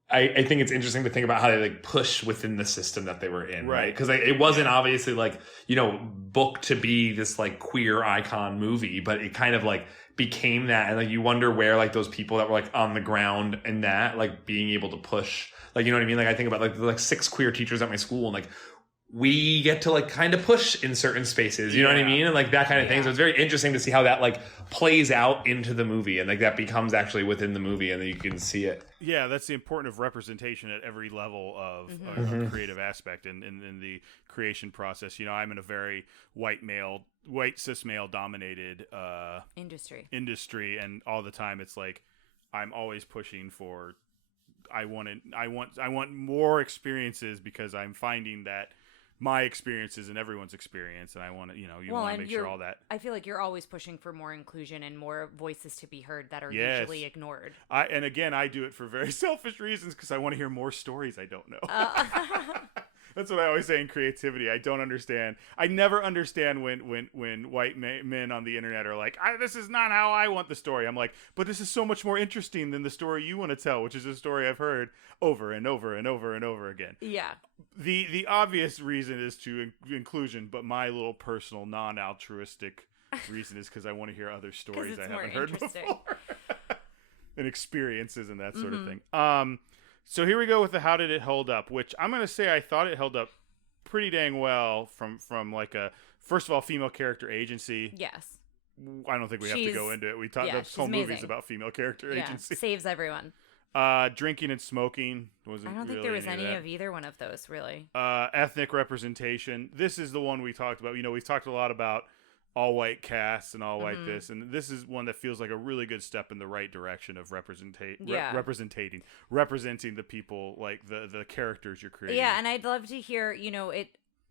I think it's interesting to think about how they like push within the system that they were in, right? Because it wasn't obviously like booked to be this like queer icon movie, but it kind of like became that, and like you wonder where like those people that were like on the ground and that like being able to push, like what I mean? Like I think about like the 6 queer teachers at my school, and like we get to like kind of push in certain spaces, you know what I mean? And like that kind of thing. So it's very interesting to see how that like plays out into the movie and like that becomes actually within the movie and then you can see it. Yeah, that's the importance of representation at every level of creative aspect and in the creation process. I'm in a very white cis male dominated industry, and all the time it's like I'm always pushing for I want more experiences because I'm finding that my experience is in everyone's experience, and I want to, want to make sure all that. I feel like you're always pushing for more inclusion and more voices to be heard that are usually ignored. And again, I do it for very selfish reasons because I want to hear more stories I don't know. That's what I always say in creativity. I don't understand. I never understand when white men on the internet are like, this is not how I want the story. I'm like, but this is so much more interesting than the story you want to tell, which is a story I've heard over and over and over and over again. Yeah. The obvious reason is to inclusion, but my little personal non-altruistic reason is because I want to hear other stories I haven't heard before. And experiences and that sort of thing. So here we go with the how did it hold up, which I'm going to say I thought it held up pretty dang well from like a, first of all, female character agency. Yes. I don't think we have to go into it. We talked. This whole movie's about female character agency. Saves everyone. Drinking and smoking wasn't. I don't think really there was any of either one of those really. Ethnic representation. This is the one we talked about. We've talked a lot about all white casts and all white this, and this is one that feels like a really good step in the right direction of representing the people, like the characters you're creating. Yeah, and I'd love to hear,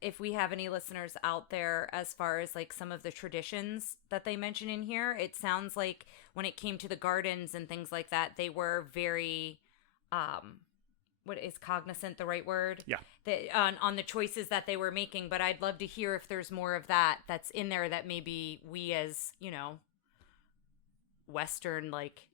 if we have any listeners out there as far as like some of the traditions that they mention in here. It sounds like when it came to the gardens and things like that, they were very what is cognizant the right word? Yeah. On the choices that they were making, but I'd love to hear if there's more of that's in there that maybe we as, Western like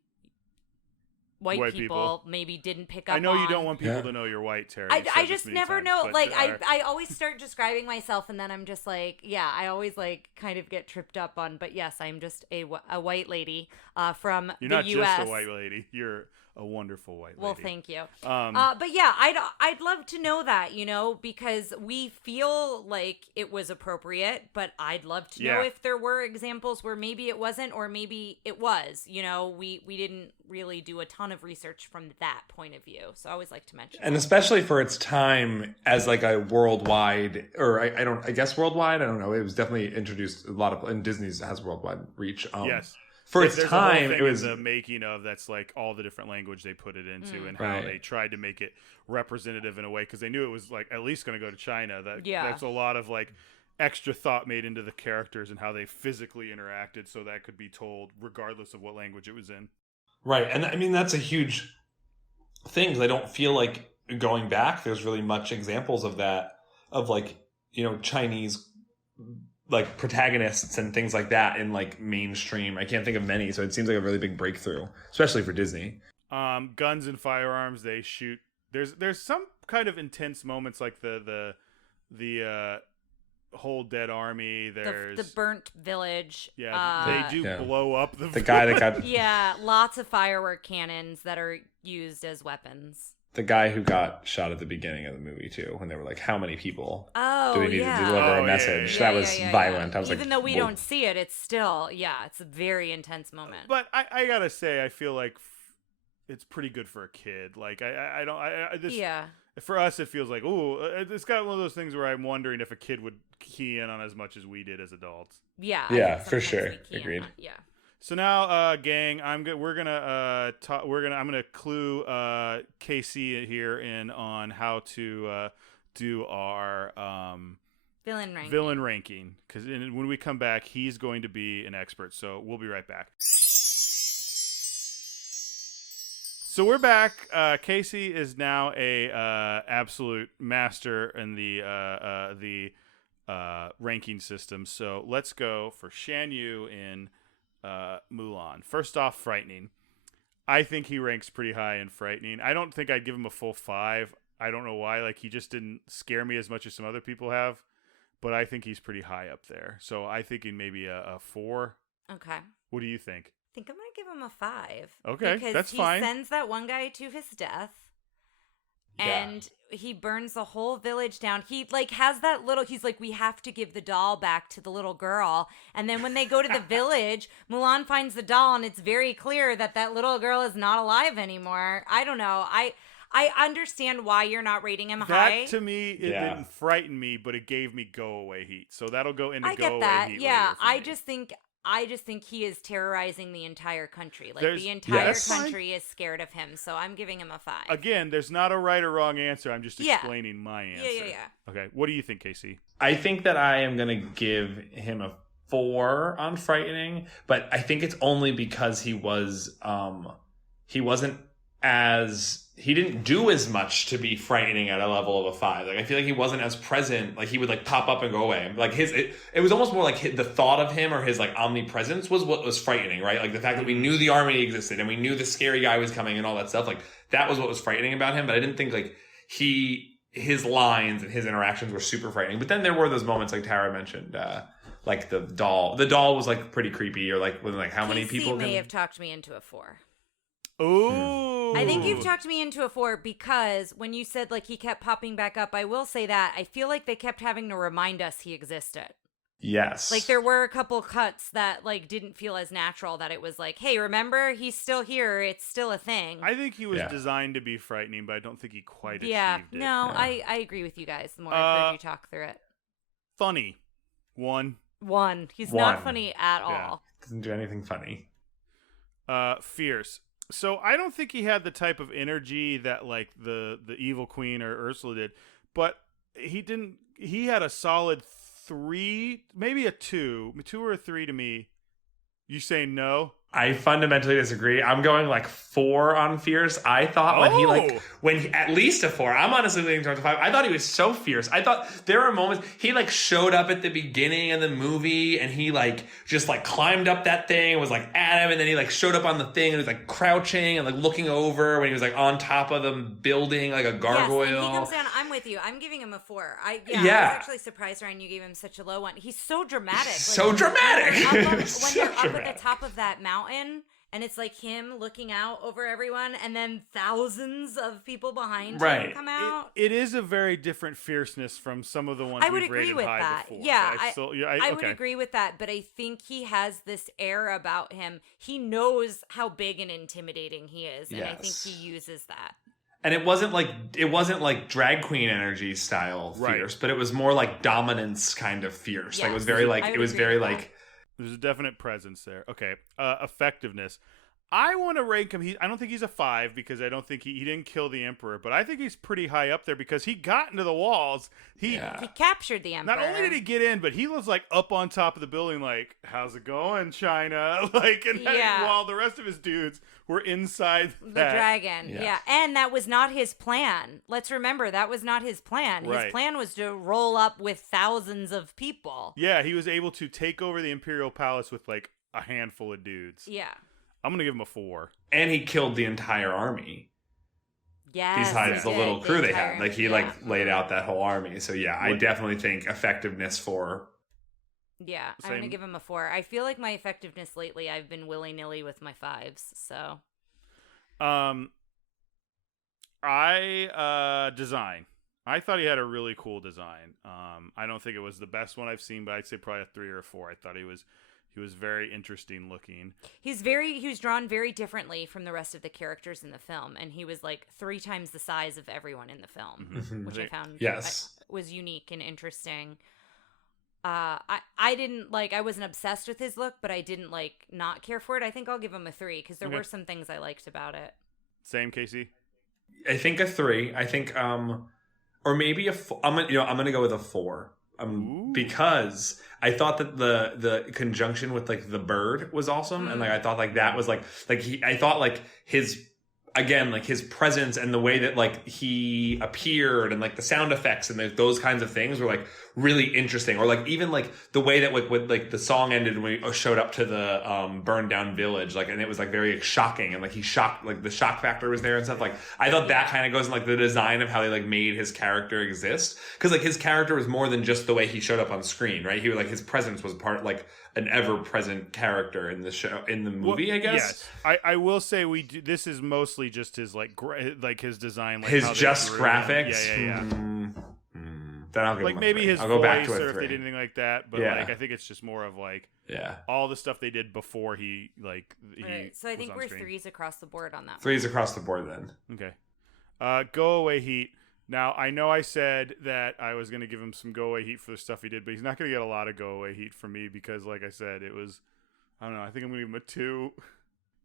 white people maybe didn't pick up on. I know you don't want people to know you're white, Terry. I just never know. Like, I always start describing myself, and then I'm just like, I always like kind of get tripped up on. But yes, I'm just a white lady from the U.S. You're not just a white lady. You're a wonderful white lady. Well, thank you. But yeah, I'd love to know that, because we feel like it was appropriate, but I'd love to know if there were examples where maybe it wasn't, or maybe it was. We didn't really do a ton of research from that point of view, so I always like to mention. And especially for its time as like a worldwide, or I guess worldwide. I don't know. It was definitely introduced a lot of, and Disney's has worldwide reach. Yes. For its time, it was the making of that's like all the different language they put it into and how they tried to make it representative in a way, because they knew it was like at least going to go to China. That's a lot of like extra thought made into the characters and how they physically interacted, so that could be told regardless of what language it was in. Right, and I mean that's a huge thing, because I don't feel like going back there's really much examples of that, of like Chinese like protagonists and things like that in like mainstream. I can't think of many, so it seems like a really big breakthrough, especially for Disney. Guns and firearms, they shoot. There's some kind of intense moments, like the whole dead army. There's the burnt village. Yeah, they do blow up the guy that got lots of firework cannons that are used as weapons. The guy who got shot at the beginning of the movie too, when they were like, "How many people do we need to deliver a message?" That was violent. I was even though we don't see it, it's still it's a very intense moment. But I gotta say, I feel like it's pretty good for a kid. Like I don't. For us, it feels like it's got one of those things where I'm wondering if a kid would key in on as much as we did as adults. Yeah, for sure. Agreed. So now, gang, I'm gonna clue KC here in on how to do our villain ranking, because when we come back, he's going to be an expert. So we'll be right back. So we're back. Casey is now a absolute master in the ranking system. So let's go for Shan Yu in Mulan. First off, frightening. I think he ranks pretty high in frightening. I don't think I'd give him a full 5. I don't know why. Like, he just didn't scare me as much as some other people have, but I think he's pretty high up there. So I thinking maybe a 4. Okay. What do you think? I think I'm gonna give him a 5. Okay, because that's fine. He sends that one guy to his death. And he burns the whole village down. He like has that little, he's like, we have to give the doll back to the little girl. And then when they go to the village, Mulan finds the doll, and it's very clear that little girl is not alive anymore. I don't know. I understand why you're not rating him high. That to me, it didn't frighten me, but it gave me go away heat. So that'll go into go away heat. Yeah, I just think he is terrorizing the entire country. Like, the entire country is scared of him. So I'm giving him a 5. Again, there's not a right or wrong answer. I'm just explaining my answer. Yeah. Okay, what do you think, Casey? I think that I am going to give him a 4 on frightening, but I think it's only because he didn't do as much to be frightening at a level of a 5. Like, I feel like he wasn't as present. Like, he would like pop up and go away. Like it was almost more like the thought of him, or his like omnipresence was what was frightening, right? Like the fact that we knew the army existed and we knew the scary guy was coming and all that stuff. Like, that was what was frightening about him. But I didn't think like his lines and his interactions were super frightening. But then there were those moments like Tara mentioned, like the doll. The doll was like pretty creepy, or like when like how many people may have talked me into a 4. Ooh. I think you've talked me into a 4 because when you said like he kept popping back up, I will say that I feel like they kept having to remind us he existed. Yes. Like there were a couple cuts that like didn't feel as natural, that it was like, hey, remember, he's still here, it's still a thing. I think he was designed to be frightening, but I don't think he quite achieved it. No, I agree with you guys the more I've heard you talk through it. Funny. 1. He's not funny at all. Doesn't do anything funny. Fierce. So I don't think he had the type of energy that like the evil queen or Ursula did, but he had a solid 3, maybe a 2 or a 3 to me. You say no? I fundamentally disagree. I'm going like 4 on Fierce. I thought when he at least a 4. I'm honestly leaning towards a 5. I thought he was so fierce. I thought there were moments he like showed up at the beginning of the movie and he like just like climbed up that thing and was like at him, and then he like showed up on the thing and was like crouching and like looking over when he was like on top of the building like a gargoyle. Yes, and he comes down. I'm with you. I'm giving him a 4. I was actually surprised, Ryan, you gave him such a low one. He's so dramatic. So dramatic. When they're up at the top of that mountain and it's like him looking out over everyone and then thousands of people behind him come out. It is a very different fierceness from some of the ones I would we've agree rated with high that. before. Yeah, I would agree with that, but I think he has this air about him. He knows how big and intimidating he is, and I think he uses that. And it wasn't like drag queen energy style fierce, but it was more like dominance kind of fierce. Yes, like it was very like there's a definite presence there. Okay. Effectiveness. I want to rank him. I don't think he's a 5 because I don't think he didn't kill the Emperor, but I think he's pretty high up there because he got into the walls. He captured the Emperor. Not only did he get in, but he was like up on top of the building, like, "How's it going, China?" Like, and while the rest of his dudes were inside the dragon. Yeah, and that was not his plan. Let's remember that was not his plan. Right. His plan was to roll up with thousands of people. Yeah, he was able to take over the Imperial Palace with like a handful of dudes. Yeah. I'm going to give him a 4. And he killed the entire army. Yes. Besides the little crew they had. Like, he, like, laid out that whole army. So, yeah, I definitely think effectiveness 4. Yeah, I'm going to give him a 4. I feel like my effectiveness lately, I've been willy-nilly with my 5s, so. Design. I thought he had a really cool design. I don't think it was the best one I've seen, but I'd say probably a 3 or a 4. I thought he was very interesting looking. He was drawn very differently from the rest of the characters in the film, and he was like 3 times the size of everyone in the film, which I found was unique and interesting. I wasn't obsessed with his look, but I didn't like not care for it. I think I'll give him a 3 because there were some things I liked about it. Same, Casey? I think a 3. I think or maybe a 4. I'm gonna go with a 4. Because I thought that the conjunction with like the bird was awesome, and like I thought like that was I thought like his presence and the way that like he appeared and like the sound effects and those kinds of things were like really interesting. Or like even like the way that like the song ended when we showed up to the burned down village, like, and it was like very shocking, and like he shocked, like the shock factor was there and stuff. Like I thought that kind of goes in like the design of how they like made his character exist, because like his character was more than just the way he showed up on screen, right? He was like, his presence was part like an ever-present character in the show, in the movie, I guess. Yes. I will say this is mostly just his like his design, like his just graphics. Yeah. Then I'll give like him maybe his I'll voice, go back to or if they did anything like that, but like I think it's just more of like all the stuff they did before he like. Right, so I think we're 3s across the board on that. 3s across the board then. Okay. Go away heat. Now, I know I said that I was going to give him some go-away heat for the stuff he did, but he's not going to get a lot of go-away heat from me because, like I said, it was, I don't know, I think I'm going to give him a 2.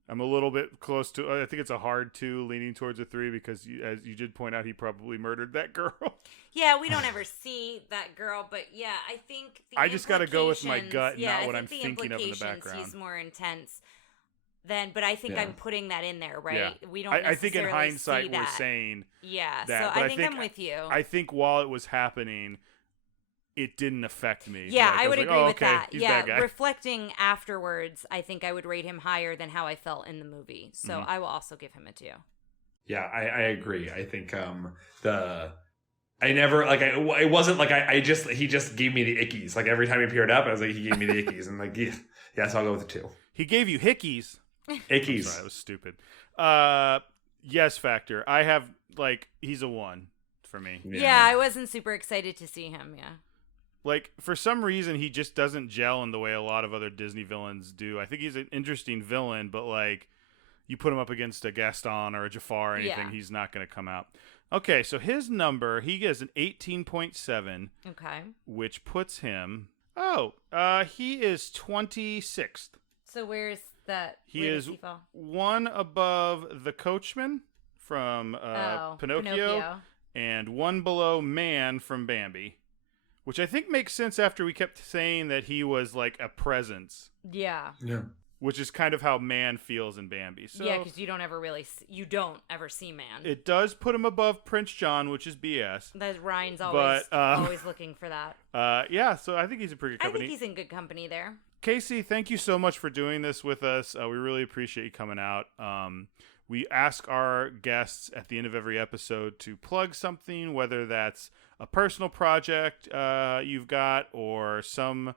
I'm a little bit close to, I think it's a hard 2, leaning towards a 3 because, as you did point out, he probably murdered that girl. Yeah, we don't ever see that girl, but yeah, I think I just got to go with my gut, not what I'm thinking of in the background. He's more intense. But I think I'm putting that in there, right? Yeah. We don't necessarily I think in hindsight see that. We're saying that. So I think I'm with you. I think while it was happening, it didn't affect me. Yeah, like, I would agree with that. He's that guy. Reflecting afterwards, I think I would rate him higher than how I felt in the movie. So I will also give him a 2. Yeah, I agree. I think I never like it wasn't like he just gave me the ickies. Like every time he appeared up, I was like, he gave me the ickies, and like so I'll go with a 2. He gave you hickeys. Ickies. Sorry, that was stupid. Yes factor. I have, like, he's a 1 for me. Yeah, I wasn't super excited to see him, yeah. Like, for some reason, he just doesn't gel in the way a lot of other Disney villains do. I think he's an interesting villain, but, like, you put him up against a Gaston or a Jafar or anything, he's not going to come out. Okay, so his number, he gets an 18.7. Okay. Which puts him... he is 26th. So where's that? He is one above the Coachman from Pinocchio, and one below Man from Bambi, which I think makes sense after we kept saying that he was like a presence. Yeah. Which is kind of how Man feels in Bambi. So yeah, because you don't ever see Man. It does put him above Prince John, which is BS. That Ryan's always looking for that. Yeah, so I think he's in pretty good company. I think he's in good company there. Casey, thank you so much for doing this with us. We really appreciate you coming out. We ask our guests at the end of every episode to plug something, whether that's a personal project you've got or some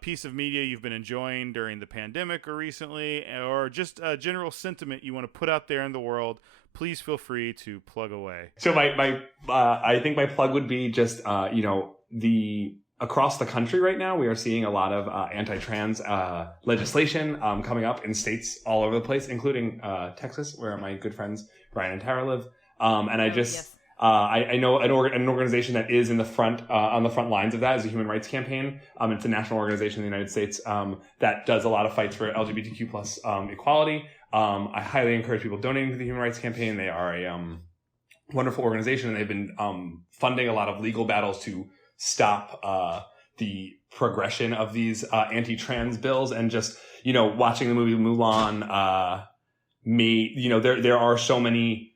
piece of media you've been enjoying during the pandemic or recently, or just a general sentiment you want to put out there in the world. Please feel free to plug away. So I think my plug would be just, across the country right now, we are seeing a lot of anti-trans legislation coming up in states all over the place, including Texas, where my good friends Brian and Tara live. I know an organization that is in the front on the front lines of that is a human rights campaign. It's a national organization in the United States that does a lot of fights for LGBTQ plus equality. I highly encourage people donating to the human rights campaign. They are a wonderful organization, and they've been funding a lot of legal battles to stop the progression of these anti-trans bills. And just, watching the movie Mulan there are so many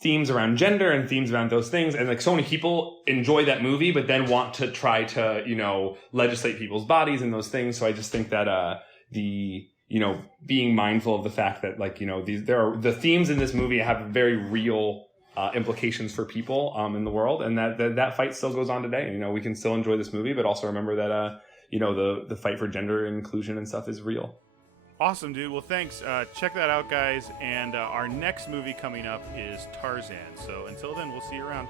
themes around gender and themes around those things, and like so many people enjoy that movie but then want to try to legislate people's bodies and those things. So I just think that being mindful of the fact that the themes in this movie have very real implications for people in the world, and that fight still goes on today. We can still enjoy this movie, but also remember that the fight for gender inclusion and stuff is real. Awesome, dude. Well, thanks. Check that out, guys. And our next movie coming up is Tarzan. So until then, we'll see you around.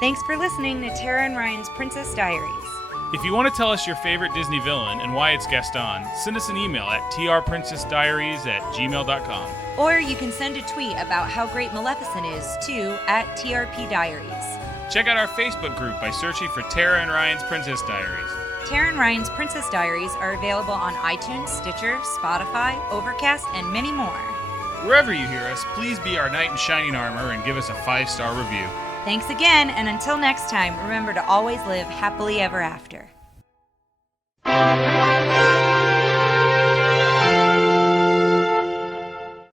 Thanks for listening to Tara and Ryan's Princess Diaries. If you want to tell us your favorite Disney villain and why it's Gaston, send us an email at trprincessdiaries@gmail.com. Or you can send a tweet about how great Maleficent is to @TRPDiaries. Check out our Facebook group by searching for Tara and Ryan's Princess Diaries. Tara and Ryan's Princess Diaries are available on iTunes, Stitcher, Spotify, Overcast, and many more. Wherever you hear us, please be our knight in shining armor and give us a 5-star review. Thanks again, and until next time, remember to always live happily ever after.